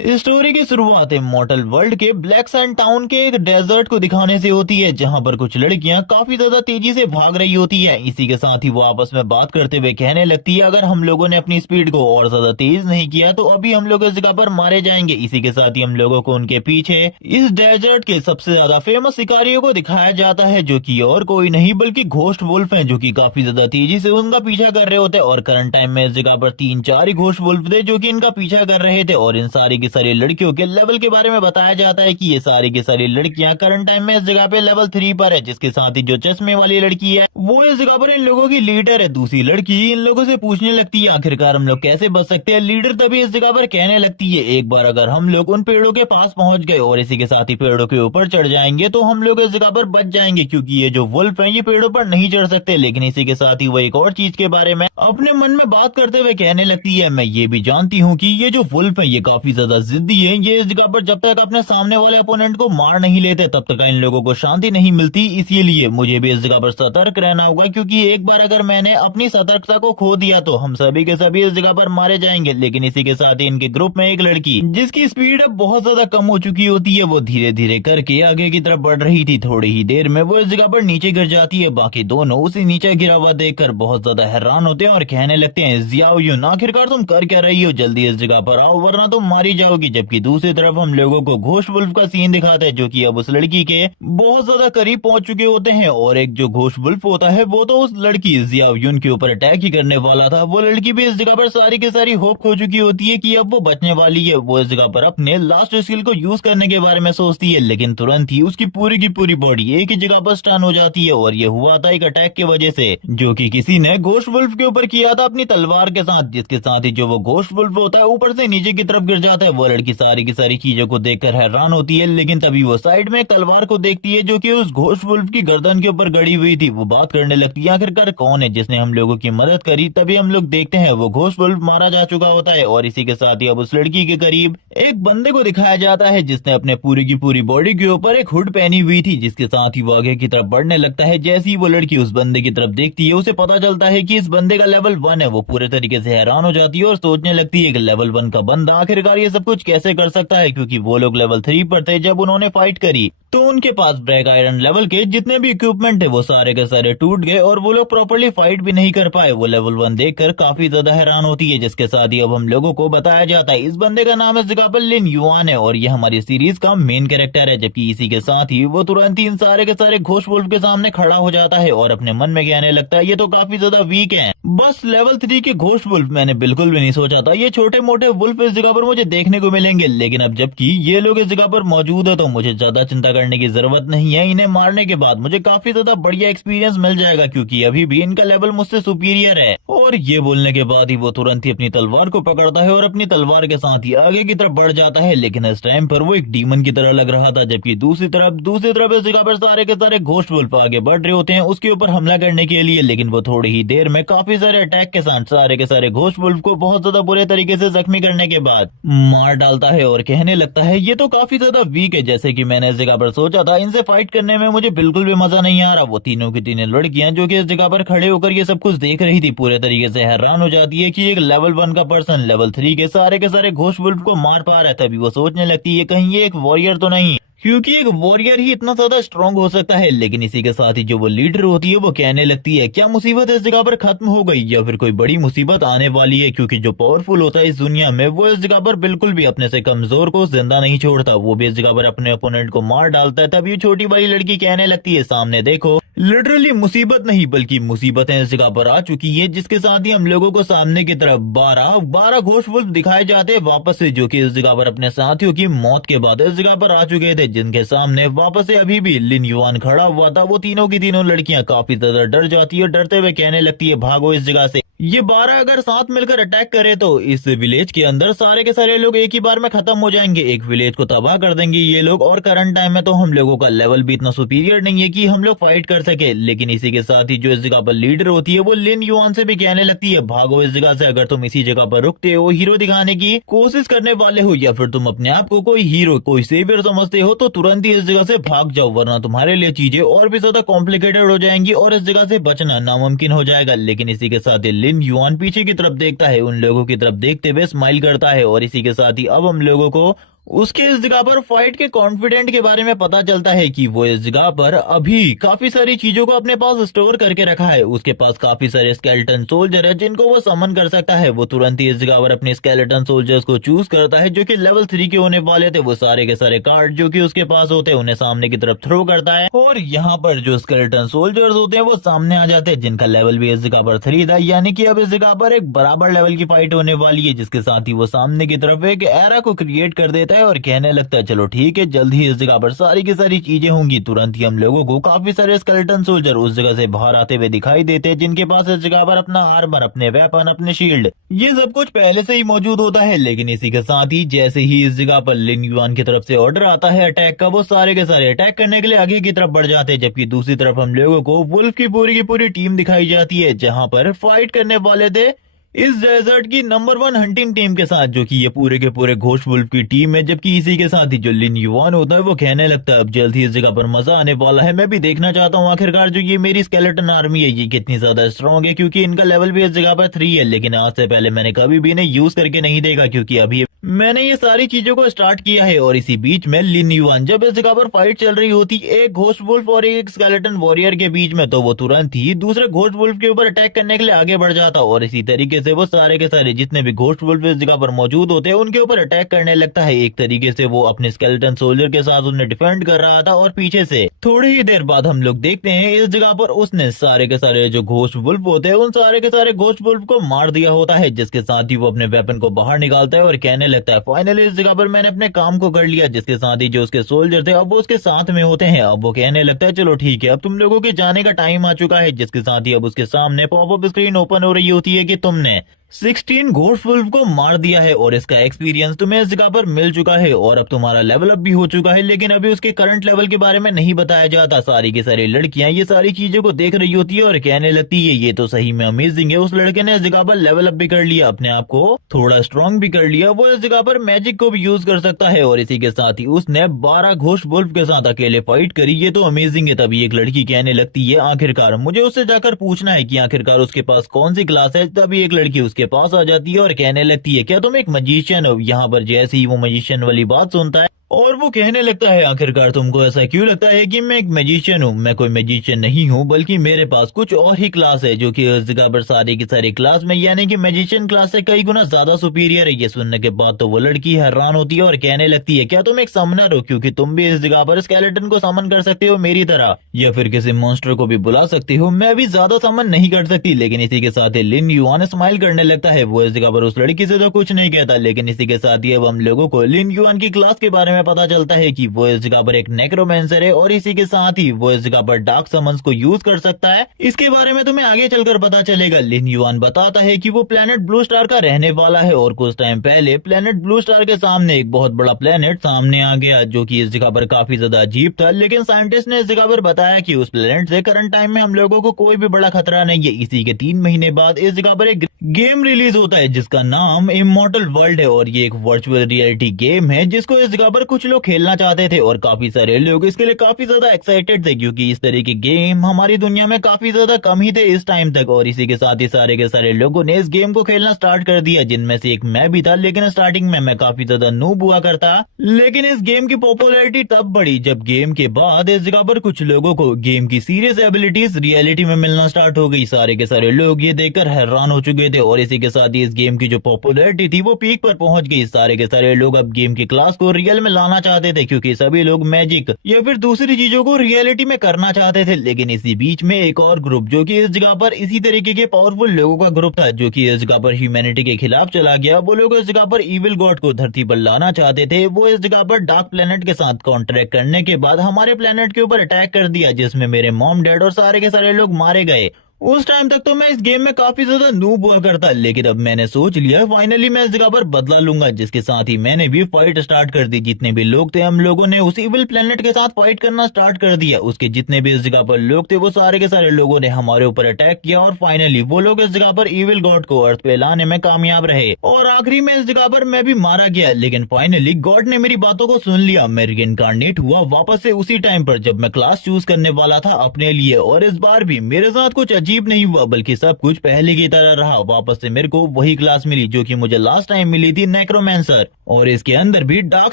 Story की शुरुआत immortal world के ब्लैक सैंड टाउन के एक डेजर्ट को दिखाने से होती है, जहां पर कुछ लड़कियां काफी ज्यादा तेजी से भाग रही होती है। इसी के साथ ही वो आपस में बात करते हुए कहने लगती है, अगर हम लोगों ने अपनी स्पीड को और ज्यादा तेज नहीं किया तो अभी हम लोग इस जगह पर मारे जाएंगे। इसी के साथ ही हम लोगों को उनके पीछे इस डेजर्ट के सबसे ज्यादा फेमस शिकारियों को दिखाया जाता है, जो की और कोई नहीं बल्कि घोस्ट वुल्फ है, जो की काफी ज्यादा तेजी से उनका पीछा कर रहे होते हैं। और करंट टाइम में इस जगह पर 3-4 ही घोस्ट वुल्फ थे जो की इनका पीछा कर रहे थे। और इन सारी की सारी लड़कियों के लेवल के बारे में बताया जाता है कि ये सारी की सारी लड़कियां करंट टाइम में इस जगह पे लेवल 3 पर है, जिसके साथ ही जो चश्मे वाली लड़की है वो इस जगह पर इन लोगों की लीडर है। दूसरी लड़की इन लोगों से पूछने लगती है आखिरकार हम लोग कैसे बच सकते हैं। लीडर तभी इस जगह पर कहने लगती है, एक बार अगर हम लोग उन पेड़ों के पास पहुंच गए और इसी के साथ ही पेड़ों के ऊपर चढ़ जाएंगे तो हम लोग इस जगह पर बच जाएंगे, क्योंकि ये जो वुल्फ है ये पेड़ों पर नहीं चढ़ सकते। लेकिन इसी के साथ ही वो एक और चीज के बारे में अपने मन में बात करते हुए कहने लगती है, मैं ये भी जानती हूँ कि ये जो वुल्फ है ये काफी ज्यादा जिद्दी है। ये इस जगह पर जब तक अपने सामने वाले अपोनेंट को मार नहीं लेते तब तक इन लोगों को शांति नहीं मिलती। इसीलिए मुझे भी इस जगह पर सतर्क रहना होगा, क्योंकि एक बार अगर मैंने अपनी सतर्कता को खो दिया तो हम सभी के सभी इस जगह पर मारे जाएंगे। लेकिन इसी के साथ ही इनके ग्रुप में एक लड़की जिसकी स्पीड अब बहुत ज्यादा कम हो चुकी होती है, वो धीरे धीरे करके आगे की तरफ बढ़ रही थी। थोड़ी ही देर में वो इस जगह पर नीचे गिर जाती है। बाकी दोनों उसी नीचे गिरा हुआ देखकर बहुत ज्यादा हैरान होते हैं और कहने लगते हैं, जियाओ यून आखिरकार तुम कर क्या रही हो, जल्दी इस जगह पर आओ वरना तुम मारी जाओगी। जबकि दूसरी तरफ हम लोगों को घोस्ट वुल्फ का सीन दिखाता है, जो कि अब उस लड़की के बहुत ज्यादा करीब पहुंच चुके होते हैं। और एक जो घोस्ट वुल्फ होता है वो तो उस लड़की जियाओ यून के ऊपर अटैक ही करने वाला था। वो लड़की भी इस जगह पर सारी की सारी होप खो चुकी होती है कि अब वो बचने वाली है। वो इस जगह पर अपने लास्ट स्किल को यूज करने के बारे में सोचती है, लेकिन तुरंत ही उसकी पूरी की पूरी बॉडी एक ही जगह पर स्टन हो जाती है। और ये हुआ था एक अटैक की वजह से, जो कि किसी ने घोस्ट वुल्फ के ऊपर किया था अपनी तलवार के साथ, जिसके साथ ही जो वो घोस्ट वुल्फ होता है ऊपर से नीचे की तरफ गिर जाता है। वो लड़की सारी की सारी चीजों को देखकर हैरान होती है, लेकिन तभी वो साइड में एक तलवार को देखती है जो कि उस घोस्ट वुल्फ की गर्दन के ऊपर गड़ी हुई थी। वो बात करने लगती है, आखिरकार कौन है जिसने हम लोगों की मदद करी। तभी हम लोग देखते हैं वो घोस्ट वुल्फ मारा जा चुका होता है। और इसी के साथ ही अब उस लड़की के करीब एक बंदे को दिखाया जाता है जिसने अपने पूरी की पूरी बॉडी के ऊपर एक हुड पहनी हुई थी, जिसके साथ ही वो आगे की तरफ बढ़ने लगता है। जैसे ही वो लड़की उस बंदे की तरफ देखती है उसे पता चलता है कि इस बंदे का लेवल 1 है। वो पूरे तरीके से हैरान हो जाती है और सोचने लगती है कि लेवल 1 का बंदा आखिरकार ये सब कुछ कैसे कर सकता है, क्योंकि वो लोग लेवल 3 पर थे जब उन्होंने फाइट करी तो उनके पास ब्लैक आयरन लेवल के जितने भी इक्विपमेंट थे वो सारे के सारे टूट गए और वो लोग प्रॉपर्ली फाइट भी नहीं कर पाए। वो लेवल 1 देखकर काफी ज्यादा हैरान होती है, जिसके साथ ही अब हम लोगों को बताया जाता है इस बंदे का नाम इस जगह पर लिन युआन है और ये हमारी सीरीज का मेन कैरेक्टर है। जबकि इसी के साथ ही वो तुरंत ही इन सारे के सारे घोस्ट वुल्फ के सामने खड़ा हो जाता है और अपने मन में कहने लगता है, ये तो काफी ज्यादा वीक है, बस लेवल 3 के घोस्ट वुल्फ मैंने बिल्कुल भी नहीं सोचा था ये छोटे मोटे वुल्फ इस जगह पर मुझे देखने को मिलेंगे। लेकिन अब जबकि ये लोग इस जगह पर मौजूद है तो मुझे ज्यादा चिंता करने की जरूरत नहीं है। इन्हें मारने के बाद मुझे काफी ज्यादा बढ़िया एक्सपीरियंस मिल जाएगा, क्योंकि अभी भी इनका लेवल मुझसे सुपीरियर है। और ये बोलने के बाद ही वो तुरंत ही अपनी तलवार को पकड़ता है और अपनी तलवार के साथ ही आगे की तरफ बढ़ जाता है। लेकिन इस टाइम पर वो एक डीमन की तरह लग रहा था, जबकि दूसरी तरफ इस जगह पर सारे के सारे घोस्ट वुल्फ आगे बढ़ रहे होते हैं उसके ऊपर हमला करने के लिए। लेकिन वो थोड़ी ही देर में काफी सारे अटैक के साथ सारे के सारे घोस्ट वुल्फ को बहुत ज्यादा बुरे तरीके से जख्मी करने के बाद मार डालता है और कहने लगता है, ये तो काफी ज्यादा वीक है जैसे कि मैंने इस जगह पर सोचा था। इनसे फाइट करने में मुझे बिल्कुल भी मजा नहीं आ रहा। वो तीनों की तीनों लड़कियां जो कि इस जगह पर खड़े होकर ये सब कुछ देख रही थी पूरे तरीके से हैरान हो जाती है कि एक लेवल 1 का पर्सन लेवल 3 के सारे घोस्ट वुल्फ को मार पा रहा है। तभी वो सोचने लगती है कहीं ये एक वॉरियर तो नहीं, क्योंकि एक वॉरियर ही इतना ज्यादा स्ट्रांग हो सकता है। लेकिन इसी के साथ ही जो वो लीडर होती है वो कहने लगती है, क्या मुसीबत इस जगह पर खत्म हो गई या फिर कोई बड़ी मुसीबत आने वाली है, क्योंकि जो पावरफुल होता है इस दुनिया में वो इस जगह पर बिल्कुल भी अपने से कमजोर को जिंदा नहीं छोड़ता, वो भी इस जगह पर अपने ओपोनेंट को मार डालता है। तभी छोटी वाली लड़की कहने लगती है, सामने देखो लिटरली मुसीबत नहीं बल्कि मुसीबतें इस जगह पर आ चुकी है। जिसके साथ ही हम लोगों को सामने की तरफ 12 घोस्ट वुल्फ दिखाए जाते हैं वापस से, जो कि इस जगह पर अपने साथियों की मौत के बाद इस जगह पर आ चुके थे, जिनके सामने वापस से अभी भी लिन युआन खड़ा हुआ था। वो तीनों की तीनों लड़कियां काफी ज्यादा डर जाती है, डरते हुए कहने लगती है, भागो इस जगह से। ये 12 अगर साथ मिलकर अटैक करे तो इस विलेज के अंदर सारे के सारे लोग एक ही बार में खत्म हो जाएंगे, एक विलेज को तबाह कर देंगे ये लोग। और करंट टाइम में तो हम लोगों का लेवल भी इतना सुपीरियर नहीं है कि हम लोग फाइट कर सके। लेकिन इसी के साथ ही जो इस जगह पर लीडर होती है वो लिन युआन से भी कहने लगती है, भागो इस जगह से। अगर तुम इसी जगह पर रुकते हो, हीरो दिखाने की कोशिश करने वाले हो या फिर तुम अपने आप को कोई हीरो कोई सेवियर समझते हो तो तुरंत ही इस जगह से भाग जाओ, वरना तुम्हारे लिए चीजें और भी ज्यादा कॉम्प्लिकेटेड हो जाएंगी और इस जगह से बचना नामुमकिन हो जाएगा। लेकिन इसी के साथ लिन युआन पीछे की तरफ देखता है, उन लोगों की तरफ देखते हुए स्माइल करता है और इसी के साथ ही अब हम लोगों को उसके इस जगह पर फाइट के कॉन्फिडेंट के बारे में पता चलता है कि वो इस जगह पर अभी काफी सारी चीजों को अपने पास स्टोर करके रखा है। उसके पास काफी सारे स्केलेटन सोल्जर है जिनको वो समन कर सकता है। वो तुरंत ही इस जगह पर अपने स्केलेटन सोल्जर्स को चूज करता है जो कि लेवल 3 के होने वाले थे। वो सारे के सारे कार्ड जो कि उसके पास होते हैं उन्हें सामने की तरफ थ्रो करता है और यहाँ पर जो स्केलेटन सोल्जर्स होते हैं वो सामने आ जाते हैं जिनका लेवल भी इस जगह पर 3 था, यानी कि अब इस जगह पर एक बराबर लेवल की फाइट होने वाली है। जिसके साथ ही वो सामने की तरफ एक एरा को क्रिएट कर देता है और कहने लगता है चलो ठीक है, जल्द ही इस जगह पर सारी की सारी चीजें होंगी। तुरंत ही हम लोगों को काफी सारे स्केलेटन सोल्जर उस जगह से बाहर आते हुए दिखाई देते हैं जिनके पास इस जगह पर अपना आर्मर, अपने वेपन, अपने शील्ड, ये सब कुछ पहले से ही मौजूद होता है। लेकिन इसी के साथ ही जैसे ही इस जगह पर लिन युआन की तरफ से ऑर्डर आता है अटैक का, वो सारे के सारे अटैक करने के लिए आगे की तरफ बढ़ जाते हैं। जबकि दूसरी तरफ हम लोगों को वुल्फ की पूरी टीम दिखाई जाती है जहां पर फाइट करने वाले थे इस डेजर्ट की नंबर 1 हंटिंग टीम के साथ, जो कि ये पूरे के पूरे घोस्ट वुल्फ की टीम है। जबकि इसी के साथ ही जो लिन युआन होता है वो कहने लगता है अब जल्द ही इस जगह पर मजा आने वाला है। मैं भी देखना चाहता हूँ आखिरकार जो ये मेरी स्केलेटन आर्मी है ये कितनी ज्यादा स्ट्रांग है, क्योंकि इनका लेवल भी इस जगह पर 3 है। लेकिन आज से पहले मैंने कभी भी इन्हें यूज करके नहीं देखा क्योंकि अभी मैंने ये सारी चीजों को स्टार्ट किया है। और इसी बीच में लिन युआन जब इस जगह पर फाइट चल रही होती एक घोस्ट वुल्फ और एक स्केलेटन वॉरियर के बीच में, तो वो तुरंत ही दूसरे घोस्ट वुल्फ के ऊपर अटैक करने के लिए आगे बढ़ जाता और इसी तरीके से वो सारे के सारे जितने भी घोस्ट वुल्फ इस जगह पर मौजूद होते हैं उनके ऊपर अटैक करने लगता है। एक तरीके से वो अपने स्केलेटन सोल्जर के साथ उन्हें डिफेंड कर रहा था और पीछे से थोड़ी ही देर बाद हम लोग देखते हैं इस जगह पर उसने सारे के सारे जो घोस्ट वुल्फ होते हैं उन सारे के सारे घोस्ट वुल्फ को मार दिया होता है। जिसके साथ ही वो अपने वेपन को बाहर निकालता है और कहने लगता है फाइनली इस जगह पर मैंने अपने काम को कर लिया। जिसके साथ ही जो उसके सोल्जर थे अब वो उसके साथ में होते हैं। अब वो कहने लगता है चलो ठीक है, अब तुम लोगों के जाने का टाइम आ चुका है। जिसके साथ ही अब उसके सामने पॉपअप स्क्रीन ओपन हो रही होती है कि तुमने 16 घोस्ट वुल्फ को मार दिया है और इसका एक्सपीरियंस तुम्हें इस जगह पर मिल चुका है और अब तुम्हारा लेवल अप भी हो चुका है। लेकिन अभी उसके करंट लेवल के बारे में नहीं बताया जाता। सारी की सारी लड़कियां ये सारी चीजों को देख रही होती है और कहने लगती है ये तो सही में अमेजिंग है, उस लड़के ने इस जगह पर लेवल अप भी कर लिया, अपने आप को थोड़ा स्ट्रॉन्ग भी कर लिया, वो इस जगह पर मैजिक को भी यूज कर सकता है। और इसी के साथ ही उसने 12 घोस्ट वुल्फ के साथ अकेले फाइट करी, ये तो अमेजिंग है। तभी एक लड़की कहने लगती है आखिरकार मुझे उससे जाकर पूछना है कि आखिरकार उसके पास कौन सी क्लास है। तभी एक लड़की उसके पास आ जाती है और कहने लगती है क्या तुम एक मजिशियन हो। यहाँ पर जैसे ही वो मजिशियन वाली बात सुनता है और वो कहने लगता है आखिरकार तुमको ऐसा क्यों लगता है कि मैं एक मैजिशियन हूँ। मैं कोई मैजिशियन नहीं हूँ, बल्कि मेरे पास कुछ और ही क्लास है जो कि इस जगह पर सारी की सारी क्लास में यानी कि मैजिशियन क्लास से कई गुना ज्यादा सुपीरियर है। ये सुनने के बाद तो वो लड़की हैरान होती है और कहने लगती है क्या तुम एक समनर हो, क्योंकि तुम भी इस जगह पर स्केलेटन को समन कर सकते हो मेरी तरह, या फिर किसी मॉन्स्टर को भी बुला सकती हो। मैं भी ज्यादा समन नहीं कर सकती। लेकिन इसी के साथ ही लिन युआन स्माइल करने लगता है। वो इस जगह पर उस लड़की से तो कुछ नहीं कहता। लेकिन इसी के साथ ही अब हम लोगों को लिन युआन की क्लास के बारे में पता चलता है कि वो इस जगह पर एक नेक्रोमेंसर है और इसी के साथ ही वो इस जगह पर डार्क समन्स को यूज कर सकता है। इसके बारे में तुम्हें आगे चलकर पता चलेगा। लिन युआन बताता है कि वो प्लेनेट ब्लू स्टार का रहने वाला है और कुछ टाइम पहले प्लेनेट ब्लू स्टार के सामने एक बहुत बड़ा प्लेनेट सामने आ गया जो कि इस जगह पर काफी ज्यादा अजीब था। लेकिन साइंटिस्ट ने इस जगह पर बताया कि उस प्लेनेट से करंट टाइम में हम लोगों को कोई भी बड़ा खतरा नहीं है। इसी के 3 महीने बाद इस जगह पर एक गेम रिलीज होता है जिसका नाम इमॉर्टल वर्ल्ड है और ये एक वर्चुअल रियलिटी गेम है जिसको इस जगह पर कुछ लोग खेलना चाहते थे और काफी सारे लोग इसके लिए काफी ज्यादा एक्साइटेड थे क्योंकि इस तरह के गेम हमारी दुनिया में काफी ज्यादा कम ही थे इस टाइम तक। और इसी के साथ ही सारे के सारे लोगों ने इस गेम को खेलना स्टार्ट कर दिया, जिनमें से एक मैं भी था। लेकिन स्टार्टिंग में मैं काफी ज्यादा नूब हुआ करता, लेकिन इस गेम की पॉपुलैरिटी तब बढ़ी जब गेम के बाद इस जगह पर कुछ लोगों को गेम की सीरियस एबिलिटीज रियलिटी में मिलना स्टार्ट हो गई। सारे के सारे लोग ये देखकर हैरान हो चुके थे और इसी के साथ ही इस गेम की जो पॉपुलैरिटी थी वो पीक पर पहुंच गई। सारे के सारे लोग अब गेम की क्लास को रियल में लाना चाहते थे क्योंकि सभी लोग मैजिक या फिर दूसरी चीजों को रियलिटी में करना चाहते थे। लेकिन इसी बीच में एक और ग्रुप जो कि इस जगह पर इसी तरीके के पावरफुल लोगों का ग्रुप था जो कि इस जगह पर ह्यूमैनिटी के खिलाफ चला गया। वो लोग इस जगह पर इविल गॉड को धरती पर लाना चाहते थे। वो इस जगह पर डार्क प्लेनेट के साथ कॉन्ट्रैक्ट करने के बाद हमारे प्लेनेट के ऊपर अटैक कर दिया, जिसमें मेरे मॉम डैड और सारे के सारे लोग मारे गए। उस टाइम तक तो मैं इस गेम में काफी ज्यादा नूब हुआ करता, लेकिन अब मैंने सोच लिया फाइनली मैं इस जगह पर बदला लूंगा। जिसके साथ ही मैंने भी फाइट स्टार्ट कर दी। जितने भी लोग थे हम लोगों ने उस इविल प्लेनेट के साथ फाइट करना स्टार्ट कर दिया। उसके जितने भी इस जगह पर लोग थे वो सारे के सारे लोगों ने हमारे ऊपर अटैक किया और फाइनली वो लोग इस जगह पर इविल गॉड को अर्थ पे लाने में कामयाब रहे और आखिरी में इस जगह पर मैं भी मारा गया। लेकिन फाइनली गॉड ने मेरी बातों को सुन लिया। मैं रीइंकार्नेट हुआ वापस से उसी टाइम पर जब मैं क्लास चूज करने वाला था अपने लिए। और इस बार भी मेरे साथ कुछ अजीब नहीं हुआ, बल्कि सब कुछ पहले की तरह रहा। वापस से मेरे को वही क्लास मिली जो कि मुझे लास्ट टाइम मिली थी, नेक्रोमेंसर, और इसके अंदर भी डार्क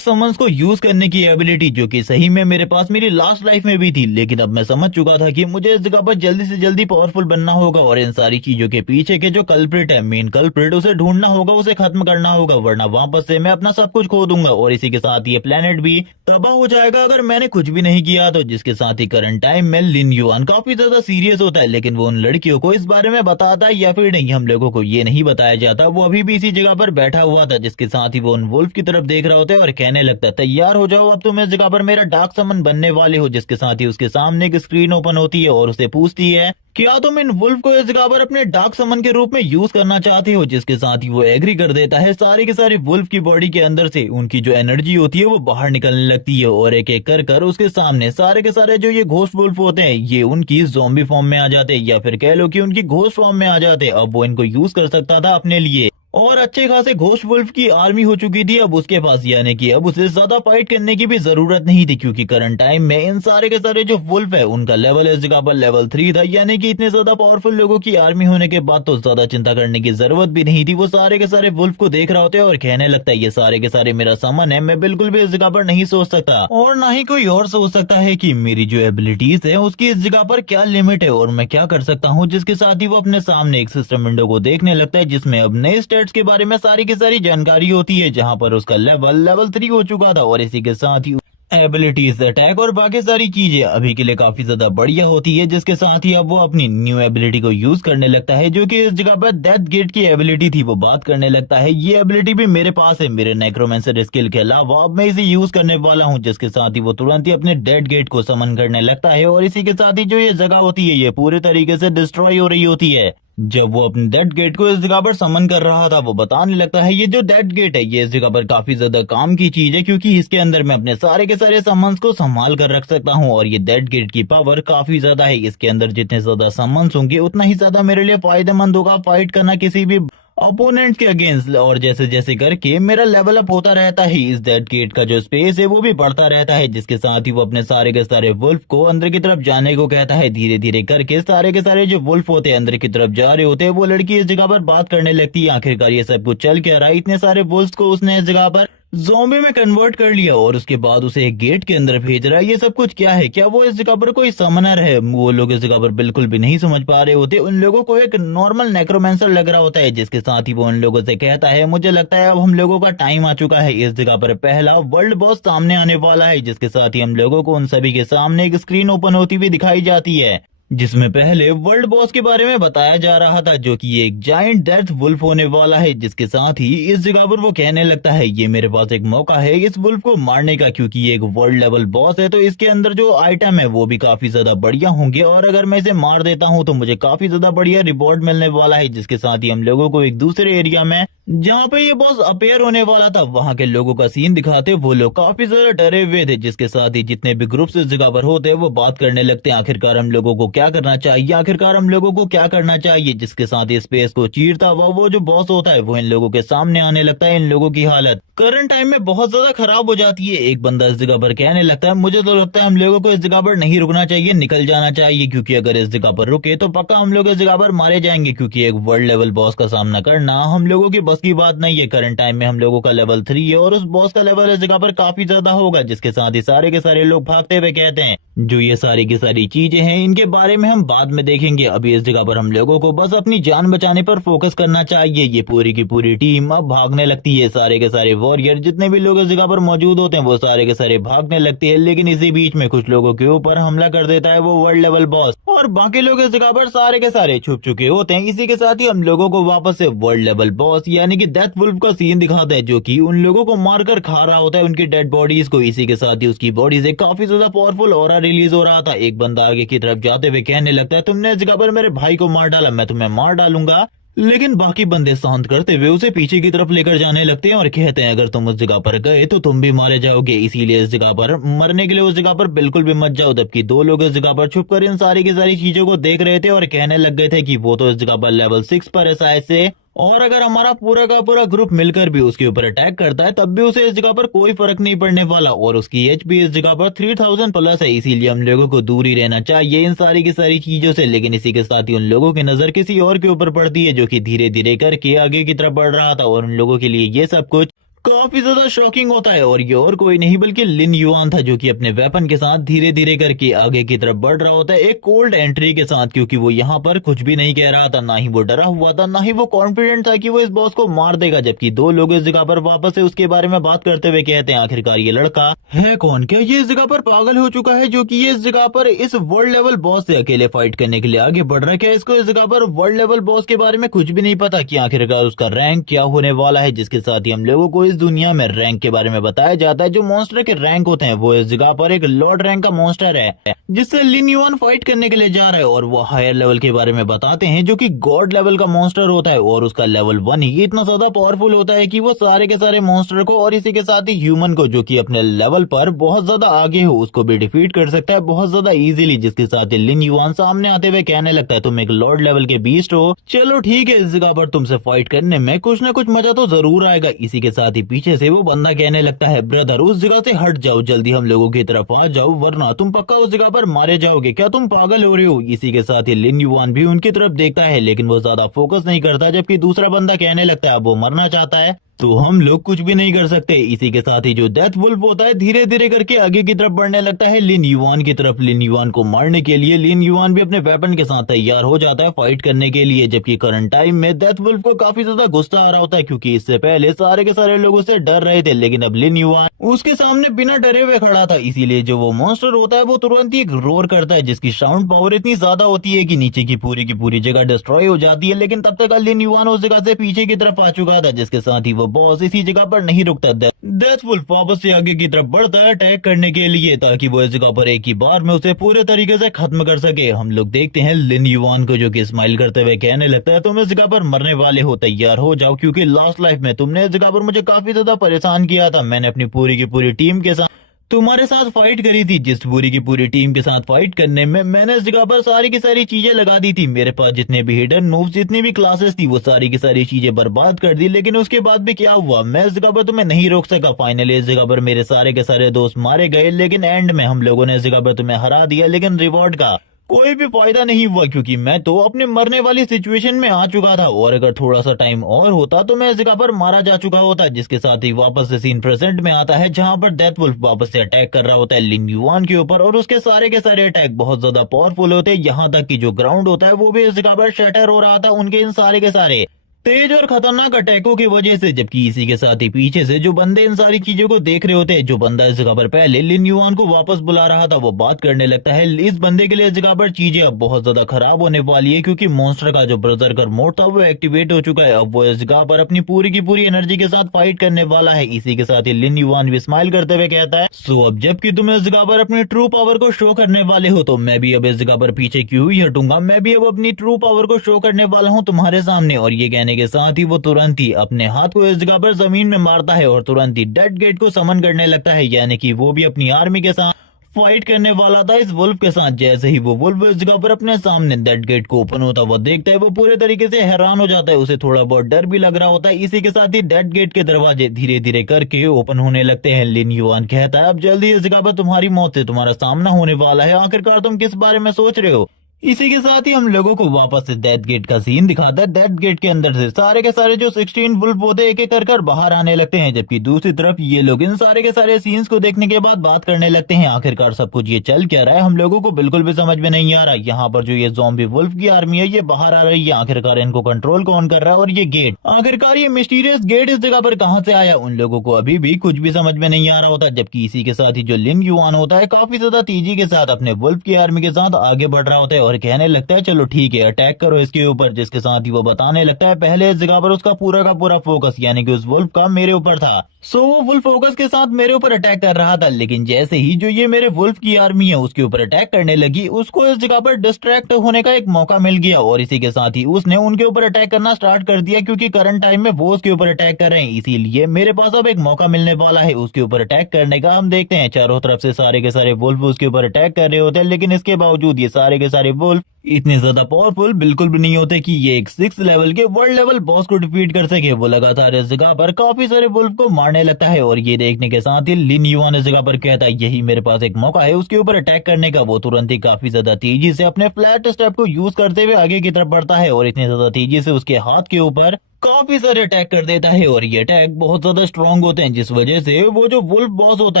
समन्स को यूज करने की एबिलिटी, जो कि सही में मेरे पास मेरी लास्ट लाइफ में भी थी। लेकिन अब मैं समझ चुका था कि मुझे इस जगह पर जल्दी से जल्दी पावरफुल बनना होगा और इन सारी चीजों के पीछे के जो कल्प्रिट है, मेन कल्प्रिट, उसे ढूंढना होगा, उसे खत्म करना होगा, वरना वापस से मैं अपना सब कुछ खो दूंगा और इसी के साथ ये प्लेनेट भी तबाह हो जाएगा अगर मैंने कुछ भी नहीं किया तो। जिसके साथ ही करंट टाइम में लिन युआन काफी ज्यादा सीरियस होता है, लेकिन वो उन लड़कियों को इस बारे में बताता है या फिर नहीं, हम लोगों को ये नहीं बताया जाता। वो अभी भी इसी जगह पर बैठा हुआ था, जिसके साथ ही वो उन वुल्फ की तरफ देख रहा होता है और कहने लगता है, तैयार हो जाओ, अब तुम इस जगह पर मेरा डार्क समन बनने वाले हो। जिसके साथ ही उसके सामने एक स्क्रीन ओपन होती है और उसे पूछती है, क्या तुम इन वुल्फ को इस जगह पर अपने डार्क समन के रूप में यूज करना चाहते हो। जिसके साथ ही वो एग्री कर देता है। सारी के सारी वुल्फ की बॉडी के अंदर से उनकी जो एनर्जी होती है वो बाहर निकलने लगती है और एक एक कर उसके सामने सारे के सारे जो ये घोस्ट वुल्फ होते हैं ये उनकी ज़ॉम्बी फॉर्म में आ जाते हैं, या फिर कह लो कि उनकी घोस्ट फॉर्म में आ जाते हैं। अब वो इनको यूज कर सकता था अपने लिए और अच्छे खासे घोस्ट वुल्फ की आर्मी हो चुकी थी अब उसके पास, यानी कि अब उसे ज्यादा फाइट करने की भी जरूरत नहीं थी, क्योंकि करंट टाइम में इन सारे के सारे जो वुल्फ है उनका लेवल इस जगह पर लेवल 3 था, यानी कि इतने ज्यादा पावरफुल लोगों की आर्मी होने के बाद तो ज्यादा चिंता करने की जरूरत भी नहीं थी। वो सारे के सारे वुल्फ को देख रहा होता है और कहने लगता है, ये सारे के सारे मेरा सामान है, मैं बिल्कुल भी इस जगह पर नहीं सोच सकता और ना ही कोई और सोच सकता है कि मेरी जो एबिलिटीज है उसकी इस जगह पर क्या लिमिट है और मैं क्या कर सकता हूँ। जिसके साथ ही वो अपने सामने एक सिस्टम विंडो को देखने लगता है, जिसमें अब नए स्टेट्स के बारे में सारी की सारी जानकारी होती है, जहां पर उसका लेवल 3 हो चुका था और इसी के साथ ही एबिलिटीज, अटैक और बाकी सारी चीजें अभी के लिए काफी ज्यादा बढ़िया होती है। जिसके साथ ही अब वो अपनी न्यू एबिलिटी को यूज करने लगता है, जो कि इस जगह पर डेथ गेट की एबिलिटी थी। वो बात करने लगता है, ये एबिलिटी भी मेरे पास है मेरे नेक्रोमेंसर स्किल के अलावा, अब मैं इसे यूज करने वाला हूँ। जिसके साथ ही वो तुरंत ही अपने डेथ गेट को समन करने लगता है और इसी के साथ ही जो ये जगह होती है ये पूरे तरीके से डिस्ट्रॉय हो रही होती है। जब वो अपने डेथ गेट को इस जगह पर समन कर रहा था वो बताने लगता है, ये जो डेथ गेट है ये इस जगह पर काफी ज्यादा काम की चीज है, क्योंकि इसके अंदर मैं अपने सारे के सारे समन्स को संभाल कर रख सकता हूँ और ये डेथ गेट की पावर काफी ज्यादा है। इसके अंदर जितने ज्यादा समन्स होंगे उतना ही ज्यादा मेरे लिए फायदेमंद होगा फाइट करना किसी भी अपोनेंट के अगेंस्ट। और जैसे जैसे करके मेरा लेवल अप होता रहता है, इस डेथ गेट का जो स्पेस है वो भी बढ़ता रहता है। जिसके साथ ही वो अपने सारे के सारे वुल्फ को अंदर की तरफ जाने को कहता है। धीरे धीरे करके सारे के सारे जो वुल्फ होते हैं अंदर की तरफ जा रहे होते हैं। वो लड़की इस जगह पर बात करने लगती है, आखिरकार ये सब कुछ चल क्या रहा है, इतने सारे वुल्फ को उसने इस जगह पर ज़ॉम्बी में कन्वर्ट कर लिया और उसके बाद उसे एक गेट के अंदर भेज रहा है। ये सब कुछ क्या है, क्या वो इस जगह पर कोई समनर है। वो लोग इस जगह पर बिल्कुल भी नहीं समझ पा रहे होते, उन लोगों को एक नॉर्मल नेक्रोमेंसर लग रहा होता है। जिसके साथ ही वो उन लोगों से कहता है, मुझे लगता है अब हम लोगों का टाइम आ चुका है, इस जगह पर पहला वर्ल्ड बॉस सामने आने वाला है। जिसके साथ ही हम लोगों को उन सभी के सामने एक स्क्रीन ओपन होती हुई दिखाई जाती है, जिसमें पहले वर्ल्ड बॉस के बारे में बताया जा रहा था, जो कि एक जायंट डेथ वुल्फ होने वाला है। जिसके साथ ही इस जगह पर वो कहने लगता है, ये मेरे पास एक मौका है इस वुल्फ को मारने का, क्योंकि ये एक वर्ल्ड लेवल बॉस है तो इसके अंदर जो आइटम है वो भी काफी ज्यादा बढ़िया होंगे और अगर मैं इसे मार देता हूँ तो मुझे काफी ज्यादा बढ़िया रिवॉर्ड मिलने वाला है। जिसके साथ ही हम लोगों को एक दूसरे एरिया में जहाँ पे ये बॉस अपेयर होने वाला था वहाँ के लोगों का सीन दिखाते, वो लोग काफी ज्यादा डरे हुए थे। जिसके साथ ही जितने भी ग्रुप्स इस जगह पर होते हैं वो बात करने लगते हैं, आखिरकार हम लोगों को क्या करना चाहिए, आखिरकार हम लोगों को क्या करना चाहिए। जिसके साथ ही स्पेस को चीरता हुआ वो जो बॉस होता है वो इन लोगों के सामने आने लगता है। इन लोगों की हालत करंट टाइम में बहुत ज्यादा खराब हो जाती है। एक बंदा इस जगह पर कहने लगता है, मुझे तो लगता है हम लोगों को इस जगह पर नहीं रुकना चाहिए, निकल जाना चाहिए, क्योंकि अगर इस जगह पर रुके तो पक्का हम लोग इस जगह पर मारे जाएंगे, क्योंकि एक वर्ल्ड लेवल बॉस का सामना करना हम लोगों की बस की बात नहीं है। करंट टाइम में हम लोगों का लेवल 3 है और उस बॉस का लेवल इस जगह पर काफी ज्यादा होगा। जिसके साथ ही सारे के सारे लोग भागते हुए कहते हैं, जो ये सारी की सारी चीजें हैं इनके बारे में हम बाद में देखेंगे, अभी इस जगह पर हम लोगों को बस अपनी जान बचाने पर फोकस करना चाहिए। ये पूरी की पूरी टीम अब भागने लगती है, सारे के सारे वॉरियर जितने भी लोग इस जगह पर मौजूद होते हैं वो सारे के सारे भागने लगते हैं। लेकिन इसी बीच में कुछ लोगों के ऊपर हमला कर देता है वो वर्ल्ड लेवल बॉस और बाकी लोग इस जगह पर सारे के सारे छुप चुके होते हैं। इसी के साथ ही हम लोगों को वापस से वर्ल्ड लेवल बॉस यानी कि डेथ वुल्फ का सीन दिखाता है, जो कि उन लोगों को मारकर खा रहा होता है उनकी डेड बॉडीज को। इसी के साथ ही उसकी बॉडी से काफी ज्यादा पावरफुल ऑरा रिलीज हो रहा था। एक बंदा आगे की तरफ जाते हुए कहने लगता है, तुमने इस जगह पर मेरे भाई को मार डाला, मैं तुम्हें मार डालूंगा। लेकिन बाकी बंदे शांत करते हुए उसे पीछे की तरफ लेकर जाने लगते हैं और कहते हैं, अगर तुम उस जगह पर गए तो तुम भी मारे जाओगे, इसीलिए इस जगह पर मरने के लिए उस जगह पर बिल्कुल भी मत जाओ। जबकि दो लोग इस जगह पर छुपकर इन सारी की सारी चीजों को देख रहे थे और कहने लग गए थे कि वो तो इस जगह पर लेवल 6 पर है शायद से और अगर हमारा पूरा का पूरा ग्रुप मिलकर भी उसके ऊपर अटैक करता है तब भी उसे इस जगह पर कोई फर्क नहीं पड़ने वाला, और उसकी एचपी इस जगह पर 3000 प्लस है। इसीलिए हम लोगों को दूर ही रहना चाहिए इन सारी की सारी चीजों से। लेकिन इसी के साथ ही उन लोगों की नजर किसी और के ऊपर पड़ती है जो कि धीरे धीरे करके आगे की तरफ बढ़ रहा था, और उन लोगों के लिए ये सब कुछ काफी ज्यादा शॉकिंग होता है। और ये और कोई नहीं बल्कि लिन युआन था, जो कि अपने वेपन के साथ धीरे धीरे करके आगे की तरफ बढ़ रहा होता है एक कोल्ड एंट्री के साथ, क्योंकि वो यहाँ पर कुछ भी नहीं कह रहा था, ना ही वो डरा हुआ था, ना ही वो कॉन्फिडेंट था कि वो इस बॉस को मार देगा। जबकि दो लोग इस जगह पर वापस से उसके बारे में बात करते हुए कहते हैं आखिरकार ये लड़का है कौन, क्या ये इस जगह पर पागल हो चुका है जो कि ये इस जगह पर इस वर्ल्ड लेवल बॉस से अकेले फाइट करने के लिए आगे बढ़ रहा है? क्या इसको इस जगह पर वर्ल्ड लेवल बॉस के बारे में कुछ भी नहीं पता कि आखिरकार उसका रैंक क्या होने वाला है? जिसके साथ ही हम लोगों को इस दुनिया में रैंक के बारे में बताया जाता है। जो मॉन्स्टर के रैंक होते हैं वो इस जगह पर एक लॉर्ड रैंक का मॉन्स्टर है जिससे लिन युआन फाइट करने के लिए जा रहा है, और वो हायर लेवल के बारे में बताते हैं जो कि गॉड लेवल का मॉन्स्टर होता है, और उसका लेवल 1 ही इतना ज्यादा पावरफुल होता है कि वो सारे के सारे मॉन्स्टर को और इसी के साथ ही ह्यूमन को जो कि अपने लेवल पर बहुत ज्यादा आगे हो उसको भी डिफीट कर सकता है बहुत ज्यादा इजीली। जिसके साथ ही लिन युआन सामने आते हुए कहने लगता है तुम एक लॉर्ड लेवल के बीस्ट हो, चलो ठीक है इस जगह पर तुमसे फाइट करने में कुछ न कुछ मजा तो जरूर आएगा। इसी के साथ ही पीछे से वो बंदा कहने लगता है ब्रदर उस जगह से हट जाओ, जल्दी हम लोगों की तरफ आ जाओ वरना तुम पक्का उस जगह पर मारे जाओगे, क्या तुम पागल हो रहे हो? इसी के साथ ही लिन युआन भी उनकी तरफ देखता है लेकिन वो ज्यादा फोकस नहीं करता, जबकि दूसरा बंदा कहने लगता है अब वो मरना चाहता है तो हम लोग कुछ भी नहीं कर सकते। इसी के साथ ही जो डेथ वुल्फ होता है धीरे धीरे करके आगे की तरफ बढ़ने लगता है लिन युआन की तरफ। लिन युआन को मारने के लिए लिन युआन भी अपने वेपन के साथ तैयार हो जाता है फाइट करने के लिए, जबकि करंट टाइम में डेथ वुल्फ को काफी ज्यादा गुस्सा आ रहा होता है क्योंकि इससे पहले सारे के सारे लोग उससे डर रहे थे, लेकिन अब लिन युआन उसके सामने बिना डरे हुए खड़ा था। इसीलिए जो वो मॉन्स्टर होता है वो तुरंत ही रोर करता है जिसकी साउंड पावर इतनी ज्यादा होती है कि नीचे की पूरी जगह डिस्ट्रॉय हो जाती है। लेकिन तब तक लिन युआन उस जगह से पीछे की तरफ आ चुका था, जिसके साथ ही वो बॉस इसी जगह पर नहीं रुकता। डेथ वुल्फ वापस से आगे की तरफ बढ़ता है अटैक करने के लिए ताकि वो इस जगह पर एक ही बार में उसे पूरे तरीके से खत्म कर सके। हम लोग देखते हैं लिन युआन को जो कि स्माइल करते हुए कहने लगता है तुम इस जगह पर मरने वाले हो, तैयार हो जाओ, क्योंकि लास्ट लाइफ में तुमने इस जगह पर मुझे काफी ज्यादा परेशान किया था। मैंने अपनी पूरी की पूरी टीम के साथ तुम्हारे साथ फाइट करी थी, जिस पूरी की पूरी टीम के साथ फाइट करने में मैंने इस जगह पर सारी की सारी चीजें लगा दी थी। मेरे पास जितने भी हिडन मूव्स जितनी भी क्लासेस थी वो सारी की सारी चीजें बर्बाद कर दी, लेकिन उसके बाद भी क्या हुआ, मैं इस जगह पर तुम्हें नहीं रोक सका। फाइनली इस जगह पर मेरे सारे के सारे दोस्त मारे गए, लेकिन एंड में हम लोगों ने इस जगह पर तुम्हें हरा दिया, लेकिन रिवॉर्ड का कोई भी फायदा नहीं हुआ क्योंकि मैं तो अपने मरने वाली सिचुएशन में आ चुका था, और अगर थोड़ा सा टाइम और होता तो मैं इस जगह पर मारा जा चुका होता। जिसके साथ ही वापस से सीन प्रेजेंट में आता है जहां पर डेथ वुल्फ वापस से अटैक कर रहा होता है लिन युआन के ऊपर, और उसके सारे के सारे अटैक बहुत ज्यादा पावरफुल होते हैं। यहाँ तक कि जो ग्राउंड होता है वो भी इस जगह पर शटर हो रहा था उनके इन सारे के सारे तेज और खतरनाक अटैकों की वजह से। जबकि इसी के साथ ही पीछे से जो बंदे इन सारी चीजों को देख रहे होते हैं, जो बंदा इस जगह पर पहले लिन युआन को वापस बुला रहा था वो बात करने लगता है इस बंदे के लिए इस जगह पर चीजें अब बहुत ज्यादा खराब होने वाली है, क्योंकि मॉन्स्टर का जो बर्जरकर मोड था वो एक्टिवेट हो चुका है। अब वो इस जगह पर अपनी पूरी की पूरी एनर्जी के साथ फाइट करने वाला है। इसी के साथ ही लिन युआन भी स्माइल करते हुए कहता है सो अब जबकि तुम इस जगह पर अपनी ट्रू पावर को शो करने वाले हो तो मैं भी अब इस जगह पर पीछे क्यों ही हटूंगा, मैं भी अब अपनी ट्रू पावर को शो करने वाला हूँ तुम्हारे सामने। और ये कहने के साथ ही वो तुरंत ही अपने हाथ को इस जगह पर जमीन में मारता है और तुरंत ही डेड गेट को समन करने लगता है, यानी कि वो भी अपनी आर्मी के साथ फाइट करने वाला था इस वुल्फ के साथ। जैसे ही वो वुल्फ इस जगह पर अपने सामने डेड गेट को ओपन होता वो देखता है वो पूरे तरीके से हैरान हो जाता है, उसे थोड़ा बहुत डर भी लग रहा होता है। इसी के साथ ही डेड गेट के दरवाजे धीरे धीरे करके ओपन होने लगते हैं। लिन युआन कहता है अब जल्दी इस जगह पर तुम्हारी मौत से तुम्हारा सामना होने वाला है, आखिरकार तुम किस बारे में सोच रहे हो। इसी के साथ ही हम लोगों को वापस से डेथ गेट का सीन दिखाता है। डेथ गेट के अंदर से सारे के सारे जो 16 वुल्फ होते एक एक कर बाहर आने लगते हैं, जबकि दूसरी तरफ ये लोग इन सारे के सारे सीन्स को देखने के बाद बात करने लगते हैं आखिरकार सब कुछ ये चल क्या रहा है, हम लोगों को बिल्कुल भी समझ में नहीं आ रहा। यहाँ पर जो ये ज़ॉम्बी वुल्फ की आर्मी है ये बाहर आ रही है, आखिरकार इनको कंट्रोल कौन कर रहा है, और ये गेट आखिरकार ये मिस्टीरियस गेट इस जगह पर कहाँ से आया, उन लोगों को अभी भी कुछ भी समझ में नहीं आ रहा होता। जबकि इसी के साथ ही जो लिन युआन होता है काफी ज्यादा तेजी के साथ अपने वुल्फ की आर्मी के साथ आगे बढ़ रहा होता है और कहने लगता है चलो ठीक है अटैक करो इसके ऊपर। जिसके साथ ही वो बताने लगता है पहले इस जगह पर उसका पूरा का पूरा फोकस यानी कि उस वुल्फ का मेरे ऊपर था, सो वो वुल्फ फोकस के साथ मेरे ऊपर अटैक कर रहा था। लेकिन जैसे ही जो ये मेरे वुल्फ की आर्मी है उसके ऊपर अटैक करने लगी उसको इस जगह पर डिस्ट्रैक्ट होने का एक मौका मिल गया, और इसी के साथ ही उसने उनके ऊपर अटैक करना स्टार्ट कर दिया क्योंकि करंट टाइम में वो उसके ऊपर अटैक कर रहे हैं। इसीलिए मेरे पास अब एक मौका मिलने वाला है उसके ऊपर अटैक करने का। हम देखते हैं चारों तरफ से सारे के सारे वुल्फ उसके ऊपर अटैक कर रहे होते हैं, लेकिन इसके बावजूद ये सारे के सारे वुल्फ इतने ज्यादा पावरफुल बिल्कुल भी नहीं होते कि ये एक 6 लेवल के वर्ल्ड लेवल बॉस को डिफीट कर सके। वो लगातार इस जगह पर काफी सारे वुल्फ को मारने लगता है और ये देखने के साथ ही लिन युआन इस जगह पर कहता है यही मेरे पास एक मौका है उसके ऊपर अटैक करने का। वो तुरंत ही काफी ज्यादा तेजी से अपने फ्लैट स्टेप को यूज करते हुए आगे की तरफ बढ़ता है और इतनी ज्यादा तेजी से उसके हाथ के ऊपर काफी सारे अटैक कर देता है और ये अटैक बहुत ज्यादा स्ट्रांग होते हैं, जिस वजह से वो जो वुल्फ बॉस होता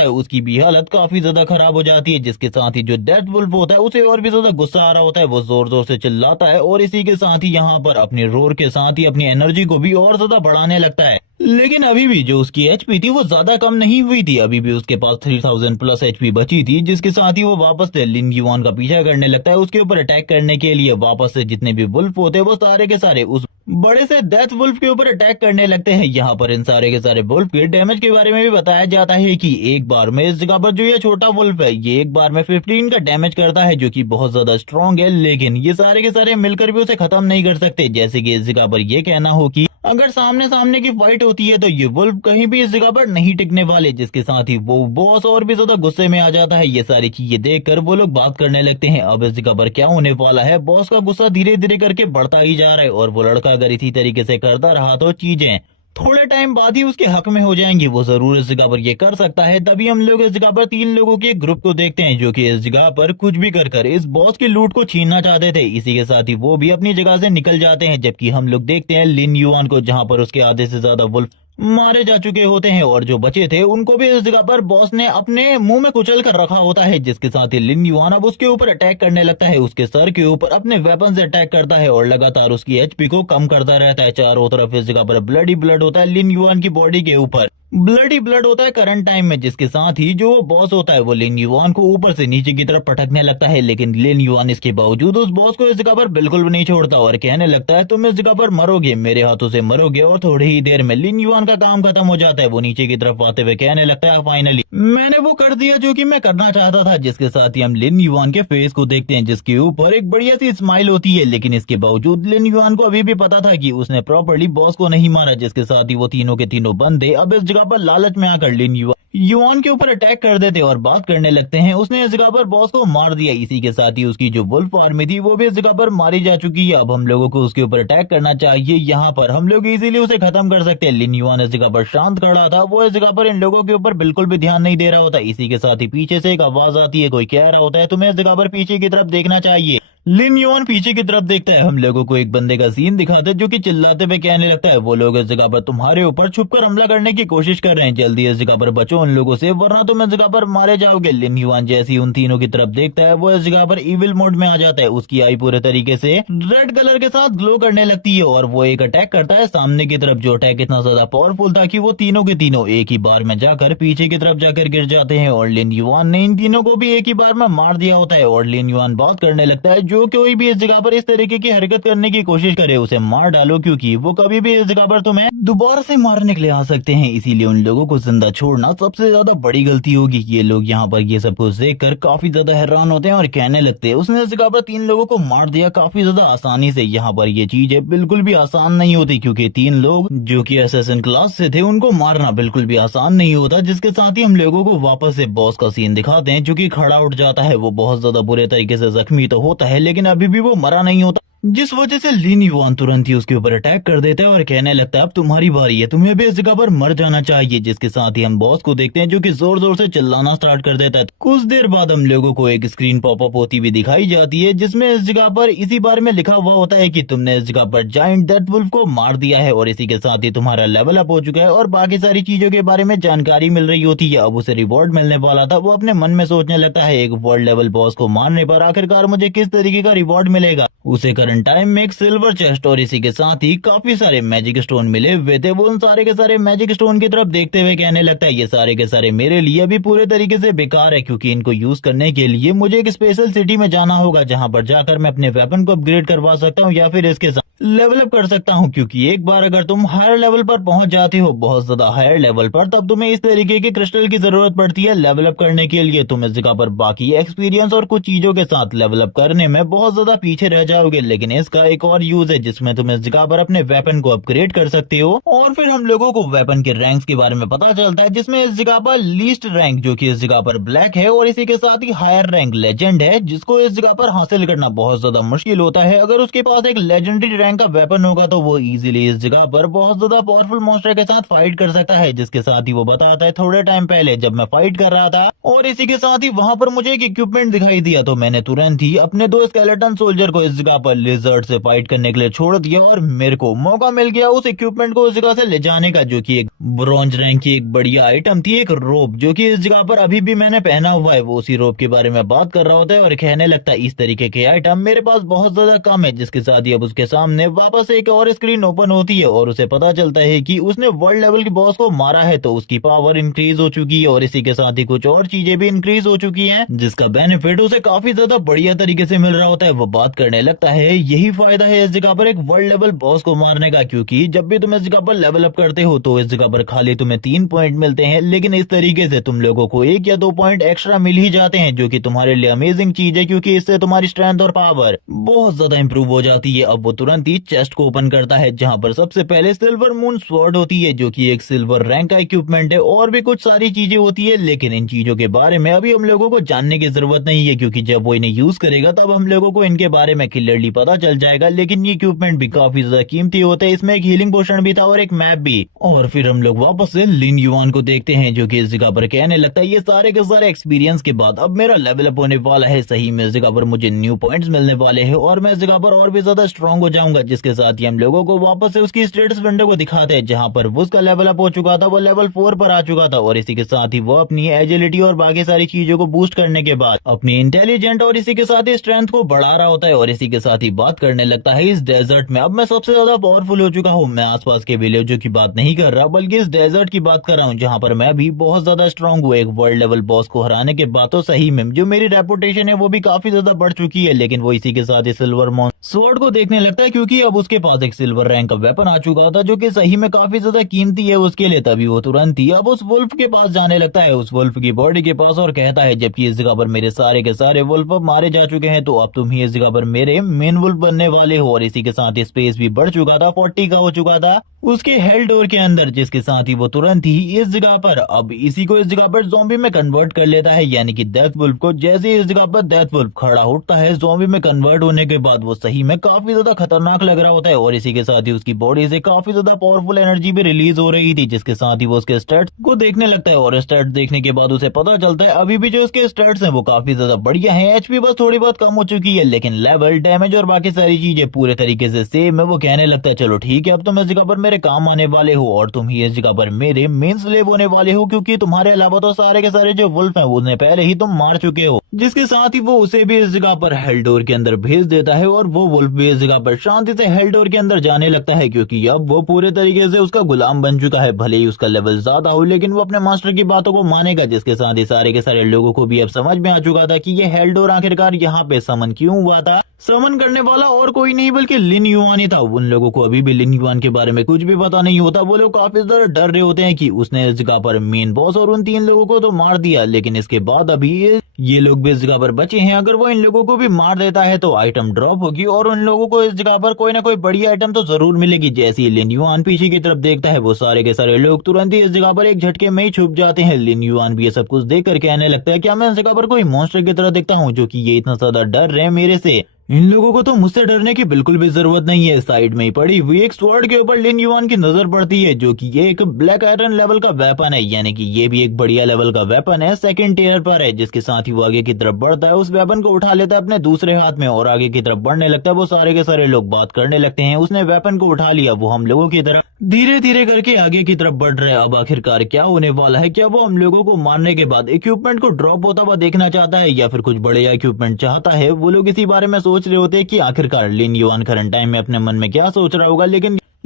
है उसकी भी हालत काफी ज्यादा खराब हो जाती है। जिसके साथ ही जो डेथ वुल्फ होता है उसे और भी ज्यादा गुस्सा आ रहा होता है, वो जोर जोर से चिल्लाता है और इसी के साथ ही यहाँ पर अपने रोर के साथ ही अपनी एनर्जी को भी और ज्यादा बढ़ाने लगता है। लेकिन अभी भी जो उसकी एचपी थी वो ज्यादा कम नहीं हुई थी, अभी भी उसके पास 3000 प्लस एचपी बची थी। जिसके साथ ही वो वापस से लिन युआन का पीछा करने लगता है उसके ऊपर अटैक करने के लिए। वापस से जितने भी वुल्फ होते हैं वो सारे के सारे उस बड़े से डेथ वुल्फ के ऊपर अटैक करने लगते हैं। यहाँ पर इन सारे के सारे वुल्फ के डैमेज के बारे में भी बताया जाता है कि एक बार में इस जगह पर जो ये छोटा वुल्फ है ये एक बार में 15 का डैमेज करता है, जो कि बहुत ज्यादा स्ट्रॉन्ग है। लेकिन ये सारे के सारे मिलकर भी उसे खत्म नहीं कर सकते। जैसे कि इस जगह पर ये कहना हो कि अगर सामने सामने की फाइट होती है तो ये वुल्फ कहीं भी इस जगह पर नहीं टिकने वाले। जिसके साथ ही वो बॉस और भी ज्यादा गुस्से में आ जाता है। ये सारी चीजें देखकर वो लोग बात करने लगते हैं अब इस जगह पर क्या होने वाला है। बॉस का गुस्सा धीरे धीरे करके बढ़ता ही जा रहा है और वो लड़का अगर इसी तरीके से करता रहा तो चीजें थोड़े टाइम बाद ही उसके हक में हो जाएंगी। वो जरूर इस जगह पर ये कर सकता है। तभी हम लोग इस जगह पर 3 लोगों के एक ग्रुप को देखते हैं जो कि इस जगह पर कुछ भी कर इस बॉस की लूट को छीनना चाहते थे। इसी के साथ ही वो भी अपनी जगह से निकल जाते हैं, जबकि हम लोग देखते हैं लिन युआन को जहां पर उसके आधे से ज्यादा वुल्फ मारे जा चुके होते हैं और जो बचे थे उनको भी इस जगह पर बॉस ने अपने मुंह में कुचल कर रखा होता है। जिसके साथ ही लिन युआन अब उसके ऊपर अटैक करने लगता है, उसके सर के ऊपर अपने वेपन से अटैक करता है और लगातार उसकी एचपी को कम करता रहता है। चारों तरफ इस जगह पर ब्लड ही ब्लड होता है, लिन युआन की बॉडी के ऊपर ब्लड ही ब्लड होता है करंट टाइम में। जिसके साथ ही जो बॉस होता है वो लिन युआन को ऊपर से नीचे की तरफ पटकने लगता है, लेकिन लिन युआन इसके बावजूद उस बॉस को इस जगह पर बिल्कुल भी नहीं छोड़ता और कहने लगता है तुम इस जगह पर मरोगे, मेरे हाथों से मरोगे। और थोड़ी ही देर में लिन युआन का काम खत्म हो जाता है। वो नीचे की तरफ आते हुए कहने लगता है फाइनली मैंने वो कर दिया जो कि मैं करना चाहता था। जिसके साथ ही हम लिन युआन के फेस को देखते हैं जिसके ऊपर एक बढ़िया सी स्माइल होती है, लेकिन इसके बावजूद लिन युआन को अभी भी पता था कि उसने प्रॉपर्ली बॉस को नहीं मारा। जिसके साथ ही वो तीनों के तीनों बंदे अब इस जगह पर लालच में आकर लिन युआन के ऊपर अटैक कर देते और बात करने लगते हैं उसने इस जगह पर बॉस को मार दिया। इसी के साथ ही उसकी जो वुल्फ आर्मी थी वो भी इस जगह पर मारी जा चुकी है। अब हम लोगों को उसके ऊपर अटैक करना चाहिए, यहाँ पर हम लोग इजीली उसे खत्म कर सकते हैं। लिन युआन इस जगह पर शांत खड़ा था, वो इस जगह पर इन लोगों के ऊपर बिल्कुल भी ध्यान नहीं दे रहा होता। इसी के साथ ही पीछे से एक आवाज आती है, कोई कह रहा होता है तुम्हें इस जगह पर पीछे की तरफ देखना चाहिए। लिन युआन पीछे की तरफ देखता है, हम लोगों को एक बंदे का सीन दिखाते जो कि चिल्लाते हुए कहने लगता है वो लोग इस जगह पर तुम्हारे ऊपर छुपकर हमला करने की कोशिश कर रहे हैं, जल्दी इस जगह पर बचो उन लोगों से वरना तुम इस जगह पर मारे जाओगे। लिन युआन जैसे ही उन तीनों की तरफ देखता है वो इस जगह पर इविल मोड में आ जाता है। उसकी आई पूरे तरीके से रेड कलर के साथ ग्लो करने लगती है और वो एक अटैक करता है सामने की तरफ। जो अटैक इतना ज्यादा पावरफुल था कि वो तीनों के तीनों एक ही बार में जाकर पीछे की तरफ जाकर गिर जाते हैं और लिन युआन ने इन तीनों को भी एक ही बार में मार दिया होता है। और लिन युआन बात करने लगता है जो कोई भी इस जगह पर इस तरीके की हरकत करने की कोशिश करे उसे मार डालो, क्योंकि वो कभी भी इस जगह पर तुम्हें दोबारा से मारने के लिए आ सकते हैं। इसीलिए उन लोगों को जिंदा छोड़ना सबसे ज्यादा बड़ी गलती होगी। ये लोग यहाँ पर ये सब कुछ देखकर काफी ज्यादा हैरान होते हैं और कहने लगते हैं उसने इस जगह पर 3 लोगों को मार दिया काफी ज्यादा आसानी से। यहाँ पर ये चीजें बिल्कुल भी आसान नहीं होती, क्योंकि 3 लोग जो कि असैसिन क्लास से थे उनको मारना बिल्कुल भी आसान नहीं होता। जिसके साथ ही हम लोगों को वापस से बॉस का सीन दिखाते हैं जो कि खड़ा उठ जाता है। वो बहुत ज्यादा बुरे तरीके से जख्मी तो होता है लेकिन अभी भी वो मरा नहीं होता, जिस वजह से लिन युआन तुरंत ही उसके ऊपर अटैक कर देता है और कहने लगता है अब तुम्हारी बारी है, तुम्हें भी इस जगह पर मर जाना चाहिए। जिसके साथ ही हम बॉस को देखते हैं जो कि जोर जोर से चिल्लाना स्टार्ट कर देता है। कुछ देर बाद हम लोगों को एक स्क्रीन पॉपअप होती हुई दिखाई जाती है जिसमें इस जगह पर इसी बारे में लिखा हुआ होता है कि तुमने इस जगह पर जायंट डेथ वुल्फ को मार दिया है और इसी के साथ ही तुम्हारा लेवल अप हो चुका है और बाकी सारी चीजों के बारे में जानकारी मिल रही होती है। अब उसे रिवॉर्ड मिलने वाला था। वो अपने मन में सोचने लगता है एक वर्ल्ड लेवल बॉस को मारने पर आखिरकार मुझे किस तरीके का रिवॉर्ड मिलेगा। उसे करंट टाइम में एक सिल्वर चेस्ट और इसी के साथ ही काफी सारे मैजिक स्टोन मिले हुए थे। वो उन सारे के सारे मैजिक स्टोन की तरफ देखते हुए कहने लगता है ये सारे के सारे मेरे लिए अभी पूरे तरीके से बेकार है, क्योंकि इनको यूज करने के लिए मुझे एक स्पेशल सिटी में जाना होगा जहां पर जाकर मैं अपने वेपन को अपग्रेड करवा सकता हूं या फिर इसके साथ लेवल अप कर सकता हूँ, क्योंकि एक बार अगर तुम हायर लेवल पर पहुंच जाते हो, बहुत ज्यादा हायर लेवल पर, तब तुम्हें इस तरीके के क्रिस्टल की जरूरत पड़ती है लेवल अप करने के लिए। तुम इस जगह पर बाकी एक्सपीरियंस और कुछ चीजों के साथ लेवल अप करने में बहुत ज्यादा पीछे रह जाओगे, लेकिन इसका एक और यूज है जिसमें तुम इस जगह पर अपने वेपन को अपग्रेड कर सकते हो। और फिर हम लोगों को वेपन के रैंक्स के बारे में पता चलता है, जिसमें इस जगह पर लीस्ट रैंक जो कि इस जगह पर ब्लैक है, और इसी के साथ ही हायर रैंक लेजेंड है, जिसको इस जगह पर हासिल करना बहुत ज्यादा मुश्किल होता है। अगर उसके पास एक लेजेंडरी रैंक का वेपन होगा तो वो इजीली इस जगह पर बहुत ज्यादा पावरफुल मॉन्स्टर के साथ फाइट कर सकता है, जिसके साथ ही वो बताता है थोड़े टाइम पहले जब मैं फाइट कर रहा था और इसी के साथ ही वहां पर मुझे एक इक्विपमेंट दिखाई दिया, तो मैंने तुरंत ही अपने दो स्केलेटन सोल्जर को इस जगह पर लिजर्ड से फाइट करने के लिए छोड़ दिया, और मेरे को मौका मिल गया उस इक्विपमेंट को उस जगह से ले जाने का, जो कि एक ब्रॉन्ज रैंक की एक बढ़िया आइटम थी, एक रोप, जो कि इस जगह पर अभी भी मैंने पहना हुआ है। वो उसी रोप के बारे में बात कर रहा होता है और कहने लगता है इस तरीके के आइटम मेरे पास बहुत ज्यादा कम है, जिसके साथ ही अब उसके सामने वापस एक और स्क्रीन ओपन होती है और उसे पता चलता है कि उसने वर्ल्ड लेवल के बॉस को मारा है, तो उसकी पावर इंक्रीज हो चुकी है और इसी के साथ ही कुछ और चीजें भी इंक्रीज हो चुकी हैं, जिसका बेनिफिट उसे काफी ज्यादा बढ़िया तरीके से मिल रहा होता है। वो बात करने लगता है यही फायदा है इस जगह पर एक वर्ल्ड लेवल बॉस को मारने का, क्योंकि जब भी तुम इस जगह पर लेवल अप करते हो तो इस जगह पर खाली तुम्हें 3 पॉइंट मिलते हैं, लेकिन इस तरीके से तुम लोगों को 1 या 2 पॉइंट एक्स्ट्रा मिल ही जाते हैं, जो कि तुम्हारे लिए अमेजिंग चीज है, क्योंकि इससे तुम्हारी स्ट्रेंथ और पावर बहुत ज्यादा इंप्रूव हो जाती है। अब वो तुरंत ही चेस्ट को ओपन करता है, जहां पर सबसे पहले सिल्वर मून स्वॉर्ड होती है, जो कि एक सिल्वर रैंक का इक्विपमेंट है, और भी कुछ सारी चीजें होती है, लेकिन इन चीजों के बारे में अभी हम लोगों को जानने की जरूरत नहीं है, क्योंकि जब वो इन्हें यूज करेगा तब हम लोगों को इनके बारे में क्लियरली पता चल जाएगा। लेकिन ये इक्विपमेंट भी काफी ज्यादा कीमती होते हैं, इसमें एक हीलिंग पोशन भी था और एक मैप भी। और फिर हम लोग वापस से लिन युआन को देखते हैं, जो कि इस जगह पर कहने लगता है ये सारे के सारे एक्सपीरियंस के बाद अब मेरा लेवल अप होने वाला है, सही में इस जगह पर मुझे न्यू पॉइंट्स मिलने वाले हैं और मैं इस जगह पर और भी ज्यादा स्ट्रांग हो जाऊंगा। जिसके साथ ही हम लोगों को वापस से उसकी स्टेटस विंडो को दिखाते हैं, जहां पर वो उसका लेवल अप हो चुका था, वो लेवल 4 पर आ चुका था, और इसी के साथ ही वो अपनी एजिलिटी और बाकी सारी चीजों को बूस्ट करने के बाद अपनी इंटेलिजेंट और इसी के साथ ही स्ट्रेंथ को बढ़ा रहा होता है, और इसी के साथ ही बात करने लगता है इस डेजर्ट में अब मैं सबसे ज्यादा पावरफुल हो चुका हूँ। मैं आसपास के विलेजों की बात नहीं कर रहा, बल्कि इस डेजर्ट की बात कर रहा हूँ, जहाँ पर मैं भी बहुत ज्यादा स्ट्रांग हूँ। एक वर्ल्ड लेवल बॉस को हराने के बाद तो सही में जो मेरी रेपुटेशन है वो भी काफी ज्यादा बढ़ चुकी है, लेकिन वो इसी के साथ ही सिल्वर मॉन स्वॉर्ड को देखने लगता है, क्योंकि अब उसके पास एक सिल्वर रैंक का वेपन आ चुका था, जो कि सही में काफी ज्यादा कीमती है उसके लिए। तभी वो तुरंत ही अब उस वुल्फ के पास जाने लगता है, उस वुल्फ की बॉडी के पास, और कहता है जबकि इस जगह पर मेरे सारे के सारे वुल्फ अब मारे जा चुके हैं, तो अब तुम ही इस जगह पर मेरे मेन वुल्फ बनने वाले हो। और इसी के साथ स्पेस भी बढ़ चुका था, 40 का हो चुका था उसके हेल डोर के अंदर, जिसके साथ ही वो तुरंत ही इस जगह पर अब इसी को इस जगह पर ज़ॉम्बी में कन्वर्ट कर लेता है, यानी कि डेथ वुल्फ को। जैसे इस जगह पर डेथ वुल्फ खड़ा उठता है ज़ॉम्बी में कन्वर्ट होने के बाद, वो सही में काफी ज्यादा खतरनाक लग रहा होता है, और इसी के साथ ही उसकी बॉडी से काफी ज्यादा पावरफुल एनर्जी भी रिलीज हो रही थी, जिसके साथ ही वो उसके स्टैट्स को देखने लगता है, और स्टैट्स देखने के बाद उसे पता चलता है अभी भी जो उसके स्टैट्स हैं वो काफी ज्यादा बढ़िया हैं। एचपी बस थोड़ी बहुत कम हो चुकी है, लेकिन लेवल, डैमेज और बाकी सारी चीजें पूरे तरीके से सेम है। वो कहने लगता है चलो ठीक है, अब तुम इस जगह पर मेरे काम आने वाले हो, और तुम ही इस जगह पर मेरे मेन स्लेव होने वाले हो, क्योंकि तुम्हारे अलावा तो सारे के सारे जो वुल्फ हैं उन्हें पहले ही तुम मार चुके हो। जिसके साथ ही वो उसे भी इस जगह पर हेल्डोर के अंदर भेज देता है, और वो वुल्फ भी इस जगह पर शांति से हेल्डोर के अंदर जाने लगता है, क्योंकि अब वो पूरे तरीके से उसका गुलाम बन चुका है। भले ही उसका लेवल ज्यादा हो, लेकिन वो अपने मास्टर की बातों को मानेगा। जिसके साथ ही सारे के सारे लोगों को भी अब समझ में आ चुका था कि ये हेल्डोर आखिरकार यहाँ पे समन क्यों हुआ था। समन करने वाला और कोई नहीं बल्कि लिन युआन ही था। उन लोगों को अभी भी लिन युआन के बारे में कुछ भी पता नहीं होता। वो लोग काफी ज्यादा डर रहे होते हैं कि उसने इस जगह पर मेन बॉस और उन 3 लोगों को तो मार दिया, लेकिन इसके बाद अभी ये लोग भी इस जगह पर बचे हैं। अगर वो इन लोगों को भी मार देता है तो आइटम ड्रॉप होगी, और उन लोगों को इस जगह पर कोई ना कोई बड़ी आइटम तो जरूर मिलेगी। जैसे ही लिन युआन पीछे की तरफ देखता है, वो सारे के सारे लोग तुरंत ही इस जगह पर एक झटके में ही छुप जाते हैं। लिन युआन भी ये सब कुछ देख कर कहने लगता है क्या मैं इस जगह पर कोई मॉन्स्टर की तरह दिखता हूँ, जो कि ये इतना ज्यादा डर रहे हैं मेरे से। इन लोगों को तो मुझसे डरने की बिल्कुल भी जरूरत नहीं है। साइड में ही पड़ी हुई एक स्वॉर्ड के ऊपर लिन युआन की नजर पड़ती है, जो कि ये एक ब्लैक आयरन लेवल का वेपन है, यानी कि ये भी एक बढ़िया लेवल का वेपन है। सेकंड टियर पर है। जिसके साथ ही वो आगे की तरफ बढ़ता है, उस वेपन को उठा लेता है अपने दूसरे हाथ में और आगे की तरफ बढ़ने लगता है। वो सारे के सारे लोग बात करने लगते हैं। उसने वेपन को उठा लिया, वो हम लोगों की तरफ धीरे धीरे करके आगे की तरफ बढ़ रहा है। अब आखिरकार क्या होने वाला है? क्या वो हम लोगों को मारने के बाद इक्विपमेंट को ड्रॉप होता हुआ देखना चाहता है, या फिर कुछ बढ़िया इक्विपमेंट चाहता है? वो लोग इसी बारे में सोच रहे होते हैं कि आखिरकार लिन युआन करंट टाइम में अपने मन में क्या सोच रहा होगा।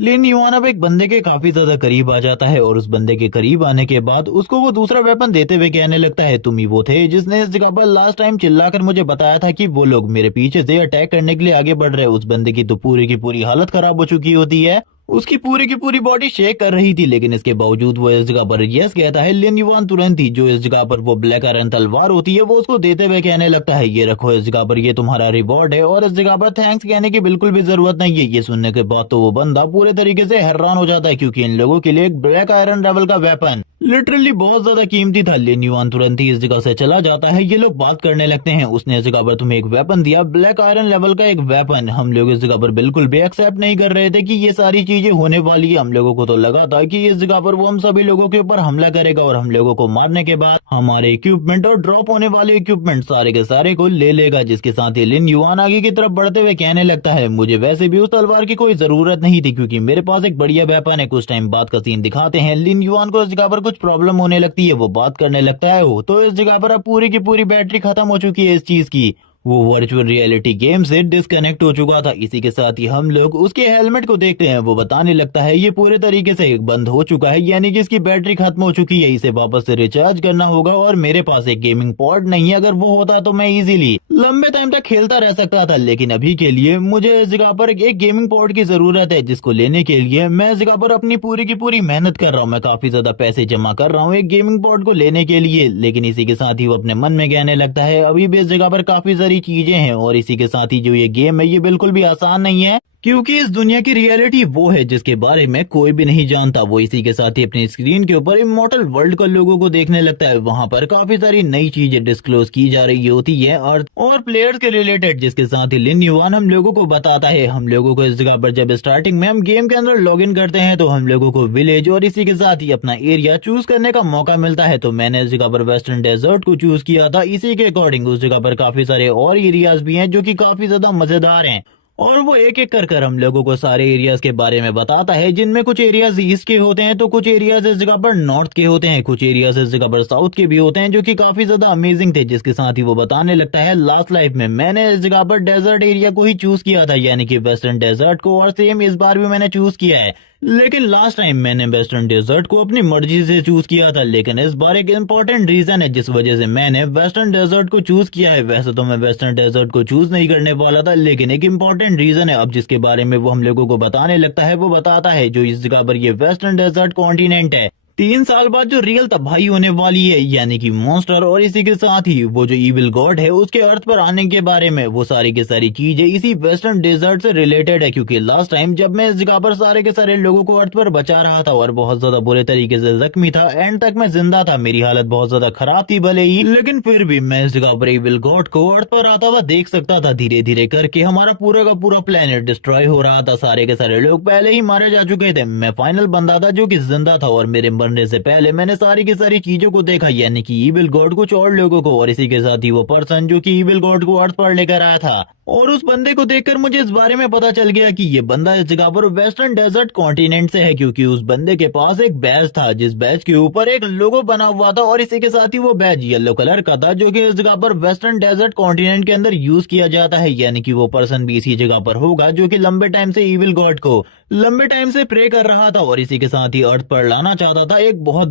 लिन युआन अब एक बंदे के काफी ज्यादा करीब आ जाता है और उस बंदे के करीब आने के बाद उसको वो दूसरा वेपन देते हुए कहने लगता है, तुम ही वो थे जिसने इस जगह पर लास्ट टाइम चिल्लाकर मुझे बताया था कि वो लोग मेरे पीछे से अटैक करने के लिए आगे बढ़ रहे हैं। उस बंदे की तो पूरी की पूरी हालत खराब हो चुकी होती है, उसकी पूरी की पूरी बॉडी शेक कर रही थी, लेकिन इसके बावजूद वो इस जगह पर यस कहता है। लिन युआन तुरंत ही जो इस जगह पर वो ब्लैक आयरन तलवार होती है वो उसको देते हुए कहने लगता है, ये रखो इस जगह पर, ये तुम्हारा रिवॉर्ड है और इस जगह पर थैंक्स कहने की बिल्कुल भी जरूरत नहीं है। ये सुनने के बाद तो वो बंदा पूरे तरीके से हैरान हो जाता है, क्योंकि इन लोगों के लिए एक ब्लैक आयरन लेवल का वेपन लिटरली बहुत ज्यादा कीमती था। लिन युआन तुरंत ही इस जगह से चला जाता है। ये लोग बात करने लगते हैं, उसने इस जगह पर तुम्हें एक वेपन दिया, ब्लैक आयरन लेवल का एक वेपन। हम लोग इस जगह पर बिल्कुल भी एक्सेप्ट नहीं कर रहे थे कि ये सारी चीजें होने वाली है। हम लोगों को तो लगा था कि इस जगह पर वो हम सभी लोगों के ऊपर हमला करेगा और हम लोगों को मारने के बाद हमारे इक्विपमेंट और ड्रॉप होने वाले इक्विपमेंट सारे के सारे को ले लेगा। जिसके साथ ही लिन युआन आगे की तरफ बढ़ते हुए कहने लगता है, मुझे वैसे भी उस तलवार की कोई जरूरत नहीं थी, क्योंकि मेरे पास एक बढ़िया वेपन है। कुछ टाइम बाद का सीन दिखाते हैं, लिन युआन को इस जगह पर कुछ प्रॉब्लम होने लगती है, वो बात करने लगता है, हो तो इस जगह पर अब पूरी की पूरी बैटरी खत्म हो चुकी है इस चीज की, वो वर्चुअल रियलिटी गेम से डिस्कनेक्ट हो चुका था। इसी के साथ ही हम लोग उसके हेलमेट को देखते हैं, वो बताने लगता है ये पूरे तरीके से बंद हो चुका है, यानी कि इसकी बैटरी खत्म हो चुकी है, इसे वापस से रिचार्ज करना होगा और मेरे पास एक गेमिंग पॉड नहीं है। अगर वो होता तो मैं इजीली लंबे टाइम तक खेलता रह सकता था, लेकिन अभी के लिए मुझे इस जगह पर एक गेमिंग पॉड की जरूरत है, जिसको लेने के लिए मैं इस जगह पर अपनी पूरी की पूरी मेहनत कर रहा हूँ। मैं काफी ज्यादा पैसे जमा कर रहा हूँ एक गेमिंग पॉड को लेने के लिए, लेकिन इसी के साथ ही वो अपने मन में कहने लगता है, अभी भी इस जगह पर काफी सारी चीजें हैं और इसी के साथ ही जो ये गेम है ये बिल्कुल भी आसान नहीं है, क्योंकि इस दुनिया की रियलिटी वो है जिसके बारे में कोई भी नहीं जानता। वो इसी के साथ ही अपनी स्क्रीन के ऊपर इमॉर्टल वर्ल्ड का लोगों को देखने लगता है, वहां पर काफी सारी नई चीजें डिस्क्लोज की जा रही होती है और प्लेयर्स के रिलेटेड, जिसके साथ ही लिन युआन हम लोगों को बताता है। हम लोगों को इस जगह पर जब स्टार्टिंग में हम गेम के अंदर लॉग इन करते हैं तो हम लोगों को विलेज और इसी के साथ ही अपना एरिया चूज करने का मौका मिलता है, तो मैंने इस जगह पर वेस्टर्न डेजर्ट को चूज किया था। इसी के अकॉर्डिंग उस जगह पर काफी सारे और एरियाज भी हैं जो की काफी ज्यादा मजेदार है, और वो एक एक कर हम लोगों को सारे एरियाज के बारे में बताता है, जिनमें कुछ एरियाज ईस्ट के होते हैं तो कुछ एरियाज इस जगह पर नॉर्थ के होते हैं, कुछ एरियाज इस जगह पर साउथ के भी होते हैं, जो कि काफी ज्यादा अमेजिंग थे। जिसके साथ ही वो बताने लगता है, लास्ट लाइफ में मैंने इस जगह पर डेजर्ट एरिया को ही चूज किया था, यानी कि वेस्टर्न डेजर्ट को, और सेम इस बार भी मैंने चूज किया है, लेकिन लास्ट टाइम मैंने वेस्टर्न डेजर्ट को अपनी मर्जी से चूज किया था, लेकिन इस बार एक इम्पोर्टेंट रीजन है जिस वजह से मैंने वेस्टर्न डेजर्ट को चूज किया है। वैसे तो मैं वेस्टर्न डेजर्ट को चूज नहीं करने वाला था, लेकिन एक इम्पोर्टेंट रीजन है अब जिसके बारे में वो हम लोगों को बताने लगता है। वो बताता है जो इस जगह पर ये वेस्टर्न डेजर्ट कॉन्टिनेंट है, 3 साल बाद जो रियल तबाही होने वाली है, यानी कि मॉन्स्टर और इसी के साथ ही वो जो इविल गॉड है उसके अर्थ पर आने के बारे में, वो सारी की सारी चीजें इसी वेस्टर्न डेजर्ट से रिलेटेड है। क्योंकि लास्ट टाइम जब मैं इस जगह पर सारे के सारे लोगों को अर्थ पर बचा रहा था और बहुत ज्यादा बुरे तरीके से जख्मी था, एंड तक मैं जिंदा था, मेरी हालत बहुत ज्यादा खराब थी भले ही, लेकिन फिर भी मैं इस जगह पर इविल गॉड को अर्थ पर आता हुआ देख सकता था। धीरे धीरे करके हमारा पूरा का पूरा प्लेनेट डिस्ट्रॉय हो रहा था, सारे के सारे लोग पहले ही मारे जा चुके थे, मैं फाइनल बंदा था जो कि जिंदा था, और मेरे मरने से पहले मैंने सारी की सारी चीजों को देखा, यानी कि इविल गॉड कुछ और लोगों को, और इसी के साथ ही वो पर्सन जो कि इविल गॉड को अर्थ पर लेकर आया था, और उस बंदे को देखकर मुझे इस बारे में पता चल गया कि ये बंदा इस जगह पर वेस्टर्न डेजर्ट कॉन्टिनेंट से है, क्योंकि उस बंदे के पास एक बैज था जिस बैज के ऊपर एक लोगो बना हुआ था, और इसी के साथ ही वो बैज येलो कलर का था, जो कि इस जगह पर वेस्टर्न डेजर्ट कॉन्टिनेंट के अंदर यूज किया जाता है, यानी कि वो पर्सन भी इसी जगह पर होगा जो कि लंबे टाइम से इविल गॉड को लंबे टाइम से प्रे कर रहा था, और इसी के साथ ही अर्थ पर लाना चाहता था एक बहुत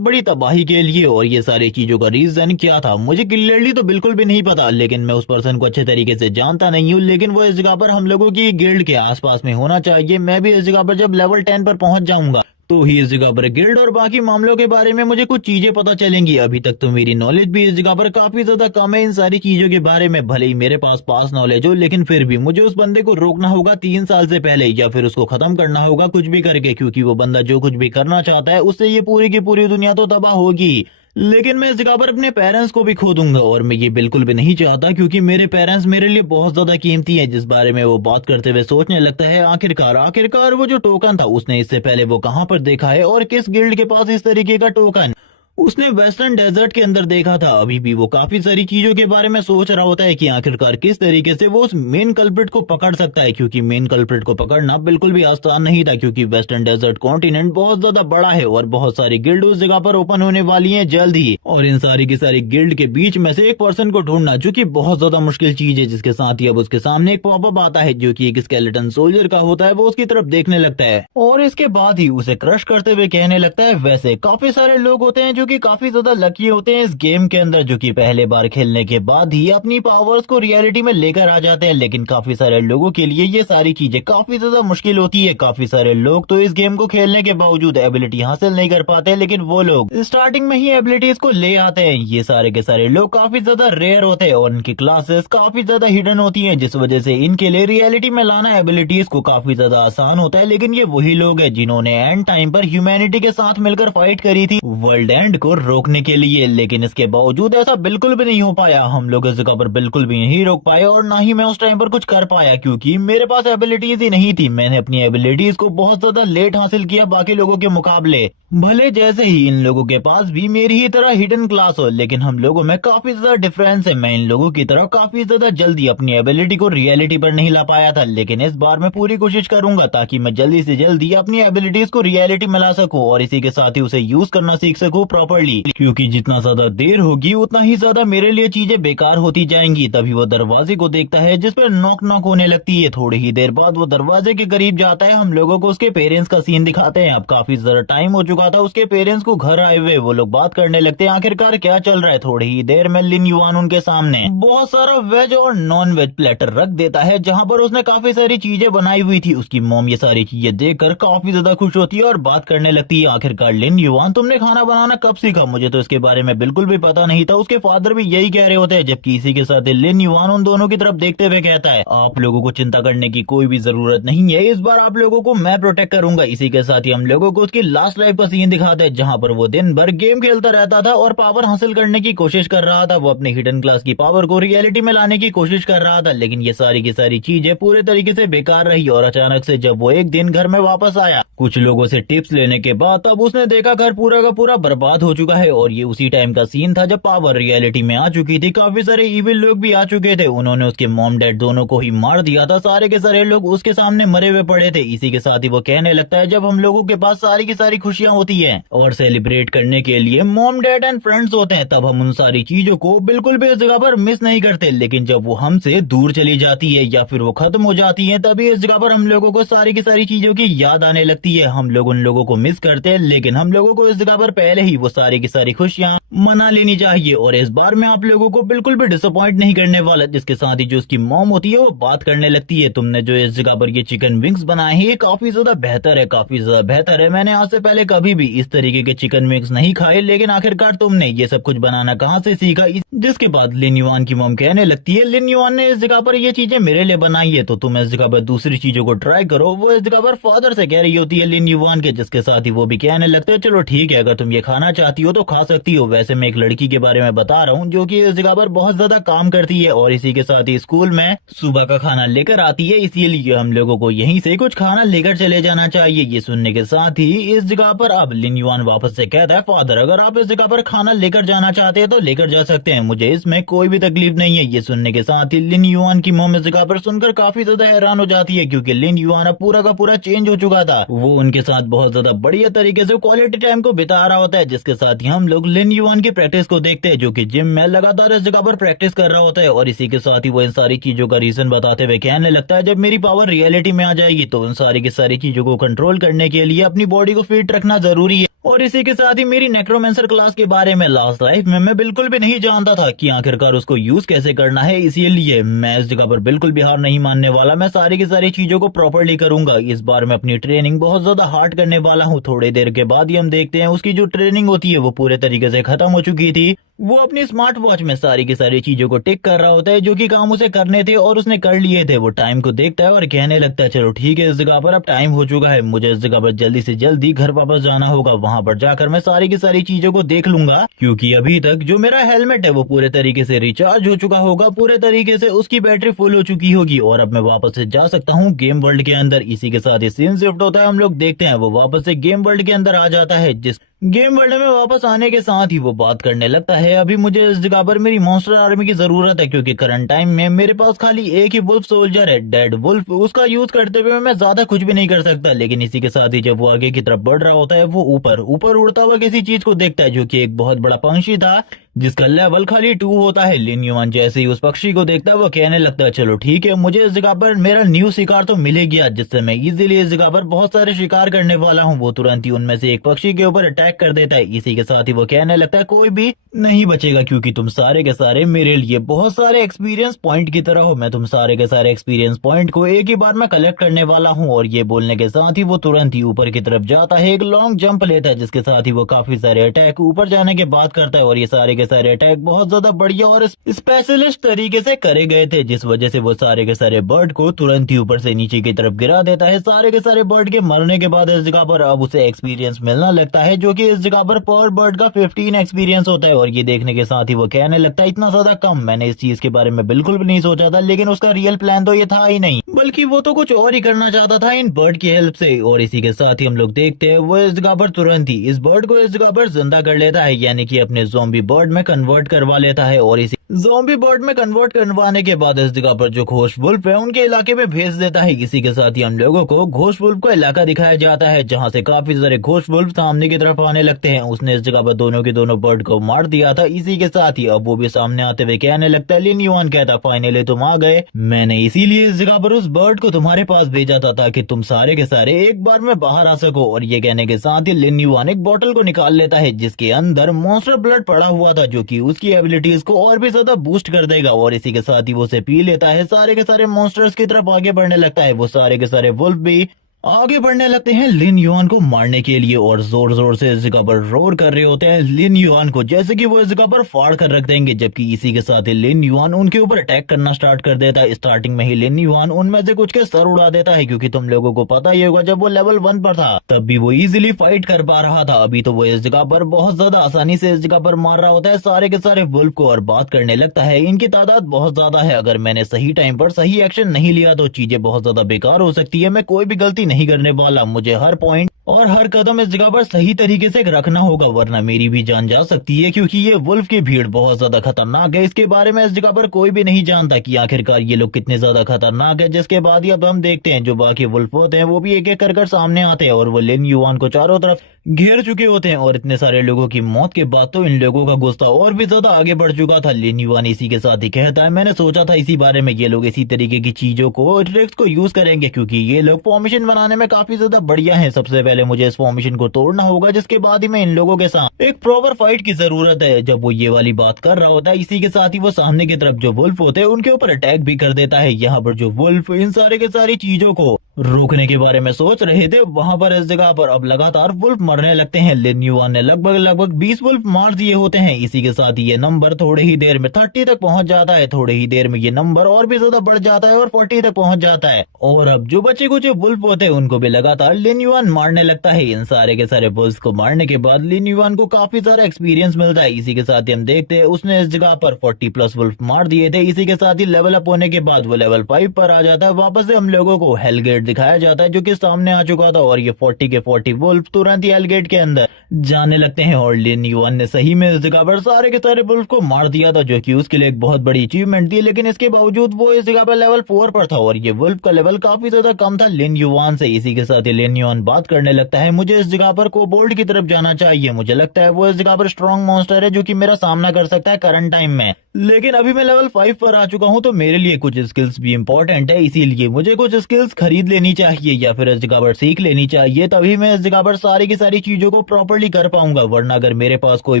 बड़ी तबाही के लिए। और ये सारी चीजों का रीजन क्या था मुझे क्लियरली तो बिल्कुल भी नहीं पता, लेकिन मैं उस पर्सन को अच्छे तरीके से जानता नहीं हूँ, लेकिन वो इस जगह पर हम लोगों की गिल्ड के आसपास में होना चाहिए। मैं भी इस जगह पर जब लेवल 10 पर पहुंच जाऊंगा तो ही इस जगह पर गिल्ड और बाकी मामलों के बारे में मुझे कुछ चीजें पता चलेंगी। अभी तक तो मेरी नॉलेज भी इस जगह पर काफी ज्यादा कम है इन सारी चीजों के बारे में, भले ही मेरे पास नॉलेज हो, लेकिन फिर भी मुझे उस बंदे को रोकना होगा 3 साल से पहले, या फिर उसको खत्म करना होगा कुछ भी करके, क्योंकि वो बंदा जो कुछ भी करना चाहता है उससे ये पूरी की पूरी दुनिया तो तबाह होगी, लेकिन मैं इस जगह पर अपने पेरेंट्स को भी खो दूंगा, और मैं ये बिल्कुल भी नहीं चाहता, क्योंकि मेरे पेरेंट्स मेरे लिए बहुत ज्यादा कीमती हैं। जिस बारे में वो बात करते हुए सोचने लगता है, आखिरकार वो जो टोकन था उसने इससे पहले वो कहां पर देखा है और किस गिल्ड के पास इस तरीके का टोकन उसने वेस्टर्न डेजर्ट के अंदर देखा था। अभी भी वो काफी सारी चीजों के बारे में सोच रहा होता है कि आखिरकार किस तरीके से वो उस मेन कल्प्रिट को पकड़ सकता है, क्योंकि मेन कल्प्रिट को पकड़ना बिल्कुल भी आसान नहीं था, क्योंकि वेस्टर्न डेजर्ट कॉन्टिनेंट बहुत ज्यादा बड़ा है और बहुत सारी गिल्ड उस जगह पर ओपन होने वाली है जल्द ही। और इन सारी की सारी गिल्ड के बीच में से एक पर्सन को ढूंढना जो की बहुत ज्यादा मुश्किल चीज है, जिसके साथ ही अब उसके सामने एक पॉपअप आता है जो की एक स्केलेटन सोल्जर का होता है। वो उसकी तरफ देखने लगता है और इसके बाद ही उसे क्रश करते हुए कहने लगता है, वैसे काफी सारे लोग होते हैं जो की काफी ज्यादा लकी होते हैं इस गेम के अंदर, जो कि पहले बार खेलने के बाद ही अपनी पावर्स को रियलिटी में लेकर आ जाते हैं। लेकिन काफी सारे लोगों के लिए ये सारी चीजें काफी ज्यादा मुश्किल होती है। काफी सारे लोग तो इस गेम को खेलने के बावजूद एबिलिटी हासिल नहीं कर पाते, लेकिन वो लोग स्टार्टिंग में ही एबिलिटीज को ले आते हैं। ये सारे के सारे लोग काफी ज्यादा रेयर होते हैं और इनकी क्लासेस काफी ज्यादा हिडन होती है, जिस वजह से इनके लिए रियलिटी में लाना एबिलिटीज को काफी ज्यादा आसान होता है। लेकिन ये वही लोग हैं जिन्होंने एंड टाइम पर ह्यूमैनिटी के साथ मिलकर फाइट करी थी वर्ल्ड एंड को रोकने के लिए, लेकिन इसके बावजूद ऐसा बिल्कुल भी नहीं हो पाया। हम लोग इस जगह पर बिल्कुल भी नहीं रोक पाए और ना ही मैं उस टाइम पर कुछ कर पाया, क्योंकि मेरे पास एबिलिटीज ही नहीं थी। मैंने अपनी एबिलिटीज को बहुत ज्यादा लेट हासिल किया बाकी लोगों के मुकाबले। भले जैसे ही इन लोगों के पास भी मेरी ही तरह हिडन क्लास हो, लेकिन हम लोगों में काफी ज्यादा डिफरेंस है। मैं इन लोगों की तरह काफी ज्यादा जल्दी अपनी एबिलिटी को रियलिटी पर नहीं ला पाया था, लेकिन इस बार मैं पूरी कोशिश करूंगा ताकि मैं जल्दी से जल्दी अपनी एबिलिटीज को रियलिटी में ला सकूं और इसी के साथ ही उसे यूज करना सीख सकूं प्रॉपर्ली, क्योंकि जितना ज्यादा देर होगी उतना ही ज्यादा मेरे लिए चीजें बेकार होती जाएंगी। तभी वो दरवाजे को देखता है जिस पर नॉक नॉक होने लगती है। थोड़ी ही देर बाद वो दरवाजे के करीब जाता है। हम लोगों को उसके पेरेंट्स का सीन दिखाते हैं। अब काफी ज्यादा टाइम हो चुका था उसके पेरेंट्स को घर आए हुए। वो लोग बात करने लगते हैं आखिरकार क्या चल रहा है। थोड़ी ही देर में लिन युआन उनके सामने बहुत सारा वेज और नॉन वेज प्लेटर रख देता है, जहाँ पर उसने काफी सारी चीजें बनाई हुई थी। उसकी मॉम ये सारी चीजें देखकर काफी ज्यादा खुश होती है और बात करने लगती है, आखिरकार लिन युआन तुमने खाना बनाना कब सीखा? मुझे तो इसके बारे में बिल्कुल भी पता नहीं था। उसके फादर भी यही कह रहे होते हैं, जबकि इसी के साथ लिन युआन उन दोनों की तरफ देखते हुए कहता है, आप लोगों को चिंता करने की कोई भी जरूरत नहीं है, इस बार आप लोगों को मैं प्रोटेक्ट करूंगा। इसी के साथ ही हम लोगों को उसकी लास्ट लाइफ का सीन दिखाते हैं, जहाँ पर वो दिन भर गेम खेलता रहता था और पावर हासिल करने की कोशिश कर रहा था। वो अपनी हिडन क्लास की पावर को रियलिटी में लाने की कोशिश कर रहा था, लेकिन ये सारी की सारी चीजें पूरे तरीके से बेकार रही। और अचानक से जब वो एक दिन घर में वापस आया कुछ लोगों से टिप्स लेने के बाद, तब उसने देखा घर पूरा का पूरा बर्बाद हो चुका है। और ये उसी टाइम का सीन था जब पावर रियलिटी में आ चुकी थी। काफी सारे इविल लोग भी आ चुके थे। उन्होंने उसके मॉम डैड दोनों को ही मार दिया था। सारे के सारे लोग उसके सामने मरे हुए पड़े थे। इसी के साथ ही वो कहने लगता है, जब हम लोगों के पास सारी की सारी खुशियां होती है और सेलिब्रेट करने के लिए मॉम डैड एंड फ्रेंड्स होते हैं, तब हम उन सारी चीजों को बिल्कुल भी इस जगह पर मिस नहीं करते। लेकिन जब वो हमसे दूर चली जाती है या फिर वो खत्म हो जाती है, तभी इस जगह पर हम लोगों को सारी की सारी चीजों की याद आने लगती है। हम लोग उन लोगों को मिस करते हैं, लेकिन हम लोगों को इस जगह पर पहले ही वो सारी की सारी खुशियां मना लेनी चाहिए। और इस बार मैं आप लोगों को बिल्कुल भी डिसअपॉइंट नहीं करने वाला। जिसके साथ ही जो उसकी मॉम होती है वो बात करने लगती है, तुमने जो इस जगह पर ये चिकन विंग्स बनाए हैं ये काफी ज्यादा बेहतर है, काफी ज्यादा बेहतर है। मैंने आज से पहले कभी भी इस तरीके के चिकन विंग्स नहीं खाए, लेकिन आखिरकार तुमने ये सब कुछ बनाना कहाँ से सीखा? जिसके बाद लिन युआन की मॉम कहने लगती है, लिन युआन ने इस जगह पर ये चीजें मेरे लिए बनाई है, तो तुम इस जगह पर दूसरी चीजों को ट्राई करो। वो इस जगह पर फादर से कह रही होती है लिन युआन के, जिसके साथ ही वो भी कहने लगते हैं, चलो ठीक है, अगर तुम ये खाना चाहती हो तो खा सकती हो। वैसे मैं एक लड़की के बारे में बता रहा हूँ जो कि इस जगह पर बहुत ज्यादा काम करती है और इसी के साथ ही स्कूल में सुबह का खाना लेकर आती है, इसीलिए हम लोगों को यहीं से कुछ खाना लेकर चले जाना चाहिए। ये सुनने के साथ ही इस जगह पर अब लिन युआन वापस से कहता है, फादर अगर आप इस जगह पर खाना लेकर जाना चाहते हैं तो लेकर जा सकते हैं, मुझे इसमें कोई भी तकलीफ नहीं है। ये सुनने के साथ ही लिन युआन की मॉम इस जगह पर सुनकर काफी ज्यादा हैरान हो जाती है, क्योंकि लिन युआन अब पूरा का पूरा चेंज हो चुका था। वो उनके साथ बहुत ज्यादा बढ़िया तरीके से क्वालिटी टाइम को बिता रहा होता है। जिसके साथ ही हम लोग लिन युआन की प्रैक्टिस को देखते हैं, जो कि जिम में लगातार इस जगह पर प्रैक्टिस कर रहा होता है। और इसी के साथ ही वो इन सारी चीजों का रीजन बताते हुए कहने लगता है, जब मेरी पावर रियलिटी में आ जाएगी तो उन सारी की सारी चीजों को कंट्रोल करने के लिए अपनी बॉडी को फिट रखना जरूरी है। और इसी के साथ ही मेरी नेक्रोमेंसर क्लास के बारे में लास्ट लाइफ में मैं बिल्कुल भी नहीं जानता था कि आखिरकार उसको यूज कैसे करना है, इसीलिए मैं इस जगह पर बिल्कुल भी हार नहीं मानने वाला। मैं सारी की सारी चीजों को प्रॉपर्ली करूंगा। इस बार मैं अपनी ट्रेनिंग बहुत ज्यादा हार्ड करने वाला हूँ। थोड़ी देर के बाद ही हम देखते हैं उसकी जो ट्रेनिंग होती है वो पूरे तरीके से खत्म हो चुकी थी। वो अपनी स्मार्ट वॉच में सारी की सारी चीजों को टिक कर रहा होता है जो कि काम उसे करने थे और उसने कर लिए थे। वो टाइम को देखता है और कहने लगता है, चलो ठीक है, इस जगह पर अब टाइम हो चुका है, मुझे इस जगह पर जल्दी से जल्दी घर वापस जाना होगा। वहां पर जाकर मैं सारी की सारी चीजों को देख लूंगा, क्योंकि अभी तक जो मेरा हेलमेट है वो पूरे तरीके से रिचार्ज हो चुका होगा, पूरे तरीके से उसकी बैटरी फुल हो चुकी होगी और अब मैं वापस से जा सकता हूँ गेम वर्ल्ड के अंदर। इसी के साथ ही सीन शिफ्ट होता है, हम लोग देखते हैं वो वापस से गेम वर्ल्ड के अंदर आ जाता है, गेम वर्ल्ड में वापस आने के साथ ही वो बात करने लगता है, अभी मुझे इस जगह पर मेरी मॉन्स्टर आर्मी की जरूरत है क्योंकि करंट टाइम में मेरे पास खाली एक ही वुल्फ सोल्जर है, डेड वुल्फ। उसका यूज करते हुए मैं ज्यादा कुछ भी नहीं कर सकता। लेकिन इसी के साथ ही जब वो आगे की तरफ बढ़ रहा होता है, वो ऊपर ऊपर उड़ता हुआ किसी चीज को देखता है जो कि एक बहुत बड़ा पंछी था जिसका लेवल खाली 2 होता है। लिन युआन जैसे ही उस पक्षी को देखता है वो कहने लगता है, चलो ठीक है, मुझे इस जगह पर मेरा न्यू शिकार तो मिल गया जिससे मैं इजीली इस जगह पर बहुत सारे शिकार करने वाला हूँ। वो तुरंत ही उनमें से एक पक्षी के ऊपर अटैक कर देता है। इसी के साथ ही वो कहने लगता है, कोई भी नहीं बचेगा क्योंकि तुम सारे के सारे मेरे लिए बहुत सारे एक्सपीरियंस पॉइंट की तरह हो। मैं तुम सारे के सारे एक्सपीरियंस पॉइंट को एक ही बार में कलेक्ट करने वाला हूँ। और ये बोलने के साथ ही वो तुरंत ही ऊपर की तरफ जाता है, एक लॉन्ग जंप लेता है जिसके साथ ही वो काफी सारे अटैक ऊपर जाने के बाद करता है। और ये सारे के सारे अटैक बहुत ज्यादा बढ़िया और स्पेशलिस्ट तरीके से करे गए थे, जिस वजह से वो सारे के सारे बर्ड को तुरंत ही ऊपर से नीचे की तरफ गिरा देता है। सारे के सारे बर्ड के मरने के बाद इस जगह पर अब उसे एक्सपीरियंस मिलना लगता है जो कि इस जगह पर पर बर्ड का 15 एक्सपीरियंस होता है। और ये देखने के साथ ही वो कहने लगता है, इतना ज्यादा कम, मैंने इस चीज के बारे में बिल्कुल भी नहीं सोचा था। लेकिन उसका रियल प्लान तो ये था ही नहीं, बल्कि वो तो कुछ और ही करना चाहता था इन बर्ड की हेल्प से। और इसी के साथ ही हम लोग देखते हैं वो इस जगह पर तुरंत ही इस बर्ड को इस जगह पर जिंदा कर लेता है, यानी कि अपने ज़ॉम्बी बर्ड में कन्वर्ट करवा लेता है। और इसी ज़ॉम्बी बर्ड में कन्वर्ट करवाने के बाद इस जगह पर जो घोस्ट वुल्फ है उनके इलाके में भेज देता है। इसी के साथ ही हम लोगों को घोस्ट वुल्फ का इलाका दिखाया जाता है जहां से काफी सारे घोस्ट वुल्फ सामने की तरफ आने लगते हैं। उसने इस जगह पर दोनों के दोनों बर्ड को मार दिया था। इसी के साथ ही अब वो भी सामने आते हुए कहने लगता है, लिन युआन कहता, फाइनली तुम आ गए, मैंने इसीलिए इस जगह पर उस बर्ड को तुम्हारे पास भेजा था ताकि तुम सारे के सारे एक बार में बाहर आ सको। और ये कहने के साथ ही लिन युआन एक बोतल को निकाल लेता है जिसके अंदर मॉन्स्टर ब्लड पड़ा हुआ था जो कि उसकी एबिलिटीज को और भी ज्यादा बूस्ट कर देगा। और इसी के साथ ही वो उसे पी लेता है, सारे के सारे मॉन्स्टर्स की तरफ आगे बढ़ने लगता है। वो सारे के सारे वुल्फ भी आगे बढ़ने लगते हैं लिन युआन को मारने के लिए और जोर जोर से इस जगह पर रोर कर रहे होते हैं लिन युआन को, जैसे कि वो इस जगह पर फाड़ कर रख देंगे। जबकि इसी के साथ ही लिन युआन उनके ऊपर अटैक करना स्टार्ट कर देता है। स्टार्टिंग में ही लिन युआन उनमें से कुछ के सर उड़ा देता है क्योंकि तुम लोगों को पता ही होगा जब वो लेवल 1 पर था तब भी वो इजीली फाइट कर पा रहा था। अभी तो वो इस जगह पर बहुत ज्यादा आसानी से इस जगह पर मार रहा होता है सारे के सारे वुल्फ को और बात करने लगता है, इनकी तादाद बहुत ज्यादा है, अगर मैंने सही टाइम पर सही एक्शन नहीं लिया तो चीजें बहुत ज्यादा बेकार हो सकती है। मैं कोई भी गलती नहीं करने वाला, मुझे हर पॉइंट और हर कदम इस जगह पर सही तरीके से रखना होगा वरना मेरी भी जान जा सकती है क्योंकि ये वुल्फ की भीड़ बहुत ज्यादा खतरनाक है। इसके बारे में इस जगह पर कोई भी नहीं जानता कि आखिरकार ये लोग कितने ज्यादा खतरनाक है। जिसके बाद ही अब हम देखते हैं जो बाकी वुल्फ होते हैं वो भी एक एक कर सामने आते हैं और वो लिन युआन को चारों तरफ घेर चुके होते हैं। और इतने सारे लोगों की मौत के बाद तो इन लोगों का गुस्सा और भी ज्यादा आगे बढ़ चुका था। लिन युआन इसी के साथ ही कहता है, मैंने सोचा था इसी बारे में ये लोग इसी तरीके की चीजों को ट्रिक्स को यूज करेंगे क्योंकि ये लोग फॉर्मेशन बनाने में काफी ज्यादा बढ़िया है। सबसे पहले मुझे इस फॉर्मेशन को तोड़ना होगा जिसके बाद ही मैं इन लोगों के साथ एक प्रॉपर फाइट की जरूरत है। जब वो ये वाली बात कर रहा होता है इसी के साथ ही वो सामने की तरफ जो वुल्फ होते हैं उनके ऊपर अटैक भी कर देता है। यहाँ पर जो वुल्फ इन सारे के सारी चीजों को रोकने के बारे में सोच रहे थे वहां पर इस जगह पर अब लगातार वुल्फ मरने लगते हैं। लिन युआन ने लगभग 20 वुल्फ मार दिए होते हैं। इसी के साथ ही ये नंबर थोड़े ही देर में 30 तक पहुंच जाता है। थोड़े ही देर में ये नंबर और भी ज्यादा बढ़ जाता है और 40 तक पहुंच जाता है। और अब जो बचे कुछ वुल्फ होते हैं उनको भी लगातार लिन युआन मारने लगता है। इन सारे के सारे वुल्फ को मारने के बाद लिन युआन को काफी सारा एक्सपीरियंस मिलता है। इसी के साथ ही हम देखते हैं उसने इस जगह पर 40+ वुल्फ मार दिए थे। इसी के साथ ही लेवल अप होने के बाद वो लेवल 5 पर आ जाता है। वापस से हम लोगों को हेल गेट दिखाया जाता है जो कि सामने आ चुका था और ये 40 के 40 वुल्फ तुरंत ही हेल गेट के अंदर जाने लगते हैं। और लिन युआन ने सही में इस जगह पर सारे के सारे वुल्फ को मार दिया था जो कि उसके लिए एक बहुत बड़ी अचीवमेंट थी। लेकिन इसके बावजूद वो इस जगह पर लेवल 4 पर था और ये वुल्फ का लेवल काफी ज्यादा कम था लिन युआन से। इसी के साथ ही लिन युआन बात करने लगता है, मुझे इस जगह पर कोबोल्ड की तरफ जाना चाहिए, मुझे लगता है वो इस जगह पर स्ट्रॉन्ग मॉन्स्टर है जो कि मेरा सामना कर सकता है करंट टाइम में। लेकिन अभी मैं लेवल 5 पर आ चुका हूं तो मेरे लिए कुछ स्किल्स भी इंपॉर्टेंट है, इसीलिए मुझे कुछ स्किल्स खरीद लेनी चाहिए या फिर इस जगह पर सीख लेनी चाहिए, तभी मैं इस जगह पर सारी की सारी चीजों को प्रॉपर्ली कर पाऊंगा। वरना अगर मेरे पास कोई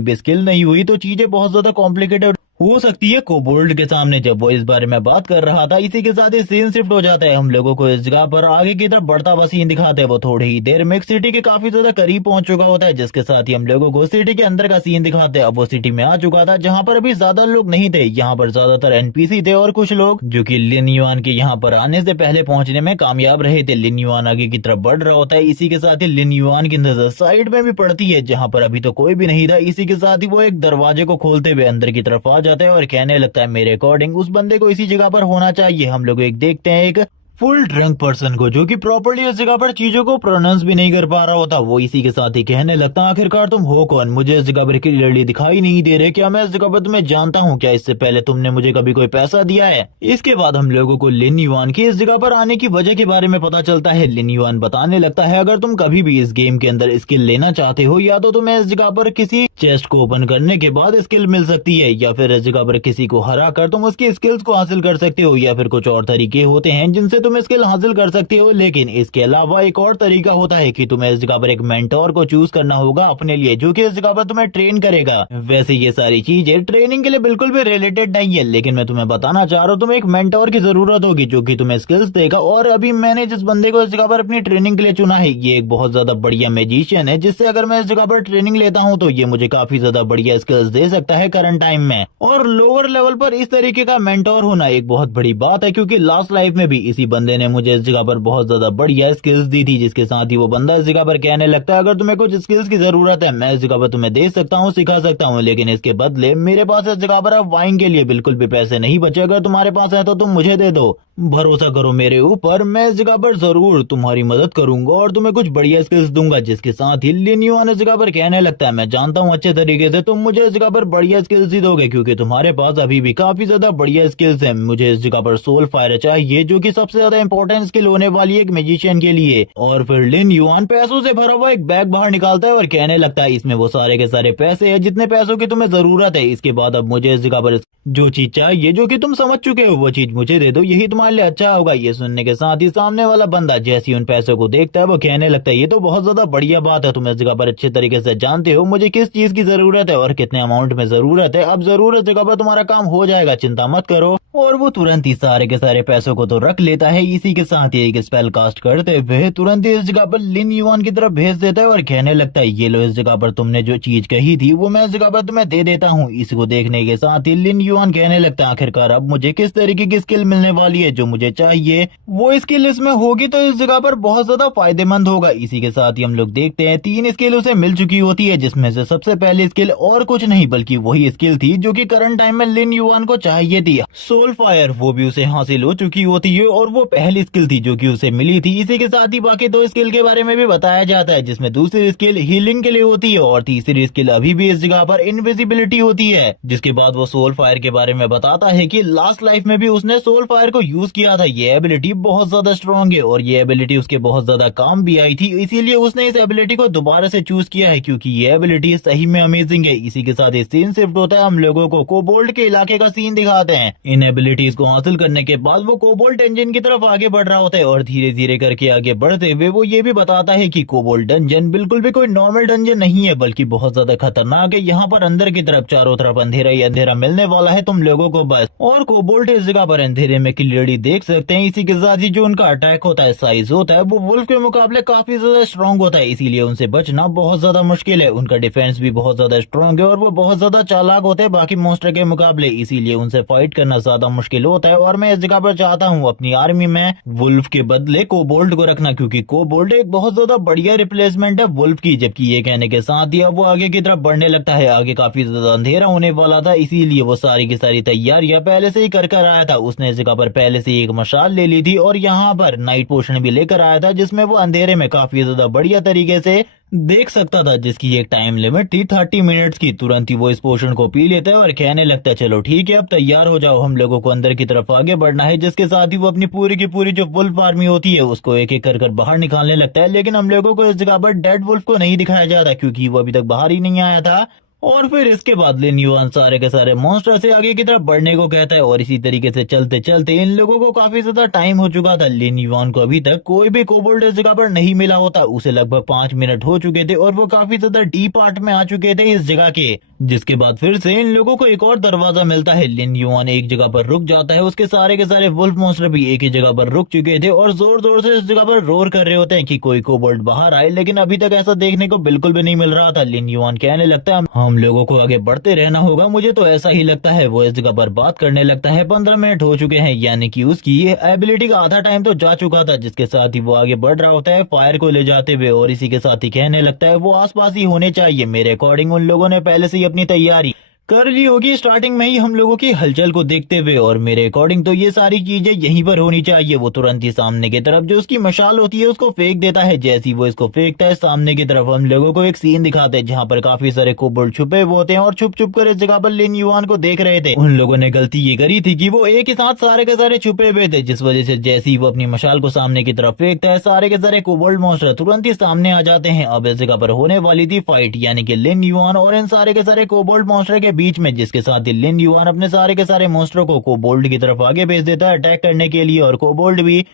भी स्किल नहीं हुई तो चीजें बहुत ज्यादा कॉम्प्लिकेटेड हो सकती है कोबोल्ड के सामने। जब वो इस बारे में बात कर रहा था इसी के साथ ही सीन शिफ्ट हो जाता है। हम लोगों को इस जगह पर आगे की तरफ बढ़ता हुआ सीन दिखाते हैं। वो थोड़ी ही देर में सिटी के काफी ज्यादा करीब पहुंच चुका होता है जिसके साथ ही हम लोगों को सिटी के अंदर का सीन दिखाते हैं। अब वो सिटी में आ चुका था जहाँ पर अभी ज्यादा लोग नहीं थे, यहाँ पर ज्यादातर एनपीसी थे और कुछ लोग जो कि लिन युआन के यहाँ पर आने से पहले पहुंचने में कामयाब रहे थे। लिन युआन आगे की तरफ बढ़ रहा होता है। इसी के साथ ही लिन युआन की नजर साइड में भी पड़ती है जहाँ पर अभी तो कोई भी नहीं था। इसी के साथ ही वो एक दरवाजे को खोलते हुए अंदर की तरफ आ जाता है और कहने लगता है, मेरे अकॉर्डिंग उस बंदे को इसी जगह पर होना चाहिए। हम लोग एक देखते हैं एक फुल ड्रंक पर्सन को, जो कि प्रॉपर्ली इस जगह पर चीजों को प्रोनाउंस भी नहीं कर पा रहा होता, वो इसी के साथ ही कहने लगता आखिरकार तुम हो कौन, मुझे इस जगह पर क्लियरली दिखाई नहीं दे रहे, क्या मैं इस जगह पर तुम्हें जानता हूँ, क्या इससे पहले तुमने मुझे कभी कोई पैसा दिया है। इसके बाद हम लोगों को लिन युआन की इस जगह पर आने की वजह के बारे में पता चलता है। लिन युआन बताने लगता है अगर तुम कभी भी इस गेम के अंदर स्किल लेना चाहते हो, या तो तुम्हें इस जगह पर किसी चेस्ट को ओपन करने के बाद स्किल मिल सकती है, या फिर इस जगह पर किसी को हरा कर तुम उसकी स्किल्स को हासिल कर सकते हो, या फिर कुछ और तरीके होते हैं जिनसे तुम स्किल हासिल कर सकते हो। लेकिन इसके अलावा एक और तरीका होता है कि तुम्हें इस जगह पर एक मेंटोर को चूज करना होगा अपने लिए, जो कि इस जगह पर तुम्हें ट्रेन करेगा। वैसे ये सारी चीजें ट्रेनिंग के लिए बिल्कुल भी रिलेटेड नहीं है, लेकिन मैं तुम्हें बताना चाह रहा हूँ तुम्हें एक मेंटोर की जरूरत होगी जो कि तुम्हें स्किल्स देगा। और अभी मैंने जिस बंदे को इस जगह पर अपनी ट्रेनिंग के लिए चुना है, ये एक बहुत ज्यादा बढ़िया मैजिशियन है, जिससे अगर मैं इस जगह पर ट्रेनिंग लेता हूँ तो ये मुझे काफी ज्यादा बढ़िया स्किल्स दे सकता है करंट टाइम में। और लोअर लेवल पर इस तरीके का मेंटोर होना एक बहुत बड़ी बात है, क्योंकि लास्ट लाइफ में भी इसी बंदे ने मुझे इस जगह पर बहुत ज्यादा बढ़िया स्किल्स दी थी, जिसके साथ ही वो बंदा इस जगह पर कहने लगता है अगर तुम्हें कुछ स्किल्स की जरूरत है मैं इस जगह पर तुम्हें दे सकता हूँ, सिखा सकता हूँ, लेकिन इसके बदले मेरे पास इस जगह पर अब वाइन के लिए बिल्कुल भी पैसे नहीं बचे, अगर तुम्हारे पास है तो तुम मुझे दे दो, भरोसा करो मेरे ऊपर, मैं इस जगह पर जरूर तुम्हारी मदद करूंगा और तुम्हें कुछ बढ़िया स्किल्स दूंगा। जिसके साथ ही लिन युआन इस जगह पर कहने लगता है मैं जानता हूँ अच्छे तरीके से तुम मुझे इस जगह पर बढ़िया स्किल्स ही दोगे, क्योंकि तुम्हारे पास अभी भी काफी ज्यादा बढ़िया स्किल्स हैं। मुझे इस जगह पर सोल फायर चाहिए, जो कि सबसे ज्यादा इंपॉर्टेंट स्किल होने वाली है एक मैजिशियन के लिए। और फिर लिन युआन पैसों से भरा हुआ एक बैग बाहर निकालता है और कहने लगता है इसमें वो सारे के सारे पैसे हैं जितने पैसों की तुम्हें जरूरत है। इसके बाद अब मुझे इस जगह पर जो चीज चाहिए, जो कि तुम समझ चुके हो, वो चीज मुझे दे दो, यही तुम्हारे लिए अच्छा होगा। ये सुनने के साथ ही सामने वाला बंदा जैसे ही उन पैसों को देखता है वो कहने लगता है ये तो बहुत ज्यादा बढ़िया बात है, तुम इस जगह पर अच्छे तरीके से जानते हो मुझे किस चीज की जरूरत है और कितने अमाउंट में जरूरत है, अब जरूर इस जगह पर तुम्हारा काम हो जाएगा, चिंता मत करो। और वो तुरंत ही सारे के सारे पैसों को तो रख लेता है, इसी के साथ ही एक स्पेल कास्ट करते हुए तुरंत ही इस जगह पर लिन युआन की तरफ भेज देता है और कहने लगता है ये लो इस जगह पर तुमने जो चीज कही थी वो मैं इस जगह पर तुम्हें दे देता हूँ। इसको देखने के साथ ही लिन युआन कहने लगता है आखिरकार अब मुझे किस तरीके की स्किल मिलने वाली है जो मुझे चाहिए, वो स्किल इसमें होगी तो इस जगह पर बहुत ज्यादा फायदेमंद होगा। इसी के साथ ही हम लोग देखते हैं 3 स्किल उसे मिल चुकी होती है, जिसमें से सबसे पहली स्किल और कुछ नहीं बल्कि वही स्किल थी जो कि करंट टाइम में लिन युआन को चाहिए थी, सोल फायर, वो भी उसे हासिल हो चुकी होती है और वो पहली स्किल थी जो कि उसे मिली थी। इसी के साथ ही बाकी 2 स्किल के बारे में भी बताया जाता है, जिसमें दूसरी स्किल हीलिंग के लिए होती है और तीसरी स्किल अभी भी इस जगह पर इनविजिबिलिटी होती है। जिसके बाद वो सोल फायर के बारे में बताता है कि लास्ट लाइफ में भी उसने सोल फायर को यूज किया था, ये एबिलिटी बहुत ज्यादा स्ट्रॉन्ग है और ये एबिलिटी उसके बहुत ज्यादा काम भी आई थी, इसीलिए उसने इस एबिलिटी को दोबारा से चूज किया है क्योंकि ये एबिलिटी सही में अमेजिंग है। इसी के साथ सीन शिफ्ट होता है, हम लोगों को कोबोल्ट के इलाके का सीन दिखाते हैं। इन एबिलिटीज को हासिल करने के बाद वो कोबोल्ट इंजन की तरफ आगे बढ़ रहा होता है और धीरे धीरे करके आगे बढ़ते हुए वो ये भी बताता है कि कोबोल्ट डंजन बिल्कुल भी कोई नॉर्मल डंजन नहीं है बल्कि बहुत ज्यादा खतरनाक है। यहाँ पर अंदर की तरफ चारों तरफ अंधेरा ही अंधेरा मिलने वाला है तुम लोगों को बस, और कोबोल्ट इस जगह पर अंधेरे में क्लियरली देख सकते हैं। इसी के साथ ही जो उनका अटैक होता है, साइज होता है, वो वुल्फ के मुकाबले काफी ज्यादा स्ट्रॉन्ग होता है, इसीलिए उनसे बचना बहुत ज्यादा मुश्किल है। उनका डिफेंस भी बहुत ज्यादा स्ट्रॉन्ग है और वो बहुत ज्यादा चालाक होते हैं बाकी मॉन्स्टर के मुकाबले, इसीलिए उनसे फाइट करना ज्यादा मुश्किल होता है। और मैं इस जगह पर चाहता हूँ अपनी आर्मी में वुल्फ के बदले कोबोल्ट को रखना, क्योंकि कोबोल्ट एक बहुत ज्यादा बढ़िया रिप्लेसमेंट है वुल्फ की। जबकि ये कहने के साथ ही अब वो आगे की तरफ बढ़ने लगता है, आगे काफी ज्यादा अंधेरा होने वाला था, इसीलिए वो सारी की सारी तैयारियां पहले से ही कर कर आया था। उसने इस जगह पर पहले से एक मशाल ले ली थी और यहाँ पर नाइट पोशन भी लेकर आया था, जिसमें वो अंधेरे में काफी ज्यादा बढ़िया तरीके से देख सकता था, जिसकी एक टाइम लिमिट थी 30 मिनट्स की। तुरंत ही वो इस पोशन को पी लेता है और कहने लगता है चलो ठीक है अब तैयार हो जाओ, हम लोगों को अंदर की तरफ आगे बढ़ना है। जिसके साथ ही वो अपनी पूरी की पूरी जो वुल्फ आर्मी होती है उसको एक एक कर बाहर निकालने लगता है, लेकिन हम लोगों को इस जगह पर डेड वुल्फ को नहीं दिखाया जाता क्योंकि वो अभी तक बाहर ही नहीं आया था। और फिर इसके बाद लिन युआन सारे के सारे मॉन्स्टर से आगे की तरफ बढ़ने को कहता है और इसी तरीके से चलते चलते इन लोगों को काफी ज्यादा टाइम हो चुका था। लिन युआन को अभी तक कोई भी कोबोल्ट इस जगह पर नहीं मिला होता, उसे लगभग 5 मिनट हो चुके थे और वो काफी ज्यादा डीप पार्ट में आ चुके थे इस जगह के। जिसके बाद फिर से इन लोगों को एक और दरवाजा मिलता है। लिन युआन एक जगह पर रुक जाता है, उसके सारे के सारे वुल्फ मॉन्स्टर भी एक ही जगह पर रुक चुके थे और जोर जोर से इस जगह पर रोर कर रहे होते हैं कि कोई कोबोल्ट बाहर आए, लेकिन अभी तक ऐसा देखने को बिल्कुल भी नहीं मिल रहा था। लिन युआन कहने लगता है हम लोगों को आगे बढ़ते रहना होगा, मुझे तो ऐसा ही लगता है। वो इस जगह पर बात करने लगता है 15 मिनट हो चुके हैं, यानी कि उसकी ये एबिलिटी का आधा टाइम तो जा चुका था। जिसके साथ ही वो आगे बढ़ रहा होता है फायर को ले जाते हुए और इसी के साथ ही कहने लगता है वो आसपास ही होने चाहिए, मेरे अकॉर्डिंग उन लोगों ने पहले से ही अपनी तैयारी कर ली होगी स्टार्टिंग में ही हम लोगों की हलचल को देखते हुए, और मेरे अकॉर्डिंग तो ये सारी चीजें यहीं पर होनी चाहिए। वो तुरंत ही सामने की तरफ जो उसकी मशाल होती है उसको फेंक देता है। जैसे ही वो इसको फेंकता है सामने की तरफ हम लोगों को एक सीन दिखाते हैं जहाँ पर काफी सारे कोबोल्ड छुपे हुए होते हैं और छुप छुप कर इस जगह पर लिन युआन को देख रहे थे। उन लोगों ने गलती ये करी थी कि वो एक ही साथ सारे के सारे छुपे हुए थे, जिस वजह से जैसे ही वो अपनी मशाल को सामने की तरफ फेंकता है सारे के सारे कोबोल्ड मॉन्स्टर तुरंत ही सामने आ जाते हैं। अब इस जगह पर होने वाली थी फाइट, यानी कि लिन युआन और इन सारे के सारे कोबोल्ड मॉन्स्टर के बीच में, जिसके साथ ही लिन युआन अपने सारे के सारे मॉन्स्टरों को कोबोल्ड की तरफ आगे भेज देता है अटैक करने के लिए, और कोबोल्ड भी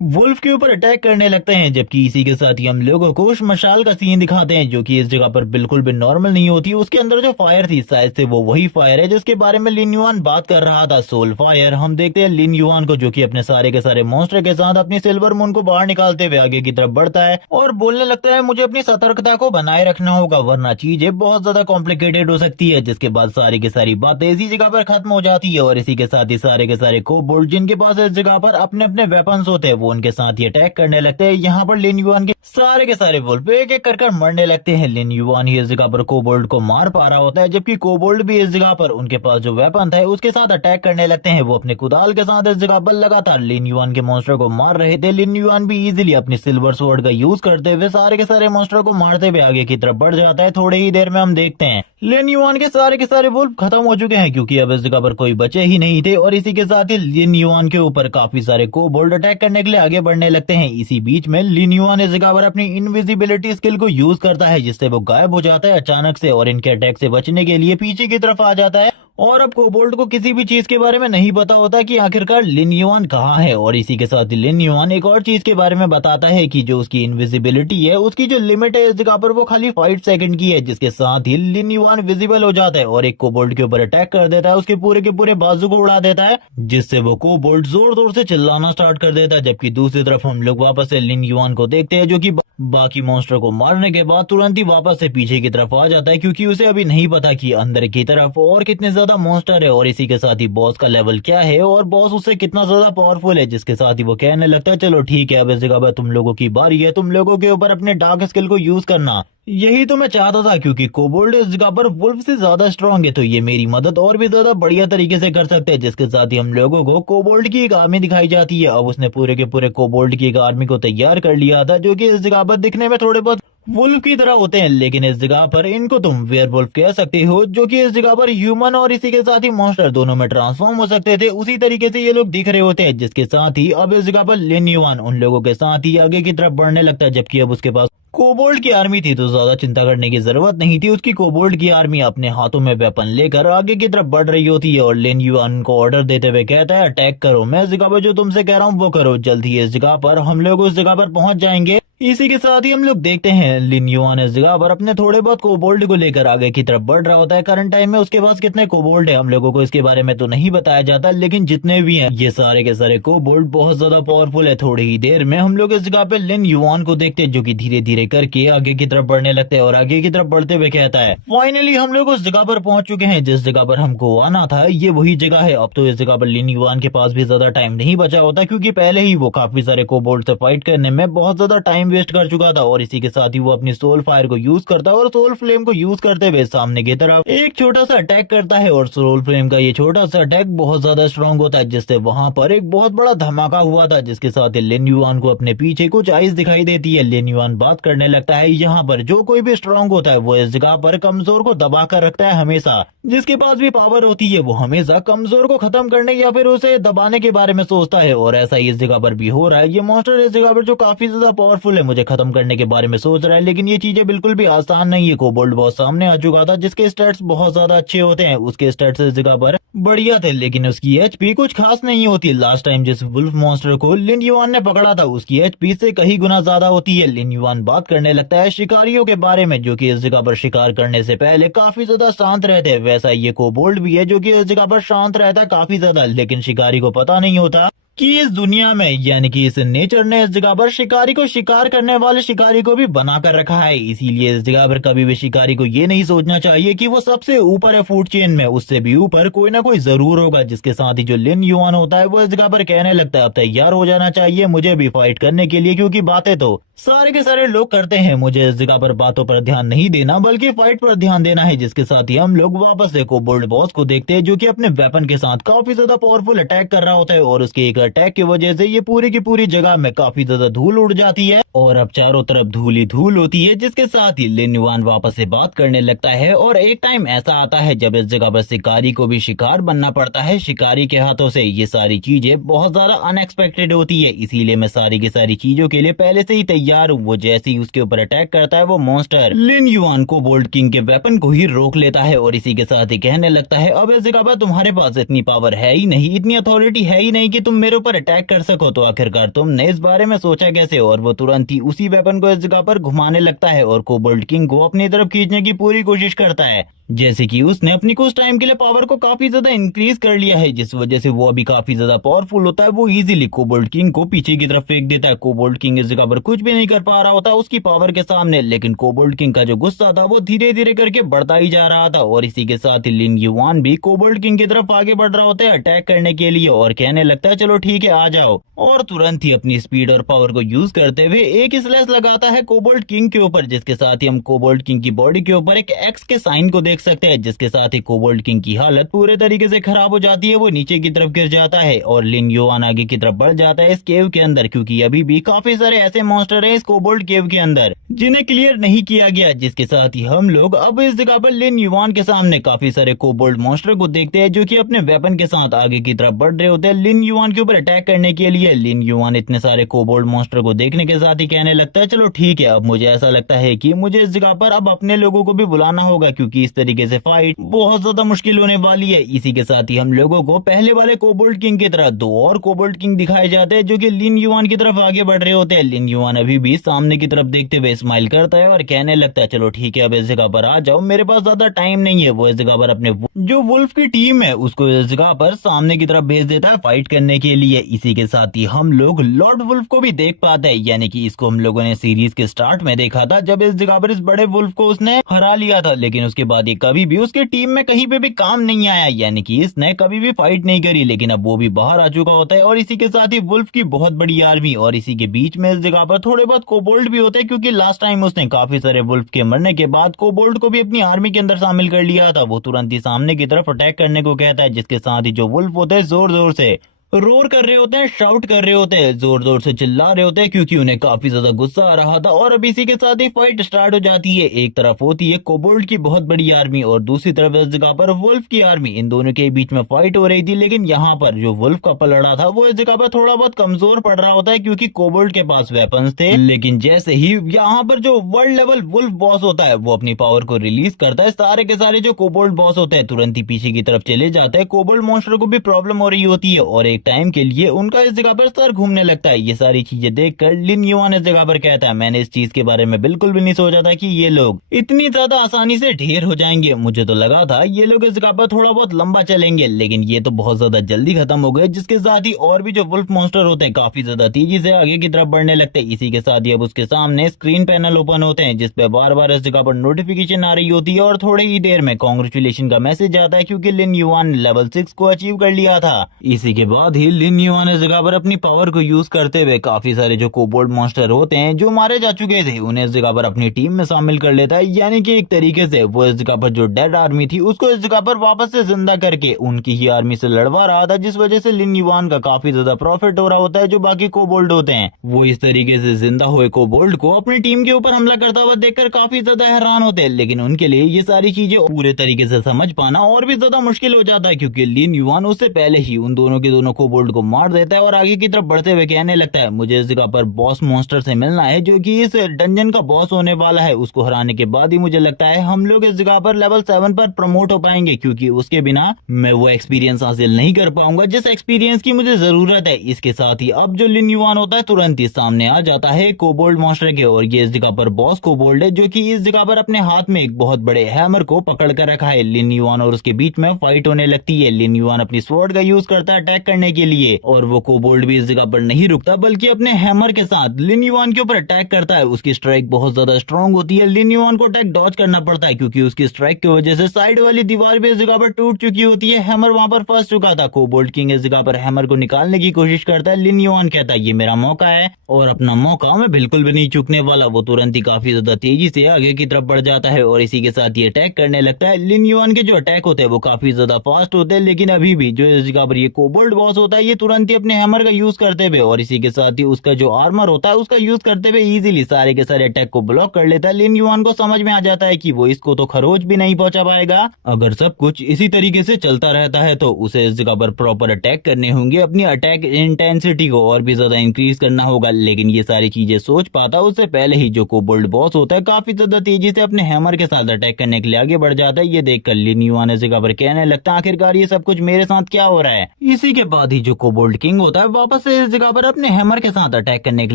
वुल्फ के ऊपर अटैक करने लगते हैं। जबकि इसी के साथ ही हम लोगों को उस मशाल का सीन दिखाते हैं जो कि इस जगह पर बिल्कुल भी नॉर्मल नहीं होती। उसके अंदर जो फायर थी शायद से वो वही फायर है जिसके बारे में लिन युआन बात कर रहा था, सोल फायर। हम देखते हैं लिन युआन को जो कि अपने सारे के सारे मॉन्स्टर के साथ अपनी सिल्वर मून को बाहर निकालते हुए आगे की तरफ बढ़ता है और बोलने लगता है मुझे अपनी सतर्कता को बनाए रखना होगा वरना चीजें बहुत ज्यादा कॉम्प्लिकेटेड हो सकती है। जिसके बाद सारी की सारी बातें इसी जगह पर खत्म हो जाती है और इसी के साथ ही सारे के सारे कोबोल्ड जिनके पास इस जगह पर अपने अपने वेपन्स होते हैं वो उनके साथ ही अटैक करने लगते हैं। यहाँ पर लिन युआन के सारे के सारे वुल्फ एक एक कर मरने लगते हैं। लिन युआन ही इस जगह पर कोबोल्ड को मार पा रहा होता है, जबकि कोबोल्ड भी इस जगह पर उनके पास जो वेपन था उसके साथ अटैक करने लगते हैं। वो अपने कुदाल के साथ इस जगह पर लगातार लिन युआन के मॉन्स्टर को मार रहे थे। लिन युआन भी इजीली अपनी सिल्वर स्वॉर्ड का यूज करते हुए सारे के सारे मॉन्स्टर को मारते हुए आगे की तरफ बढ़ जाता है। थोड़ी ही देर में हम देखते हैं लिन युआन के सारे वुल्फ खत्म हो चुके हैं क्योंकि अब इस जगह पर कोई बचे ही नहीं थे, और इसी के साथ ही लिन युआन के ऊपर काफी सारे कोबोल्ड अटैक करने के लिए आगे बढ़ने लगते हैं। इसी बीच में लिन युआन इस जगह पर अपनी इनविजिबिलिटी स्किल को यूज करता है जिससे वो गायब हो जाता है अचानक से और इनके अटैक से बचने के लिए पीछे की तरफ आ जाता है। और अब कोबोल्ड को किसी भी चीज के बारे में नहीं पता होता कि आखिरकार लिन युआन कहाँ है, और इसी के साथ ही लिन युआन एक और चीज के बारे में बताता है कि जो उसकी इनविजिबिलिटी है उसकी जो लिमिट है इस जगह पर वो खाली 5 सेकंड की है। जिसके साथ ही लिन युआन विजिबल हो जाता है और एक कोबोल्ड के ऊपर अटैक कर देता है, उसके पूरे के पूरे बाजू को उड़ा देता है जिससे वो कोबोल्ड जोर जोर से चिल्लाना स्टार्ट कर देता है। जबकि दूसरी तरफ हम लोग वापस से लिन युआन को देखते हैं जो कि बाकी मॉन्स्टर को मारने के बाद तुरंत ही वापस से पीछे की तरफ आ जाता है क्योंकि उसे अभी नहीं पता कि अंदर की तरफ और कितने ज्यादा मॉन्स्टर है और इसी के साथ ही बॉस का लेवल क्या है और बॉस उससे कितना ज्यादा पावरफुल है। जिसके साथ ही वो कहने लगता है चलो ठीक है अब इस जगह पर तुम लोगों की बारी है, तुम लोगों के ऊपर अपने डार्क स्किल को यूज करना। यही तो मैं चाहता था क्योंकि कोबोल्ड इस जगह पर वुल्फ से ज्यादा स्ट्रांग है तो ये मेरी मदद और भी ज्यादा बढ़िया तरीके से कर सकते हैं। जिसके साथ ही हम लोगों को कोबोल्ड की एक आर्मी दिखाई जाती है। अब उसने पूरे के पूरे कोबोल्ड की एक आर्मी को तैयार कर लिया था जो कि इस जगह पर दिखने में थोड़े बहुत वुल्फ की तरह होते हैं, लेकिन इस जगह पर इनको तुम वेयरवुल्फ कह सकते हो जो कि इस जगह पर ह्यूमन और इसी के साथ ही मॉन्स्टर दोनों में ट्रांसफॉर्म हो सकते थे। उसी तरीके से ये लोग दिख रहे होते हैं। जिसके साथ ही अब इस जगह पर लिन युआन उन लोगों के साथ ही आगे की तरफ बढ़ने लगता है, जबकि अब उसके पास कोबोल्ड की आर्मी थी तो ज्यादा चिंता करने की जरूरत नहीं थी। उसकी कोबोल्ड की आर्मी अपने हाथों में वेपन लेकर आगे की तरफ बढ़ रही होती है और लिन युआन को ऑर्डर देते हुए कहता है अटैक करो, मैं इस जगह पर जो तुमसे कह रहा हूँ वो करो, जल्द ही इस जगह पर हम लोग उस जगह पर पहुंच जाएंगे। इसी के साथ ही हम लोग देखते हैं लिन युआन इस जगह पर अपने थोड़े बहुत कोबोल्ड को लेकर आगे की तरफ बढ़ रहा होता है। करंट टाइम में उसके पास कितने कोबोल्ड है हम लोगों को इसके बारे में तो नहीं बताया जाता, लेकिन जितने भी हैं ये सारे के सारे कोबोल्ड बहुत ज्यादा पावरफुल है। थोड़ी ही देर में हम लोग इस जगह पे लिन युआन को देखते हैं जो कि धीरे धीरे करके आगे की तरफ बढ़ने लगते हैं और आगे की तरफ बढ़ते हुए कहता है फाइनली हम लोग उस जगह पर पहुंच चुके हैं जिस जगह पर हमको आना था, ये वही जगह है। अब तो इस जगह पर लिन युआन के पास भी ज्यादा टाइम नहीं बचा होता क्योंकि पहले ही वो काफी सारे कोबोल्ड से फाइट करने में बहुत ज्यादा टाइम वेस्ट कर चुका था और इसी के साथ ही वो अपनी सोल फायर को यूज करता है और सोल फ्लेम को यूज करते हुए सामने की तरफ एक छोटा सा अटैक करता है और सोल फ्लेम का ये छोटा सा अटैक बहुत ज्यादा स्ट्रांग होता है जिससे वहां पर एक बहुत बड़ा धमाका हुआ था। जिसके साथ ही लिन युआन को अपने पीछे कुछ आइस दिखाई देती है। लिन युआन बात करने लगता है यहाँ पर जो कोई भी स्ट्रांग होता है वो इस जगह पर कमजोर को दबा कर रखता है हमेशा। जिसके पास भी पावर होती है वो हमेशा कमजोर को खत्म करने या फिर उसे दबाने के बारे में सोचता है और ऐसा ही इस जगह पर भी हो रहा है। ये मॉन्स्टर इस जगह पर जो काफी ज्यादा पावरफुल है मुझे खत्म करने के बारे में सोच रहा है, लेकिन ये चीजें बिल्कुल भी आसान नहीं है। कोबोल्ड बॉस सामने आ चुका था जिसके स्टैट्स बहुत ज्यादा अच्छे होते हैं, उसके स्टैट्स इस जगह पर बढ़िया थे लेकिन उसकी एचपी कुछ खास नहीं होती। लास्ट टाइम जिस वुल्फ मॉन्स्टर को लिन युआन ने पकड़ा था उसकी एचपी से कहीं गुना ज्यादा होती है। लिन युआन बात करने लगता है शिकारियों के बारे में जो कि इस जगह पर शिकार करने से पहले काफी ज्यादा शांत रहते हैं। वैसा ये कोबोल्ड भी है जो कि इस जगह पर शांत रहता है काफी ज्यादा, लेकिन शिकारी को पता नहीं होता कि इस दुनिया में यानी कि इस नेचर ने इस जगह पर शिकारी को शिकार करने वाले शिकारी को भी बना कर रखा है। इसीलिए इस जगह पर कभी भी शिकारी को ये नहीं सोचना चाहिए कि वो सबसे ऊपर है फूड चेन में, उससे भी ऊपर कोई ना कोई जरूर होगा। जिसके साथ ही जो लिन युआन होता है वो इस जगह पर कहने लगता है अब तैयार हो जाना चाहिए मुझे भी फाइट करने के लिए, क्योंकि बातें तो सारे के सारे लोग करते हैं, मुझे इस जगह पर बातों पर ध्यान नहीं देना बल्कि फाइट पर ध्यान देना है। जिसके साथ ही हम लोग वापस से कोबोल्ड बॉस को देखते हैं जो कि अपने वेपन के साथ काफी ज्यादा पावरफुल अटैक कर रहा होता है और उसके एक अटैक की वजह से ये पूरी की पूरी जगह में काफी ज्यादा धूल उड़ जाती है और अब चारों तरफ धूल ही धूल होती है। जिसके साथ ही लिन युआन वापस से बात करने लगता है और एक टाइम ऐसा आता है जब इस जगह पर शिकारी को भी शिकार बनना पड़ता है शिकारी के हाथों से। ये सारी चीजें बहुत ज्यादा अनएक्सपेक्टेड होती है, इसीलिए मैं सारी की सारी चीजों के लिए पहले से ही तैयार हूँ। वो जैसे ही उसके ऊपर अटैक करता है वो मॉन्स्टर लिन युआन को बोल्ट किंग के वेपन को ही रोक लेता है और इसी के साथ ही कहने लगता है अब इस जगह पर तुम्हारे पास इतनी पावर है ही नहीं, इतनी अथॉरिटी है ही नहीं कि तुम मेरे ऊपर अटैक कर सको, तो आखिरकार तुमने इस बारे में सोचा कैसे। और वो तुरंत ही उसी वेपन को इस जगह पर घुमाने लगता है और कोबोल्ट किंग को अपनी तरफ खींचने की पूरी कोशिश करता है। जैसे कि उसने अपनी कुछ टाइम के लिए पावर को काफी ज्यादा इंक्रीज कर लिया है, जिस वजह से वो अभी काफी ज्यादा पावरफुल होता है। वो इजीली कोबोल्ट किंग को पीछे की तरफ फेंक देता है। कोबोल्ट किंग इस जगह पर कुछ भी नहीं कर पा रहा होता उसकी पावर के सामने, लेकिन कोबोल्ट किंग का जो गुस्सा था वो धीरे धीरे करके बढ़ता ही जा रहा था और इसी के साथ ही लिन युआन भी कोबोल्ट किंग की तरफ आगे बढ़ रहा होता है अटैक करने के लिए और कहने लगता है चलो ठीक है आ जाओ, और तुरंत ही अपनी स्पीड और पावर को यूज करते हुए एक स्लैश लगाता है कोबोल्ट किंग के ऊपर। जिसके साथ ही हम कोबोल्ट किंग की बॉडी के ऊपर एक एक्स के साइन को देख सकते हैं, जिसके साथ ही कोबोल्ट किंग की हालत पूरे तरीके से खराब हो जाती है। वो नीचे की तरफ गिर जाता है और लिन युआन आगे की तरफ बढ़ जाता है इस केव के अंदर, क्योंकि अभी भी काफी सारे ऐसे मॉन्स्टर हैं इस कोबोल्ट केव के अंदर जिन्हें क्लियर नहीं किया गया। जिसके साथ ही हम लोग अब इस जगह पर लिन युआन के सामने काफी सारे कोबोल्ट मॉन्स्टर को देखते हैं जो कि अपने वेपन के साथ आगे की तरफ बढ़ रहे होते हैं लिन युआन के ऊपर अटैक करने के लिए। लिन युआन इतने सारे कोबोल्ट मॉन्स्टर को देखने के साथ ही कहने लगता है चलो ठीक है अब मुझे ऐसा लगता है कि मुझे इस जगह पर अब अपने लोगों को भी बुलाना होगा, क्योंकि इस तरीके से फाइट बहुत ज्यादा मुश्किल होने वाली है। इसी के साथ ही हम लोगों को पहले वाले कोबोल्ट किंग की तरह दो और कोबोल्ट किंग दिखाए जाते हैं जो कि लिन युआन की तरफ आगे बढ़ रहे होते हैं। लिन युआन अभी भी सामने की तरफ देखते हुए स्माइल करता है और कहने लगता है चलो ठीक है अब इस जगह पर आ जाओ, मेरे पास ज्यादा टाइम नहीं है। वो इस जगह पर अपने जो वुल्फ की टीम है उसको इस जगह पर सामने की तरफ भेज देता है फाइट करने के लिए। इसी के साथ ही हम लोग लॉर्ड वुल्फ को भी देख पाते हैं, यानी कि इसको हम लोगों ने सीरीज के स्टार्ट में देखा था जब इस जगह पर इस बड़े वुल्फ को उसने हरा लिया था, लेकिन उसके बाद ये कभी भी उसके टीम में कहीं पे भी काम नहीं आया, यानी कि इसने कभी भी फाइट नहीं करी। लेकिन अब वो भी बाहर आ चुका होता है और इसी के साथ ही वुल्फ की बहुत बड़ी आर्मी और इसी के बीच में इस जगह पर थोड़े बहुत कोबोल्ट भी होते हैं, क्योंकि लास्ट टाइम उसने काफी सारे वुल्फ के मरने के बाद कोबोल्ट को भी अपनी आर्मी के अंदर शामिल कर लिया था। वो तुरंत ही सामने की तरफ अटैक करने को कहता है, जिसके साथ ही जो वुल्फ होते हैं जोर जोर से रोर कर रहे होते हैं, शाउट कर रहे होते हैं, जोर जोर से चिल्ला रहे होते हैं, क्योंकि उन्हें काफी ज्यादा गुस्सा आ रहा था। और अब इसी के साथ ही फाइट स्टार्ट हो जाती है। एक तरफ होती है कोबोल्ट की बहुत बड़ी आर्मी और दूसरी तरफ इस जगह पर वुल्फ की आर्मी। इन दोनों के बीच में फाइट हो रही थी, लेकिन यहाँ पर जो वुल्फ का पलड़ा था वो इस जगह पर थोड़ा बहुत कमजोर पड़ रहा होता है, क्योंकि कोबोल्ट के पास वेपन्स थे। लेकिन जैसे ही यहाँ पर जो वर्ल्ड लेवल वुल्फ बॉस होता है वो अपनी पावर को रिलीज करता है, सारे के सारे जो कोबोल्ट बॉस होते हैं तुरंत ही पीछे की तरफ चले जाते हैं। कोबोल्ट मॉन्स्टर को भी प्रॉब्लम हो रही होती है और एक टाइम के लिए उनका इस जगह पर सर घूमने लगता है। ये सारी चीजें देखकर लिन युआन इस जगह पर कहता है मैंने इस चीज के बारे में बिल्कुल भी नहीं सोचा था कि ये लोग इतनी ज्यादा आसानी से ढेर हो जाएंगे। मुझे तो लगा था ये लोग इस जगह पर थोड़ा बहुत लंबा चलेंगे, लेकिन ये तो बहुत ज्यादा जल्दी खत्म हो गए। जिसके साथ ही और भी जो वुल्फ मॉन्स्टर होते हैं काफी ज्यादा तेजी से आगे की तरफ बढ़ने लगते हैं। इसी के साथ ही अब उसके सामने स्क्रीन पैनल ओपन होते हैं, जिसपे बार बार इस जगह पर नोटिफिकेशन आ रही होती है और थोड़ी ही देर में कांग्रेचुलेशन का मैसेज आता है, क्योंकि लिन युआन लेवल 6 को अचीव कर लिया था। इसी के बाद ही लिन युआन इस जगह पर अपनी पावर को यूज करते हुए काफी सारे जो कोबोल्ट मॉन्स्टर होते हैं जो मारे जा चुके थे उन्हें इस जगह पर अपनी टीम में शामिल कर लेता है, यानी कि एक तरीके से वो इस जगह पर जो डेड आर्मी थी उसको इस जगह पर वापस से जिंदा करके उनकी ही आर्मी से लड़वा रहा था, जिस वजह से लिन युआन का काफी ज्यादा प्रॉफिट हो रहा होता है। जो बाकी कोबोल्ट होते हैं वो इस तरीके से जिंदा हुए कोबोल्ट को अपनी टीम के ऊपर हमला करता हुआ देखकर काफी ज्यादा हैरान होते हैं, लेकिन उनके लिए ये सारी चीजें पूरे तरीके से समझ पाना और भी ज्यादा मुश्किल हो जाता है, क्योंकि लिन युआन उससे पहले ही उन दोनों के दोनों कोबोल्ट को मार देता है और आगे की तरफ बढ़ते हुए कहने लगता है मुझे इस जगह पर बॉस मॉन्स्टर से मिलना है जो कि इस डंजन का बॉस होने वाला है। उसको हराने के बाद ही मुझे लगता है हम लोग इस जगह पर लेवल 7 पर प्रमोट हो पाएंगे, क्योंकि उसके बिना मैं वो एक्सपीरियंस हासिल नहीं कर पाऊंगा जिस एक्सपीरियंस की मुझे जरूरत है। इसके साथ ही अब जो लिन युआन होता है तुरंत ही सामने आ जाता है कोबोल्ट मॉन्स्टर के, और ये इस जगह पर बॉस कोबोल्ट है जो कि इस जगह पर अपने हाथ में एक बहुत बड़े हैमर को पकड़ कर रखा है। लिन युआन और उसके बीच में फाइट होने लगती है। लिन युआन अपनी स्वॉर्ड का यूज करता है अटैक करने करने के लिए। और वो कोबोल्ड भी इस जगह पर नहीं रुकता बल्कि अपने हैमर के साथ लिन युआन के ऊपर अटैक करता है। उसकी स्ट्राइक बहुत ज्यादा स्ट्रॉन्ग होती है। लिन युआन को अटैक डॉज करना पड़ता है क्योंकि उसकी स्ट्राइक की वजह से साइड वाली दीवार भी इस जगह पर टूट चुकी होती है। हैमर वहां पर फंस चुका था। कोबोल्ड किंग इस जगह पर हैमर को निकालने की कोशिश करता है। लिन युआन कहता है ये मेरा मौका है और अपना मौका मैं बिल्कुल भी नहीं चूकने वाला। वो तुरंत ही काफी ज्यादा तेजी से आगे की तरफ बढ़ जाता है और इसी के साथ ये अटैक करने लगता है। लिन युआन के जो अटैक होते हैं वो काफी ज्यादा फास्ट होते हैं, लेकिन अभी भी जो इस जगह पर ये कोबोल्ड बॉस होता है ये तुरंत ही अपने हैमर का यूज करते हुए और इसी के साथ ही उसका जो आर्मर होता है उसका यूज करते हुए इजीली सारे के सारे अटैक को ब्लॉक कर लेता है। लिन युआन को समझ में आ जाता है कि वो इसको तो खरोच भी नहीं पहुंचा पाएगा। अगर सब कुछ इसी तरीके से चलता रहता है तो उसे इस जगह पर प्रॉपर अटैक करने होंगे, अपनी अटैक इंटेंसिटी को और भी ज्यादा इंक्रीज करना होगा। लेकिन ये सारी चीजें सोच पाता उससे पहले ही जो कोबोल्ड बॉस होता है काफी ज्यादा तेजी से अपने हैमर के साथ अटैक करने के लिए आगे बढ़ जाता है। ये देखकर लिन युआन इस जगह पर कहने लगता है आखिरकार ये सब कुछ मेरे साथ क्या हो रहा है। इसी के बाद ही जो कोबोल्ड किंग होता है वापस से इस जगह पर अपने हैमर के साथ अटैक करने के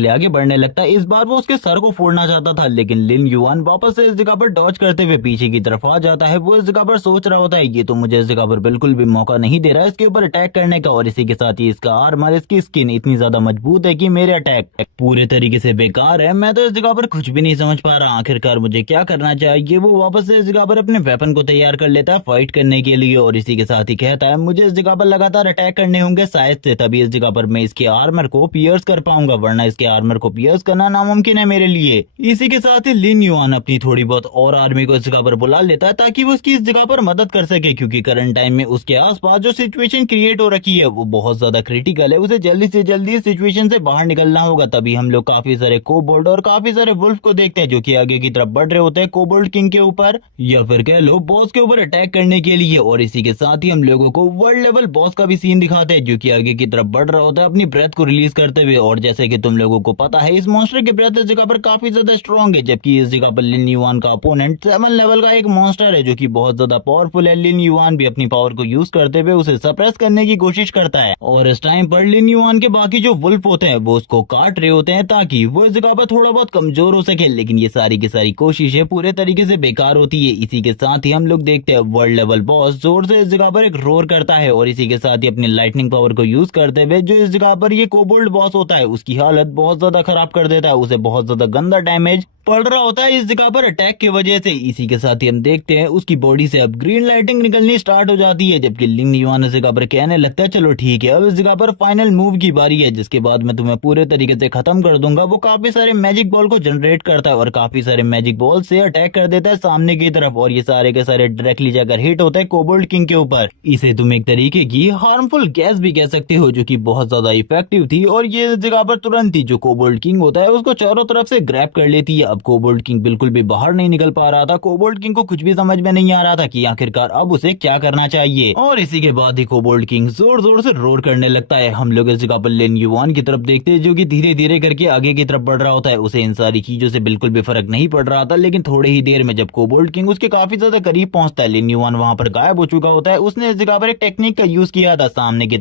लिए आगे बढ़ने लगता है। इस बार वो उसके सर को फोड़ना चाहता था, लेकिन लिन युआन वापस से इस जगह पर डॉज करते हुए पीछे की तरफ आ जाता है। वो इस जगह पर सोच रहा होता है ये तो मुझे इस जगह पर बिल्कुल भी मौका नहीं दे रहा है इसके ऊपर अटैक करने का, और इसी के साथ ही इसका आर्मर, इसकी स्किन इतनी ज्यादा मजबूत है कि मेरे अटैक पूरे तरीके से बेकार है। मैं तो इस जगह पर कुछ भी नहीं समझ पा रहा आखिरकार मुझे क्या करना चाहिए। वो वापस से इस जगह पर अपने वेपन को तैयार कर लेता है फाइट करने के लिए और इसी के साथ ही कहता है मुझे इस जगह पर लगातार अटैक करने होंगे, शायद से तभी इस जगह पर मैं इसके आर्मर को पियर्स कर पाऊंगा, वरना इसके आर्मर को पियर्स करना नामुमकिन है मेरे लिए। इसी के साथ ही लिन युआन अपनी थोड़ी बहुत और आर्मी को इस जगह पर बुला लेता है ताकि वो उसकी इस जगह पर मदद कर सके, क्योंकि करंट टाइम में उसके आसपास जो सिचुएशन क्रिएट हो रखी है वो बहुत ज्यादा क्रिटिकल है। उसे जल्दी से जल्दी इस सिचुएशन से बाहर निकलना होगा। तभी हम लोग काफी सारे कोबोल्ड और काफी सारे वुल्फ को देखते हैं जो कि आगे की तरफ बढ़ रहे होते हैं कोबोल्ड किंग के ऊपर, या फिर कह लो बॉस के ऊपर अटैक करने के लिए। और इसी के साथ ही हम लोगों को वर्ल्ड लेवल बॉस का भी सीन दिखाते हैं जो कि आगे की तरफ बढ़ रहा होता है अपनी ब्रेथ को रिलीज करते हुए। और जैसे कि तुम लोगों को पता है इस मॉन्स्टर की ब्रेथ इस जगह पर काफी ज्यादा स्ट्रॉन्ग है, जबकि इस जगह पर लिन युआन का अपोनेंट 7 लेवल का एक मॉन्स्टर है जो कि बहुत ज्यादा पावरफुल है। लिन युआन भी अपनी पावर को यूज करते हुए उसे सप्रेस करने की कोशिश करता है और इस टाइम पर लिन युआन के बाकी जो वुल्फ होते हैं वो उसको काट रहे होते हैं ताकि वो इस जगह पर थोड़ा बहुत कमजोर हो सके, लेकिन ये सारी की सारी कोशिशें पूरे तरीके से बेकार होती है। इसी के साथ ही हम लोग देखते हैं वर्ल्ड लेवल बॉस जोर से इस जगह पर एक रोर करता है और इसी के साथ ही अपनी लाइटनिंग पावर को यूज करते हुए जो इस जगह पर ये कोबोल्ड बॉस होता है उसकी हालत बहुत ज्यादा खराब कर देता है। उसे बहुत ज्यादा गंदा डैमेज पड़ रहा होता है इस जगह पर अटैक की वजह से। इसी के साथ ही हम देखते हैं उसकी बॉडी से अब ग्रीन लाइटिंग निकलनी स्टार्ट हो जाती है, जबकि लिन युआन इस जगह पर कहने लगता है चलो ठीक है अब इस जगह पर फाइनल मूव की बारी है जिसके बाद मैं तुम्हें पूरे तरीके से खत्म कर दूंगा। वो काफी सारे मैजिक बॉल को जनरेट करता है और काफी सारे मैजिक बॉल से अटैक कर देता है सामने की तरफ और ये सारे के सारे डायरेक्टली जाकर हिट होता है कोबोल्ड किंग के ऊपर। इसे तुम एक तरीके की हार्मफुल गैस भी कह सकते हो जो कि बहुत ज्यादा इफेक्टिव थी और ये इस जगह पर तुरंत ही जो कोबोल्ड किंग होता है उसको चारों तरफ से ग्रैब कर लेती है। अब कोबोल्ड किंग बिल्कुल भी बाहर नहीं निकल पा रहा था। कोबोल्ड किंग को कुछ भी समझ में नहीं आ रहा था कि आखिरकार अब उसे क्या करना चाहिए और इसी के बाद ही कोबोल्ड किंग जोर जोर से रोर करने लगता है। हम लोग इस जगह पर लिन युआन की तरफ देखते हैं जो कि धीरे धीरे करके आगे की तरफ बढ़ रहा होता है। उसे इन सारी चीजों से बिल्कुल भी फर्क नहीं पड़ रहा था, लेकिन थोड़ी ही देर में जब कोबोल्ड किंग उसके काफी ज्यादा करीब पहुंचता है लिन युआन वहां पर गायब हो चुका होता है। उसने इस जगह पर एक टेक्निक का यूज किया था सामने की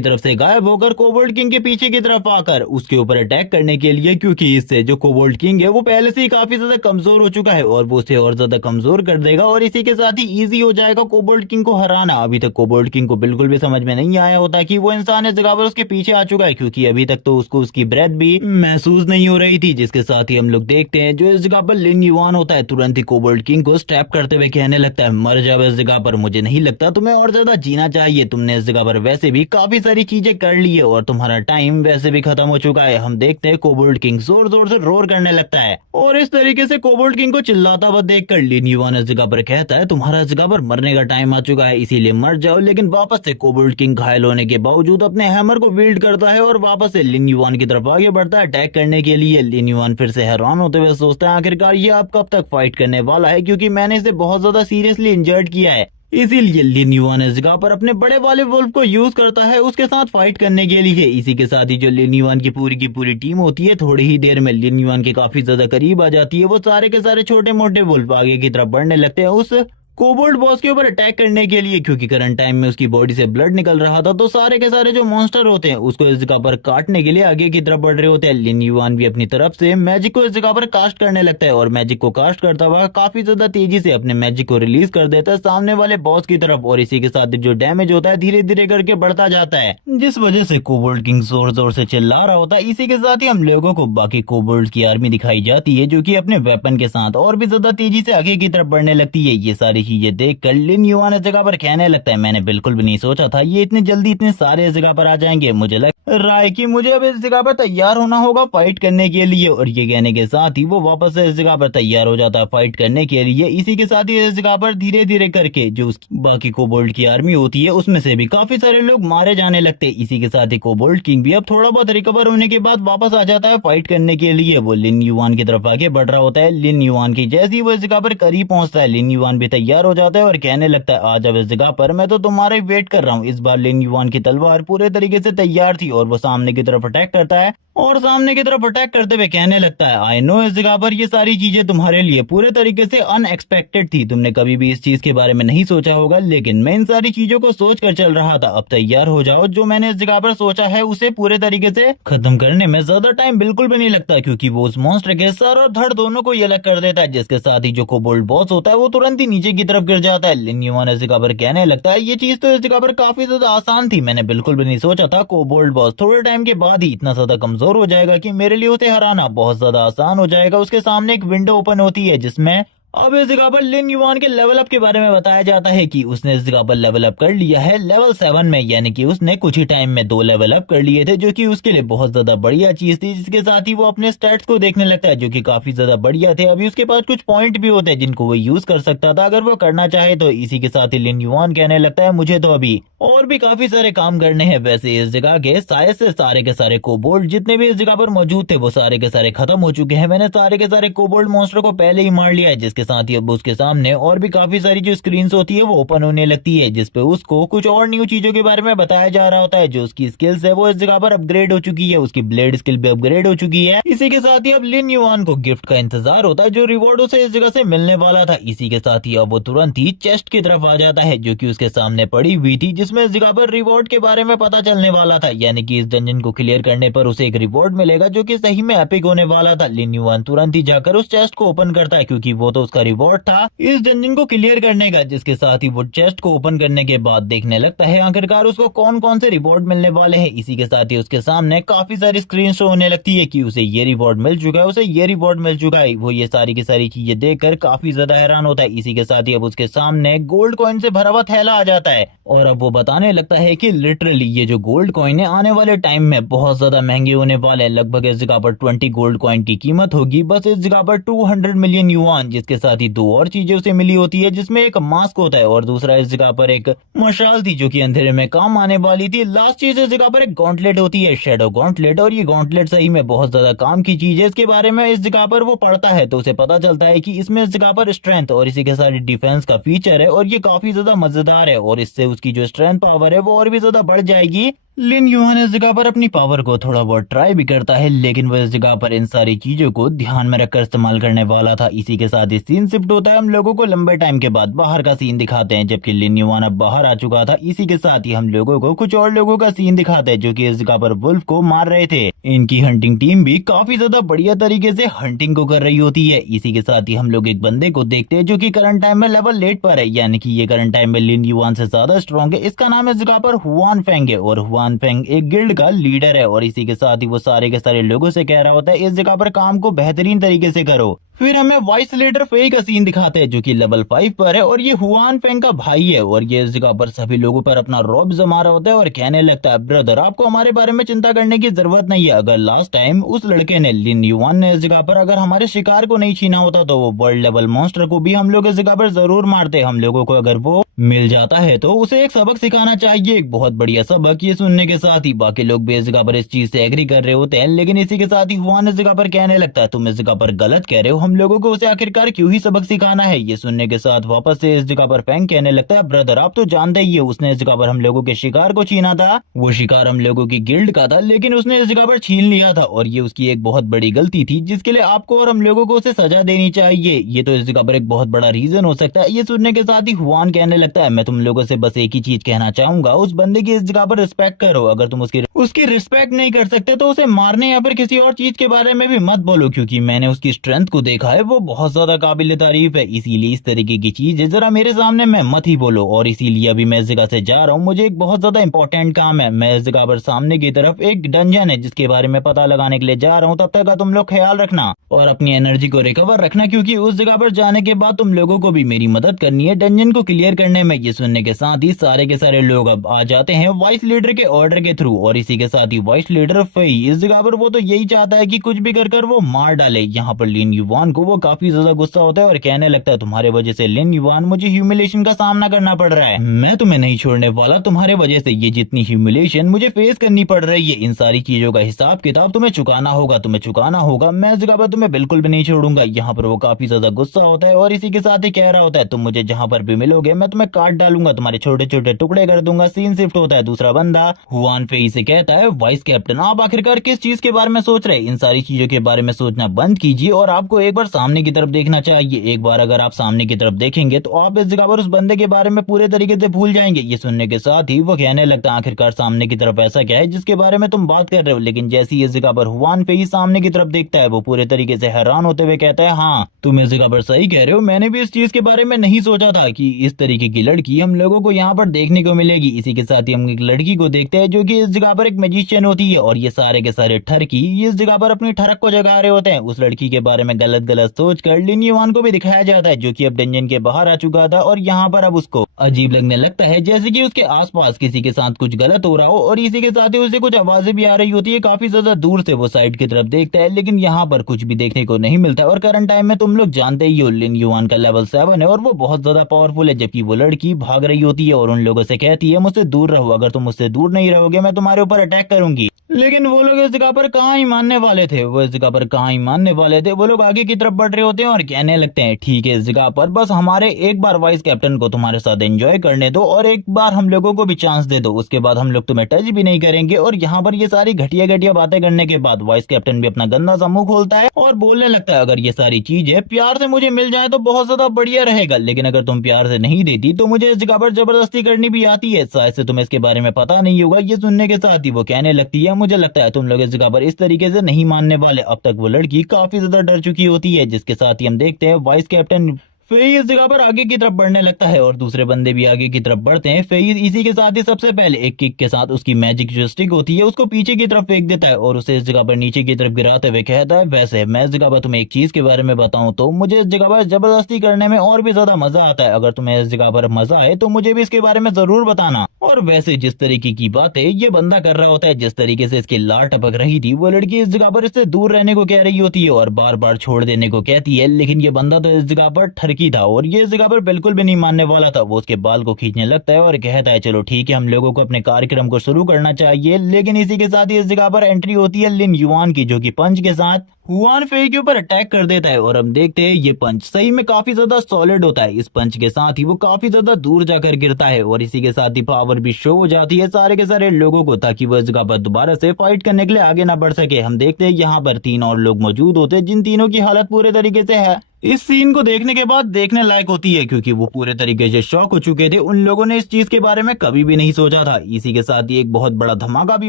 तरफ से गायब होकर कोबोल्ड किंग के पीछे की तरफ आकर उसके ऊपर अटैक करने के लिए, क्योंकि इससे जो कोबोल्ड किंग है वो पहले से ही काफी ज्यादा कमजोर हो चुका है और वो उसे और ज्यादा कमजोर कर देगा और इसी के साथ ही इजी हो जाएगा कोबोल्ड किंग को हराना। अभी तक कोबोल्ड किंग को बिल्कुल भी समझ में नहीं आया होता कि वो इंसान इस जगह पर उसके पीछे आ चुका है, क्योंकि अभी तक तो उसको उसकी ब्रेथ भी महसूस नहीं हो रही थी। जिसके साथ ही हम लोग देखते हैं जो इस जगह पर लिन युआन होता है तुरंत ही कोबोल्ड किंग को स्टैप करते हुए कहने लगता है मर जाओ इस जगह पर, मुझे नहीं लगता तुम्हें और ज्यादा जीना चाहिए। तुमने इस जगह पर वैसे भी काफी सारी चीजें कर ली है और तुम्हारा टाइम वैसे भी खत्म हो चुका है। हम देखते हैं कोबोल्ड किंग जोर जोर से रोर करने लगता है और इस तरीके से कोबोल्ड किंग को चिल्लाता हुआ देखकर लिन युआन इस जगह पर कहता है तुम्हारा इस जगह पर मरने का टाइम आ चुका है, इसीलिए मर जाओ। लेकिन वापस से कोबोल्ड किंग घायल होने के बावजूद अपने हैमर को विल्ड करता है और वापस से लिन युआन की तरफ आगे बढ़ता है अटैक करने के लिए। लिन युआन फिर से हैरान होते हुए सोचता है आखिरकार ये अब कब तक फाइट करने वाला है, क्योंकि मैंने इसे बहुत ज्यादा सीरियसली इंजर्ड किया है। इसीलिए लिन युआन इस जगह पर अपने बड़े वाले वुल्फ को यूज करता है उसके साथ फाइट करने के लिए। इसी के साथ ही जो लिन युआन की पूरी टीम होती है थोड़ी ही देर में लिन युआन के काफी ज्यादा करीब आ जाती है। वो सारे के सारे छोटे मोटे वुल्फ आगे की तरफ बढ़ने लगते हैं उस कोबोल्ट बॉस के ऊपर अटैक करने के लिए, क्योंकि करंट टाइम में उसकी बॉडी से ब्लड निकल रहा था। तो सारे के सारे जो मॉन्स्टर होते हैं उसको इस जगह पर काटने के लिए आगे की तरफ बढ़ रहे होते हैं। लिन युआन भी अपनी तरफ से मैजिक को इस जगह पर कास्ट करने लगता है और मैजिक को कास्ट करता हुआ काफी ज्यादा तेजी से अपने मैजिक को रिलीज कर देता है सामने वाले बॉस की तरफ, और इसी के साथ जो डैमेज होता है धीरे धीरे करके बढ़ता जाता है, जिस वजह से कोबोल्ट किंग जोर जोर से चिल्ला रहा होता है। इसी के साथ ही हम लोगों को बाकी कोबोल्ट की आर्मी दिखाई जाती है जो कि अपने वेपन के साथ और भी ज्यादा तेजी से आगे की तरफ बढ़ने लगती है। ये सारी चीजें देखकर लिन युआन इस जगह पर कहने लगता है, मैंने बिल्कुल भी नहीं सोचा था ये इतनी जल्दी इतने सारे इस जगह पर आ जाएंगे। मुझे लग रहा है कि मुझे अब इस जगह पर तैयार होना होगा फाइट करने के लिए। और ये कहने के साथ ही वो वापस से इस जगह पर तैयार हो जाता है फाइट करने के लिए। इसी के साथ ही इस जगह पर धीरे धीरे करके जो उसकी बाकी कोबोल्ट की आर्मी होती है उसमें से भी काफी सारे लोग मारे जाने लगते हैं। इसी के साथ ही कोबोल्ट किंग भी अब थोड़ा बहुत रिकवर होने के बाद वापस आ जाता है फाइट करने के लिए। वो लिन युआन की तरफ आगे बढ़ रहा होता है। लिन युआन की जैसे ही वो इस जगह पर करीब पहुंचता है, लिन युआन भी तैयार हो जाता है और कहने लगता है, आज अब इस जगह पर मैं तो तुम्हारा वेट कर रहा हूँ। इस बार लिन युआन की तलवार पूरे तरीके से तैयार थी और वो सामने की तरफ अटैक करता है और सामने की तरफ अटैक करते हुए कहने लगता है, आई नो इस जगह पर ये सारी चीजें तुम्हारे लिए पूरे तरीके से अनएक्सपेक्टेड थी। तुमने कभी भी इस चीज के बारे में नहीं सोचा होगा, लेकिन मैं इन सारी चीजों को सोच कर चल रहा था। अब तैयार हो जाओ, जो मैंने इस जगह पर सोचा है उसे पूरे तरीके से खत्म करने में ज्यादा टाइम बिल्कुल भी नहीं लगता, क्योंकि वो उस मॉन्स्टर के सर और धड़ दोनों को ये अलग कर देता है, जिसके साथ ही जो कोबोल्ट बॉस होता है वो तुरंत ही नीचे की तरफ गिर जाता है। लिन युआन इस जगह पर कहने लगता है, ये चीज तो इस जगह पर काफी ज्यादा आसान थी, मैंने बिल्कुल भी नहीं सोचा था कोबोल्ट बॉस थोड़े टाइम के बाद ही इतना ज्यादा कमजोर हो जाएगा कि मेरे लिए उसे हराना बहुत ज्यादा आसान हो जाएगा। उसके सामने एक विंडो ओपन होती है जिसमें अब इस जगह पर लिन युआन के लेवल अप के बारे में बताया जाता है कि उसने इस जगह पर लेवल अप कर लिया है लेवल 7 में, यानी कि उसने कुछ ही टाइम में 2 लेवल अप कर लिए थे, जो कि उसके लिए बहुत ज्यादा बढ़िया चीज थी। जिसके साथ ही वो अपने स्टैट्स को देखने लगता है जो कि काफी ज्यादा बढ़िया थे। अभी उसके पास कुछ पॉइंट भी होते हैं जिनको वो यूज कर सकता था अगर वो करना चाहे तो। इसी के साथ ही लिन युआन कहने लगता है, मुझे तो अभी और भी काफी सारे काम करने हैं। वैसे इस जगह के शायद से सारे के सारे कोबोल्ट जितने भी इस जगह पर मौजूद थे वो सारे के सारे खत्म हो चुके हैं। मैंने सारे के सारे कोबोल्ट मॉन्स्टर को पहले ही मार लिया है। जिसके साथ ही अब उसके सामने और भी काफी सारी जो स्क्रीन्स होती है वो ओपन होने लगती है, जिसपे उसको कुछ और न्यू चीजों के बारे में बताया जा रहा होता है। जो उसकी स्किल्स है वो इस जगह पर अपग्रेड हो चुकी है, उसकी ब्लेड स्किल भी अपग्रेड हो चुकी है। इसी के साथ ही अब लिन युआन को गिफ्ट का इंतजार होता है जो रिवॉर्ड उसे इस जगह से मिलने वाला था। इसी के साथ ही अब वो तुरंत ही चेस्ट की तरफ आ जाता है जो कि उसके सामने पड़ी हुई थी, जिसमें इस जगह पर रिवॉर्ड के बारे में पता चलने वाला था, यानी कि इस डंजन को क्लियर करने पर उसे एक रिवॉर्ड मिलेगा जो कि सही में एपिक होने वाला था। लिन युआन तुरंत ही जाकर उस चेस्ट को ओपन करता है क्योंकि वो तो उसका रिवॉर्ड था इस डंजन को क्लियर करने का। जिसके साथ ही वो चेस्ट को ओपन करने के बाद देखने लगता है आखिरकार उसको कौन कौन से रिवॉर्ड मिलने वाले हैं। इसी के साथ ही उसके सामने काफी सारी स्क्रीन शो होने लगती है कि उसे ये रिवॉर्ड मिल चुका है, उसे ये रिवॉर्ड मिल चुका है। वो ये सारी की सारी चीजें देखकर काफी ज्यादा हैरान होता है। इसी के साथ ही अब उसके सामने गोल्ड कॉइन से भरा हुआ थैला आ जाता है और अब वो बताने लगता है कि लिटरली ये जो गोल्ड कॉइन है आने वाले टाइम में बहुत ज्यादा महंगे होने वाले हैं। लगभग इस जगह पर 20 गोल्ड कॉइन की कीमत होगी, बस इस जगह पर 200 मिलियन युआन। जिसके साथ ही 2 और चीजें उसे मिली होती है, जिसमें एक मास्क होता है और दूसरा इस जगह पर एक मशाल थी जो कि अंधेरे में काम आने वाली थी। लास्ट चीज इस जगह पर एक गॉन्टलेट होती है, शेडो गॉन्टलेट, और ये गॉन्टलेट सही में बहुत ज्यादा काम की चीज है। इसके बारे में इस जगह पर वो पढ़ता है तो उसे पता चलता है कि इसमें इस जगह पर स्ट्रेंथ और इसी के साथ डिफेंस का फीचर है और ये काफी ज्यादा मजेदार है और इससे उसकी जो स्ट्रेंथ पावर है वो और भी ज्यादा बढ़ जाएगी। लिन युआन इस जगह पर अपनी पावर को थोड़ा बहुत ट्राई भी करता है, लेकिन वो इस जगह पर इन सारी चीजों को ध्यान में रखकर इस्तेमाल करने वाला था। इसी के साथ ही सीन शिफ्ट होता है, हम लोगों को लंबे टाइम के बाद बाहर का सीन दिखाते हैं जबकि लिन युआन अब बाहर आ चुका था। इसी के साथ ही हम लोगों को कुछ और लोगों का सीन दिखाते हैं जो कि इस जगह पर वुल्फ को मार रहे थे। इनकी हंटिंग टीम भी काफी ज्यादा बढ़िया तरीके से हंटिंग को कर रही होती है। इसी के साथ ही हम लोग एक बंदे को देखते हैं जो कि करंट टाइम में लेवल 8 पर है, यानी कि ये करंट टाइम में लिन युआन से ज्यादा स्ट्रॉन्ग है। इसका नाम इस जगह पर हुआन फेंग है और हुआन फेंग एक गिल्ड का लीडर है और इसी के साथ ही वो सारे के सारे लोगों से कह रहा होता है इस जगह पर काम को बेहतरीन तरीके से करो। फिर हमें वाइस लीडर फेई का सीन दिखाते हैं जो कि लेवल 5 पर है और ये हुआन फेंग का भाई है और ये इस जगह पर सभी लोगों पर अपना रौब जमा रहा होता है और कहने लगता है, ब्रदर आपको हमारे बारे में चिंता करने की जरूरत नहीं है। अगर लास्ट टाइम उस लड़के ने लिन युआन ने इस जगह पर अगर हमारे शिकार को नहीं छीना होता तो वो वर्ल्ड लेवल मॉन्स्टर को भी हम लोग इस जगह पर जरूर मारते। हम लोगों को अगर वो मिल जाता है तो उसे एक सबक सिखाना चाहिए, एक बहुत बढ़िया सबक। ये सुनने के साथ ही बाकी लोग भी इस जगह पर इस चीज से एग्री कर रहे होते हैं, लेकिन इसी के साथ ही हुआन इस जगह पर कहने लगता है, तुम इस जगह पर गलत कह रहे हो, हम लोगों को उसे आखिरकार क्यों ही सबक सिखाना है। ये सुनने के साथ वापस से इस जगह पर फैंग कहने लगता है, ब्रदर आप तो जानते ही है उसने इस जगह पर हम लोगों के शिकार को छीना था। वो शिकार हम लोगों की गिल्ड का था, लेकिन उसने इस जगह पर छीन लिया था और ये उसकी एक बहुत बड़ी गलती थी जिसके लिए आपको और हम लोगों को उसे सजा देनी चाहिए। ये तो इस जगह पर एक बहुत बड़ा रीजन हो सकता है। ये सुनने के साथ ही हुआन कहने लगता है, मैं तुम लोगों से बस एक ही चीज कहना चाहूंगा, उस बंदे की इस जगह पर रिस्पेक्ट करो। अगर तुम उसकी रिस्पेक्ट नहीं कर सकते तो उसे मारने या फिर किसी और चीज के बारे में भी मत बोलो, क्योंकि मैंने उसकी स्ट्रेंथ को देखा है, वो बहुत ज्यादा काबिल तारीफ है। इसीलिए इस तरीके की चीज जरा मेरे सामने में मत ही बोलो। और इसीलिए अभी मैं इस जगह से जा रहा हूँ, मुझे एक बहुत ज्यादा इंपॉर्टेंट काम है। मैं इस जगह पर सामने की तरफ एक डंजन है जिसके बारे में पता लगाने के लिए जा रहा हूँ। तब तक का तुम लोग ख्याल रखना और अपनी एनर्जी को रिकवर रखना, क्योंकि उस जगह पर जाने के बाद तुम लोगों को भी मेरी मदद करनी है डंजन को क्लियर करने में। ये सुनने के साथ ही सारे के सारे लोग अब आ जाते हैं वाइस लीडर के ऑर्डर के थ्रू। और इसी के साथ ही वाइस लीडर फेई इस जगह पर वो तो यही चाहता है कि कुछ भी कर वो मार डाले। यहाँ पर लिन युवान को वो काफी ज्यादा गुस्सा होता है और कहने लगता है, तुम्हारे वजह से लिन युवान मुझे ह्यूमिलेशन का सामना करना पड़ रहा है। मैं तुम्हें नहीं छोड़ने वाला, तुम्हारे वजह से ये जितनी ह्यूमिलेशन मुझे फेस करनी पड़ रही है, इन सारी चीजों का हिसाब किताब तुम्हें चुकाना होगा, तुम्हें चुकाना होगा। मैं इस जगह पर तुम्हें बिल्कुल भी नहीं छोड़ूंगा। यहाँ पर वो काफी ज्यादा गुस्सा होता है और इसी के साथ ही कह रहा होता है, तुम मुझे जहाँ पर भी मिलोगे मैं तुम्हें काट डालूंगा, तुम्हारे छोटे छोटे टुकड़े कर दूंगा। सीन शिफ्ट होता है दूसरा बंदा हुआन फेई से कहता है, वाइस कैप्टन आप आखिरकार किस चीज के बारे में सोच रहे हैं? इन सारी चीजों के बारे में सोचना बंद कीजिए और आपको एक बार सामने की तरफ देखना चाहिए। एक बार अगर आप सामने की तरफ देखेंगे तो आप इस जगह पर उस बंदे के बारे में पूरे तरीके से भूल जाएंगे। ये सुनने के साथ ही वो कहने लगता है, आखिरकार सामने की तरफ ऐसा क्या है जिसके बारे में तुम बात कर रहे हो? लेकिन जैसी इस जगह पर हुआन फेई सामने की तरफ देखता है वो पूरे तरीके से हैरान होते हुए कहता है, हाँ तुम इस जगह पर सही कह रहे हो, मैंने भी इस चीज के बारे में नहीं सोचा था कि इस तरीके की लड़की हम लोगों को यहाँ पर देखने को मिलेगी। इसी के साथ ही हम एक लड़की को देखते हैं जो कि इस जगह पर एक मैजिशियन होती है और ये सारे के सारे ठरकी इस जगह पर अपनी ठरक को जगा रहे होते हैं। उस लड़की के बारे में गलत गलत सोच कर लिन युवान को भी दिखाया जाता है जो कि अब डंजन के बाहर आ चुका था और यहाँ पर अब उसको अजीब लगने लगता है, जैसे कि उसके आसपास किसी के साथ कुछ गलत हो रहा हो। और इसी के साथ ही उसे कुछ आवाजें भी आ रही होती है काफी ज्यादा दूर से। वो साइड की तरफ देखता है लेकिन यहाँ पर कुछ भी देखने को नहीं मिलता। और करंट टाइम में तुम लोग जानते ही हो लिन युवान का लेवल 7 है और वो बहुत ज्यादा पावरफुल है, जबकि वो लड़की भाग रही होती है और उन लोगों से कहती है, मुझसे दूर रहो, अगर तुम मुझसे दूर नहीं रहोगे मैं तुम्हारे ऊपर अटैक करूंगी। लेकिन वो लोग इस जगह पर कहाँ ही मानने वाले थे, वो इस जगह पर कहाँ ही मानने वाले थे। वो लोग आगे की तरफ बढ़ रहे होते हैं और कहने लगते हैं, ठीक है इस जगह पर बस हमारे एक बार वाइस कैप्टन को तुम्हारे साथ एंजॉय करने दो और एक बार हम लोगों को भी चांस दे दो, उसके बाद हम लोग तुम्हें टच भी नहीं करेंगे। और यहाँ पर ये सारी घटिया घटिया बातें करने के बाद वाइस कैप्टन भी अपना गंदा सा मुंह खोलता है और बोलने लगता है, अगर ये सारी चीजें प्यार से मुझे मिल जाए तो बहुत ज्यादा बढ़िया रहेगा, लेकिन अगर तुम प्यार से नहीं देती तो मुझे इस जगह पर जबरदस्ती करनी भी आती है, शायद से तुम्हें इसके बारे में पता नहीं होगा। ये सुनने के साथ ही वो कहने लगती है, मुझे लगता है तुम लोग इस जगह पर इस तरीके से नहीं मानने वाले। अब तक वो लड़की काफी ज्यादा डर चुकी होती है, जिसके साथ ही हम देखते हैं वाइस कैप्टन फेई इस जगह पर आगे की तरफ बढ़ने लगता है और दूसरे बंदे भी आगे की तरफ बढ़ते हैं। फेई इसी के साथ ही सबसे पहले एक किक के साथ उसकी मैजिक जो स्टिक होती है उसको पीछे की तरफ फेंक देता है और उसे इस जगह पर नीचे की तरफ गिराते हुए कहता है, वैसे मैं इस जगह पर तुम्हें एक चीज के बारे में बताऊं तो मुझे इस जगह पर जबरदस्ती करने में और भी ज्यादा मजा आता है। अगर तुम्हें इस जगह पर मजा आए तो मुझे भी इसके बारे में जरूर बताना। और वैसे जिस तरीके की बातें ये बंदा कर रहा होता है, जिस तरीके से इसकी लार टपक रही थी, वो लड़की इस जगह पर इससे दूर रहने को कह रही होती है और बार बार छोड़ देने को कहती है, लेकिन ये बंदा तो इस जगह पर ठरकी था और ये जगह पर बिल्कुल भी नहीं मानने वाला था। वो उसके बाल को खींचने लगता है और कहता है, चलो ठीक है हम लोगों को अपने कार्यक्रम को शुरू करना चाहिए। लेकिन इसी के साथ ही इस जगह पर एंट्री होती है लिन युआन की, जो कि पंच के साथ हुआन फेई के ऊपर अटैक कर देता है। और हम देखते हैं ये पंच सही में काफी ज्यादा सॉलिड होता है। इस पंच के साथ ही वो काफी ज्यादा दूर जाकर गिरता है और इसी के साथ ही पावर भी शो हो जाती है सारे के सारे लोगों को, ताकि वो इस जगह पर दोबारा से फाइट करने के लिए आगे ना बढ़ सके। हम देखते हैं यहाँ पर 3 और लोग मौजूद होते हैं, जिन तीनों की हालत पूरे तरीके से है इस सीन को देखने के बाद देखने लायक होती है, क्योंकि वो पूरे तरीके से शॉक हो चुके थे। उन लोगों ने इस चीज के बारे में कभी भी नहीं सोचा था। इसी के साथ ही एक बहुत बड़ा धमाका भी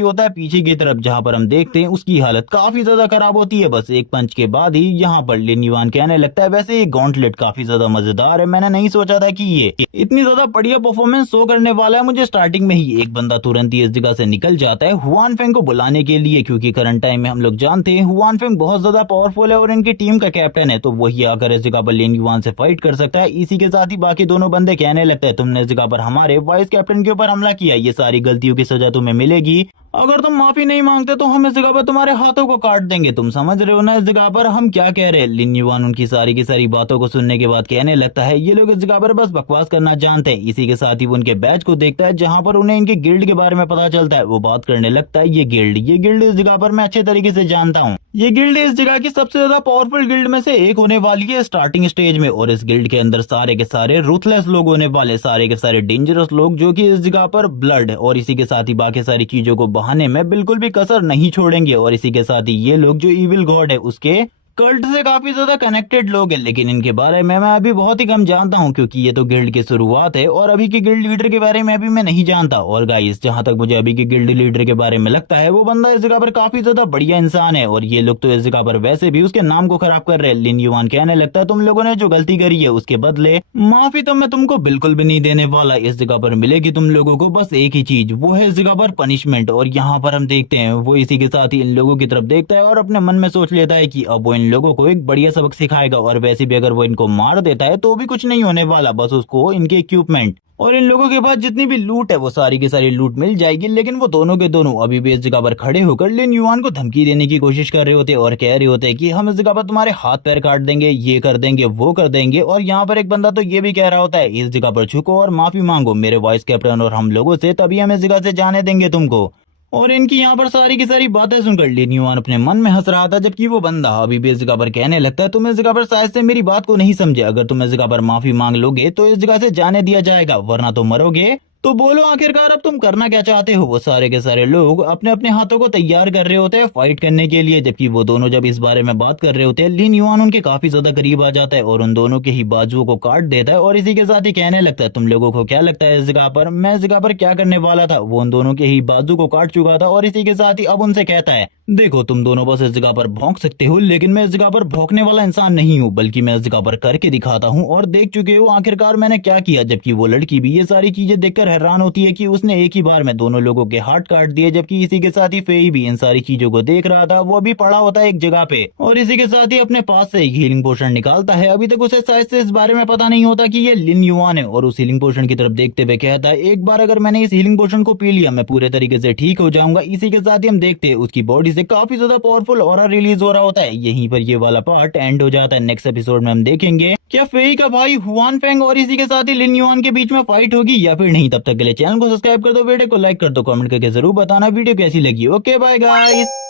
होता है पीछे की तरफ, जहां पर हम देखते हैं उसकी हालत काफी ज्यादा खराब होती है बस एक पंच के बाद ही। यहाँ पर लिन युआन कहने लगता है, वैसे ये गॉन्टलेट काफी ज्यादा मजेदार है, मैंने नहीं सोचा था कि ये इतनी ज्यादा बढ़िया परफॉर्मेंस शो करने वाला है। मुझे स्टार्टिंग में ही एक बंदा तुरंत ही इस जगह से निकल जाता है हुआन फेंग को बुलाने के लिए, क्योंकि करंट टाइम में हम लोग जानते हैं हुआन फेंग बहुत ज्यादा पावरफुल है और इनकी टीम का कैप्टन है, तो वही आकर इस जगह पर लिन युआन से फाइट कर सकता है। इसी के साथ ही बाकी दोनों बंदे कहने लगते हैं, तुमने इस जगह पर हमारे वाइस कैप्टन के ऊपर हमला किया, ये सारी गलतियों की सजा तुम्हें मिलेगी। अगर तुम माफी नहीं मांगते तो हम इस जगह पर तुम्हारे हाथों को काट देंगे। तुम समझ रहे हो ना इस जगह पर हम क्या कह रहे हैं। लिन युआन उनकी सारी की सारी बातों को सुनने के बाद कहने लगता है ये लोग इस जगह पर बस बकवास करना जानते हैं। इसी के साथ ही वो उनके बैच को देखता है जहाँ पर उन्हें इनके गिल्ड के बारे में पता चलता है। वो बात करने लगता है ये गिल्ड इस जगह पर मैं अच्छे तरीके से जानता हूँ। ये गिल्ड इस जगह की सबसे ज्यादा पावरफुल गिल्ड में से एक होने वाली है स्टार्टिंग स्टेज में, और इस गिल्ड के अंदर सारे के सारे रूथलेस लोग होने वाले, सारे के सारे डेंजरस लोग जो कि इस जगह पर ब्लड और इसी के साथ ही बाकी सारी चीजों को बहाने में बिल्कुल भी कसर नहीं छोड़ेंगे। और इसी के साथ ही ये लोग जो इविल गॉड है उसके कल्ट से काफी ज्यादा कनेक्टेड लोग हैं, लेकिन इनके बारे में मैं अभी बहुत ही कम जानता हूं क्योंकि ये तो गिल्ड की शुरुआत है और अभी के गिल्ड लीडर के बारे में अभी मैं नहीं जानता। और गाइस जहां तक मुझे अभी के गिल्ड लीडर के बारे में लगता है वो बंदा इस जगह पर काफी ज्यादा बढ़िया इंसान है, और ये लोग तो इस जगह पर वैसे भी उसके नाम को खराब कर रहे हैं। लिन युआन कहने लगता है तुम लोगों ने जो गलती करी है उसके बदले माफी तो मैं तुमको बिल्कुल भी नहीं देने वाला। इस जगह पर मिलेगी तुम लोगों को बस एक ही चीज, वो है इस जगह पर पनिशमेंट। और यहाँ पर हम देखते हैं वो इसी के साथ ही इन लोगों की तरफ देखता है और अपने मन में सोच लेता है कि अब वो इन लोगों को एक बढ़िया सबक सिखाएगा, और वैसे भी अगर वो इनको मार देता है तो भी कुछ नहीं होने वाला, बस उसको इनके इक्विपमेंट और इन लोगों के पास जितनी भी लूट है वो सारी की सारी लूट मिल जाएगी। लेकिन वो दोनों के दोनों अभी भी इस जगह पर खड़े होकर लिन युआन को धमकी देने की कोशिश कर रहे होते और कह रहे होते कि हम इस जगह पर तुम्हारे हाथ पैर काट देंगे, ये कर देंगे, वो कर देंगे। और यहाँ पर एक बंदा तो ये भी कह रहा होता है इस जगह पर झुको और माफी मांगो मेरे वाइस कैप्टन और हम लोगों से, तभी हम इस जगह से जाने देंगे तुमको। और इनकी यहाँ पर सारी की सारी बातें सुनकर लिन युआन अपने मन में हंस रहा था, जबकि वो बंदा अभी भी इस जगह पर कहने लगता है तुम इस जगह पर शायद से मेरी बात को नहीं समझे, अगर तुम इस जगह पर माफी मांग लोगे तो इस जगह से जाने दिया जाएगा वरना तो मरोगे। तो बोलो आखिरकार अब तुम करना क्या चाहते हो। वो सारे के सारे लोग अपने अपने हाथों को तैयार कर रहे होते हैं फाइट करने के लिए, जबकि वो दोनों जब इस बारे में बात कर रहे होते हैं लिन युआन उनके काफी ज्यादा करीब आ जाता है और उन दोनों के ही बाजुओं को काट देता है। और इसी के साथ ही कहने लगता है तुम लोगों को क्या लगता है इस जगह पर मैं इस जगह पर क्या करने वाला था। वो उन दोनों के ही बाजू को काट चुका था और इसी के साथ ही अब उनसे कहता है देखो तुम दोनों बस इस जगह पर भौंक सकते हो, लेकिन मैं इस जगह पर भौंकने वाला इंसान नहीं हूँ, बल्कि मैं इस जगह पर करके दिखाता हूँ और देख चुके हो आखिरकार मैंने क्या किया। जबकि वो लड़की भी ये सारी चीजें देखकर हैरान होती है कि उसने एक ही बार में दोनों लोगों के हाथ काट दिए। जबकि इसी के साथ ही फेई भी इन सारी चीजों को देख रहा था, वो भी पड़ा होता है एक जगह पे और इसी के साथ ही अपने पास से एक हीलिंग पोशन निकालता है। अभी तक उसे शायद से इस बारे में पता नहीं होता कि ये लिन युआन है, और उस हीलिंग पोशन की तरफ देखते हुए कहता है एक बार अगर मैंने इस हीलिंग पोशन को पी लिया मैं पूरे तरीके से ठीक हो जाऊंगा। इसी के साथ ही हम देखते हैं उसकी बॉडी से काफी ज्यादा पावरफुल ऑरा रिलीज हो रहा होता है। यहीं पर ये वाला पार्ट एंड हो जाता है। नेक्स्ट एपिसोड में हम देखेंगे क्या फेई का भाई हुआन फेंग और इसी के साथ ही लिन युआन के बीच में फाइट होगी या फिर नहीं। तब तक के लिए चैनल को सब्सक्राइब कर दो, वीडियो को लाइक कर दो, कमेंट करके जरूर बताना वीडियो कैसी लगी। Okay bye guys.